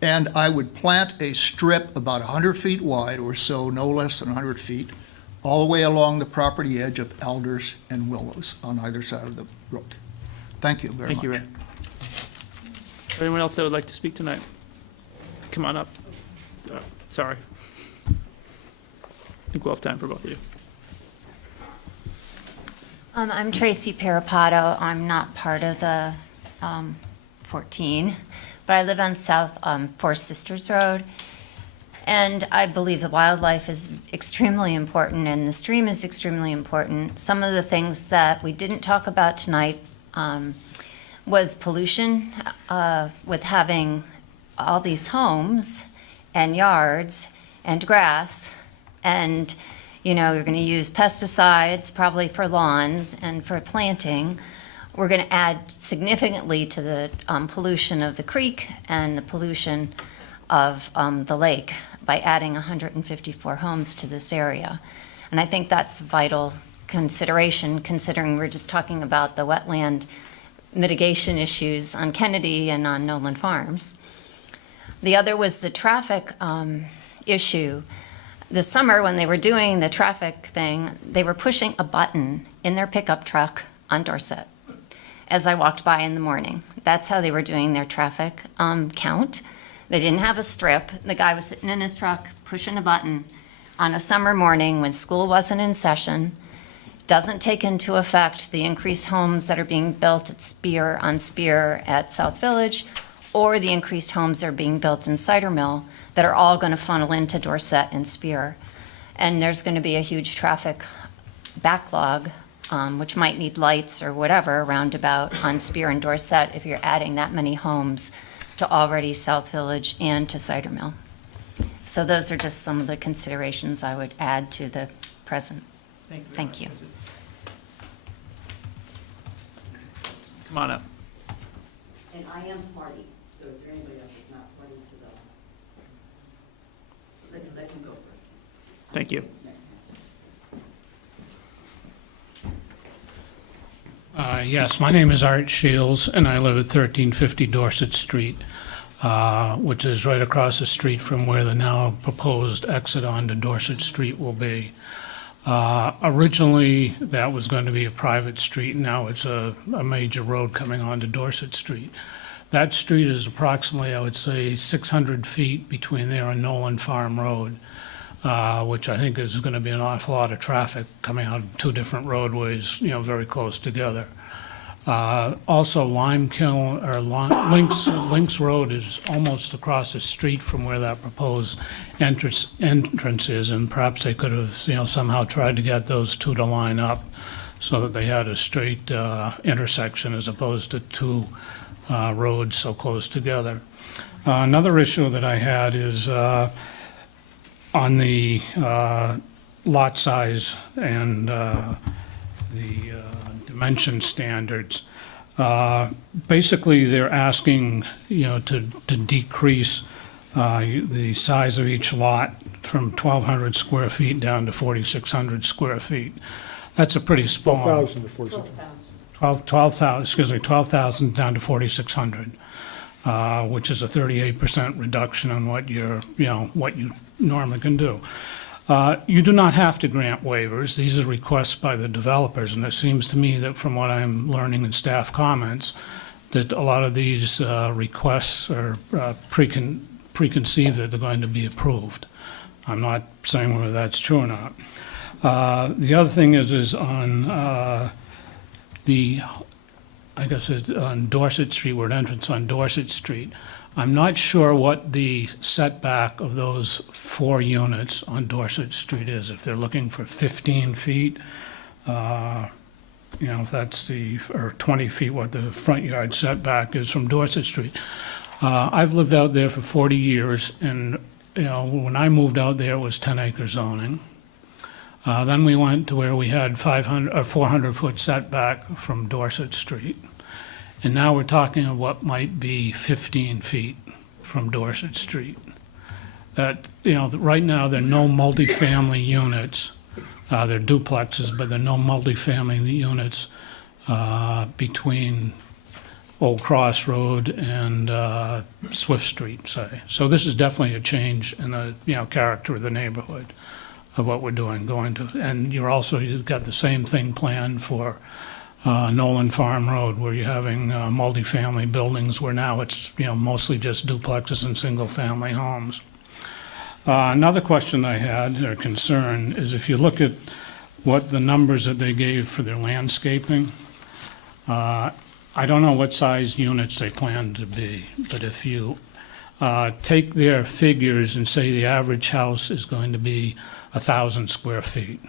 And I would plant a strip about 100 feet wide or so, no less than 100 feet, all the way along the property edge of alders and willows on either side of the brook. Thank you very much. Thank you, Ray. Anyone else that would like to speak tonight? Come on up. Sorry. I think we'll have time for both of you. I'm Tracy Parapato. I'm not part of the 14, but I live on South Four Sisters Road. And I believe the wildlife is extremely important and the stream is extremely important. Some of the things that we didn't talk about tonight was pollution with having all these homes and yards and grass, and you know, you're going to use pesticides probably for lawns and for planting. We're going to add significantly to the pollution of the creek and the pollution of the lake by adding 154 homes to this area. And I think that's vital consideration, considering we're just talking about the wetland mitigation issues on Kennedy and on Nolan Farms. The other was the traffic issue. This summer, when they were doing the traffic thing, they were pushing a button in their pickup truck on Dorset as I walked by in the morning. That's how they were doing their traffic count. They didn't have a strip. The guy was sitting in his truck pushing a button on a summer morning when school wasn't in session. Doesn't take into effect the increased homes that are being built at Spear at South Village, or the increased homes that are being built in Cider Mill that are all going to funnel into Dorset and Spear. And there's going to be a huge traffic backlog, which might need lights or whatever roundabout on Spear and Dorset if you're adding that many homes to already South Village and to Cider Mill. So those are just some of the considerations I would add to the present. Thank you. Come on up. And I am party, so is there anybody else that's not party to the, let him go first. Thank you. Yes, my name is Art Shields, and I live at 1350 Dorset Street, which is right across the street from where the now proposed exit onto Dorset Street will be. Originally, that was going to be a private street. Now it's a major road coming onto Dorset Street. That street is approximately, I would say, 600 feet between there and Nolan Farm Road, which I think is going to be an awful lot of traffic coming out of two different roadways, you know, very close together. Also, Links Road is almost across the street from where that proposed entrance is, and perhaps they could have, you know, somehow tried to get those two to line up so that they had a straight intersection as opposed to two roads so close together. Another issue that I had is on the lot size and the dimension standards. Basically, they're asking, you know, to decrease the size of each lot from 1,200 square feet down to 4,600 square feet. That's a pretty small. 12,000 to 4,600. 12,000 down to 4,600, which is a 38% reduction on what you're, you know, what you normally can do. You do not have to grant waivers. These are requests by the developers, and it seems to me that from what I'm learning in staff comments, that a lot of these requests are preconceived that they're going to be approved. I'm not saying whether that's true or not. The other thing is on I guess it's on Dorset Street, where it entrance on Dorset Street. I'm not sure what the setback of those 4 units on Dorset Street is, if they're looking for 15 feet, you know, if that's or 20 feet, what the front yard setback is from Dorset Street. I've lived out there for 40 years, and, you know, when I moved out there, it was 10-acre zoning. Then we went to where we had 500 or 400-foot setback from Dorset Street. And now we're talking of what might be 15 feet from Dorset Street. that, right now, there are no multifamily units. There are duplexes, but there are no multifamily units between Old Cross Road and Swift Street, say. So this is definitely a change in the, character of the neighborhood of what we're doing, and you've got the same thing planned for Nolan Farm Road, where you're having multifamily buildings, where now it's, mostly just duplexes and single-family homes. Another question I had, or concern, is if you look at what the numbers that they gave for their landscaping, I don't know what size units they plan to be, but if you take their figures and say the average house is going to be 1,000 square feet,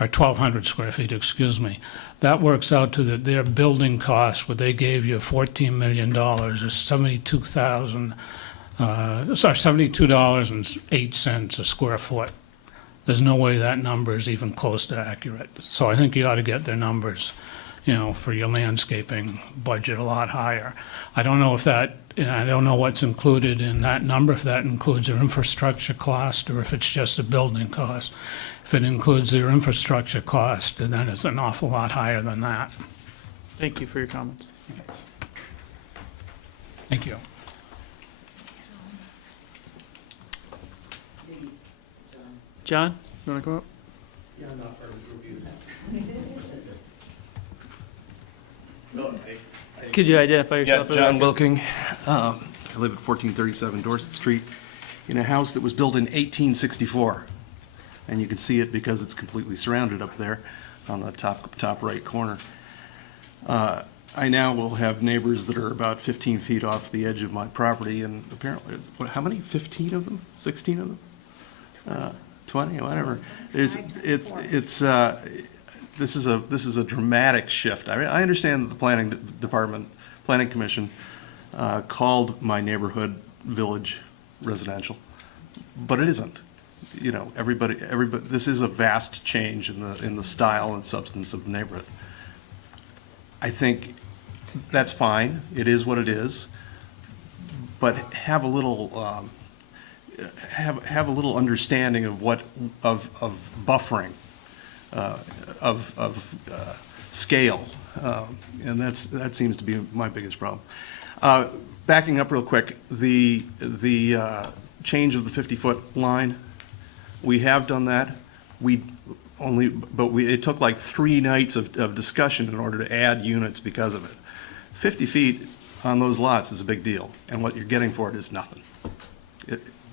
or 1,200 square feet, excuse me, that works out to that their building cost, what they gave you, $14 million, is $72.08 a square foot. There's no way that number is even close to accurate. So I think you ought to get their numbers, for your landscaping budget a lot higher. I don't know if that, I don't know what's included in that number, if that includes their infrastructure cost or if it's just a building cost. If it includes their infrastructure cost, then it's an awful lot higher than that. Thank you for your comments. Thank you. John, you want to come up? Yeah, I'm not part of the review. Could you identify yourself? Yeah, John Wilking. I live at 1437 Dorset Street in a house that was built in 1864. And you can see it because it's completely surrounded up there on the top right corner. I now will have neighbors that are about 15 feet off the edge of my property, and apparently, how many? 15 of them? 16 of them? 20, whatever. This is a dramatic shift. I understand that the planning commission called my neighborhood village residential, but it isn't. Everybody. This is a vast change in the style and substance of the neighborhood. I think that's fine. It is what it is. But have a little have a little understanding of buffering, scale, and that seems to be my biggest problem. Backing up real quick, the change of the 50-foot line, we have done that. It took like 3 nights of discussion in order to add units because of it. 50 feet on those lots is a big deal, and what you're getting for it is nothing.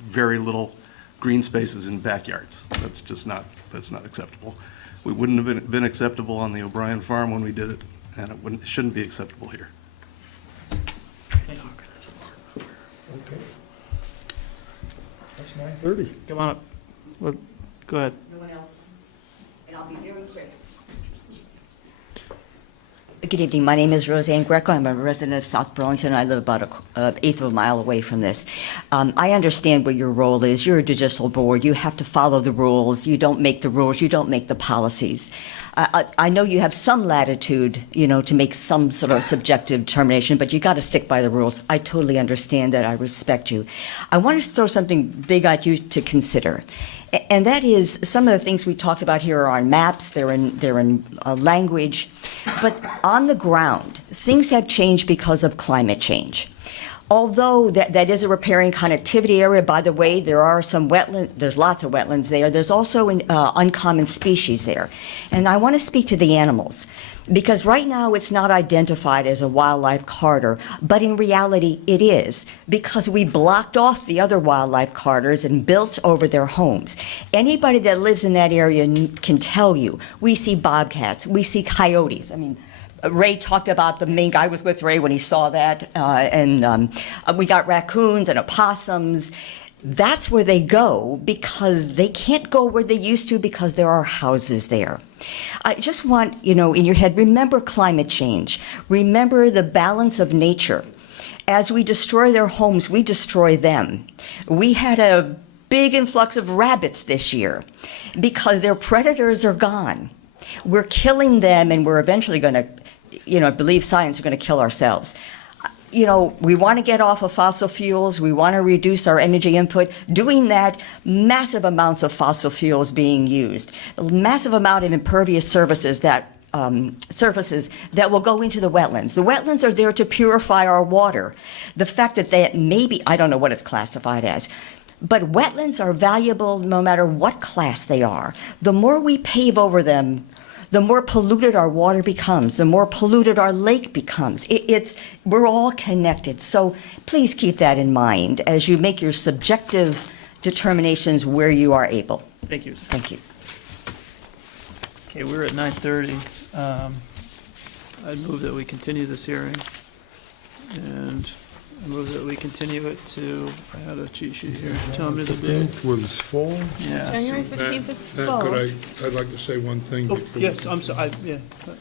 Very little green spaces in backyards. That's not acceptable. We wouldn't have been acceptable on the O'Brien farm when we did it, and it shouldn't be acceptable here. Thank you. Okay. That's 9:30. Come on up. Go ahead. No one else? And I'll be very quick. Good evening. My name is Roseanne Greco. I'm a resident of South Burlington. I live about an eighth of a mile away from this. I understand what your role is. You're a judicial board. You have to follow the rules. You don't make the rules. You don't make the policies. I know you have some latitude, to make some sort of subjective determination, but you got to stick by the rules. I totally understand that. I respect you. I want to throw something big at you to consider. And that is, some of the things we talked about here are on maps, they're in language, but on the ground, things have changed because of climate change. Although that is a riparian connectivity area, by the way, there are some wetlands, there's lots of wetlands there, there's also uncommon species there. And I want to speak to the animals, because right now it's not identified as a wildlife corridor, but in reality it is, because we blocked off the other wildlife corridors and built over their homes. Anybody that lives in that area can tell you, we see bobcats, we see coyotes. I mean, Ray talked about the mink. I was with Ray when he saw that, and we got raccoons and opossums. That's where they go because they can't go where they used to because there are houses there. I just want, in your head, remember climate change. Remember the balance of nature. As we destroy their homes, we destroy them. We had a big influx of rabbits this year because their predators are gone. We're killing them, and we're eventually going to, I believe science, are going to kill ourselves. you know, we want to get off of fossil fuels, we want to reduce our energy input. Doing that, massive amounts of fossil fuels being used, a massive amount of impervious surfaces that will go into the wetlands. The wetlands are there to purify our water. The fact that they maybe, I don't know what it's classified as, but wetlands are valuable no matter what class they are. The more we pave over them, the more polluted our water becomes, the more polluted our lake becomes. We're all connected. So please keep that in mind as you make your subjective determinations where you are able. Thank you. Thank you. Okay, we're at 9:30. I'd move that we continue this hearing. And I move that we continue it to, I had a cheat sheet here, tell me the date. 15th was full. Yeah. January 15th is Matt, full. I'd like to say one thing. Oh, before- yes, I'm sorry, I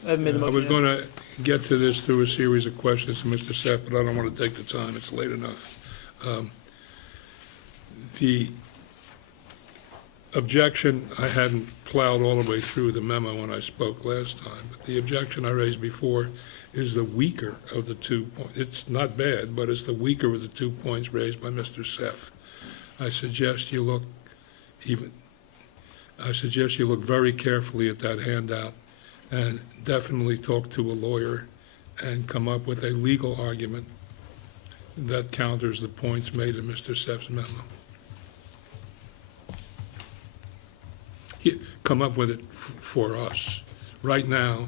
haven't made the I motion was yet. going to get to this through a series of questions to Mr. Seff, but I don't want to take the time, it's late enough. The objection, I hadn't plowed all the way through the memo when I spoke last time, but the objection I raised before is the weaker of the 2 points. It's not bad, but it's the weaker of the 2 points raised by Mr. Seff. I suggest you look very carefully at that handout and definitely talk to a lawyer and come up with a legal argument that counters the points made in Mr. Seff's memo. Come up with it for us. Right now,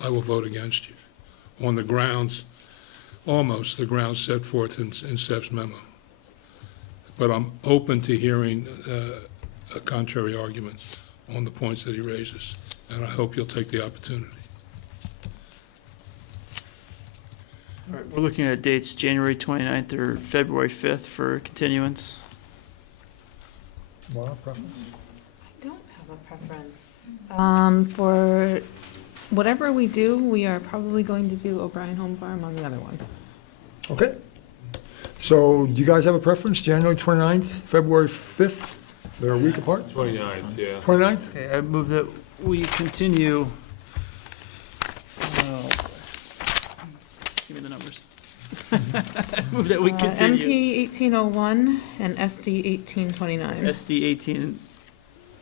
I will vote against you on the grounds, almost the grounds set forth in Seth's memo. But I'm open to hearing a contrary argument on the points that he raises, and I hope you'll take the opportunity. All right, we're looking at dates, January 29th or February 5th for continuance. Laura, preference? I don't have a preference. For whatever we do, we are probably going to do O'Brien Home Farm on the other one. Okay. So do you guys have a preference? January 29th, February 5th? They're a week apart? 29th, yeah. 29th? Okay, I move that we continue. Give me the numbers. I move that we continue. MP 1801 and SD 1829. SD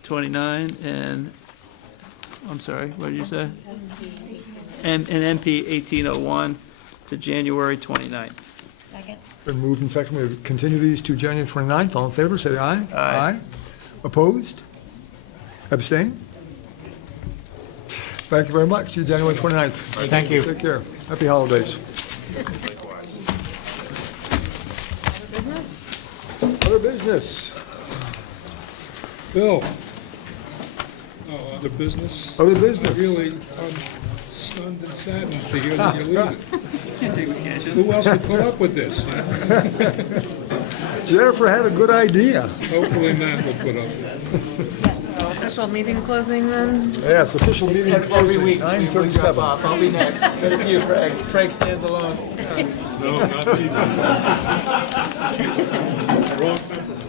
1829 and, I'm sorry, what did you say? And MP 1801 to January 29th. Second. Been moved and seconded. We continue these to January 29th. All in favor, say aye. Aye. Opposed? Abstain? Thank you very much. See you January 29th. Thank you. Take care. Happy holidays. Other business? Bill? Oh, other business? Other business? I'm stunned and saddened to hear that you're leaving. Can't take vacation. Who else would put up with this? Jennifer had a good idea. Hopefully Matt will put up with it. Official meeting closing then? Yes, official meeting Every closing, week, we drop 9:37. off. I'll be next. But it's you, Craig. Craig stands alone. No, not me. Wrong time.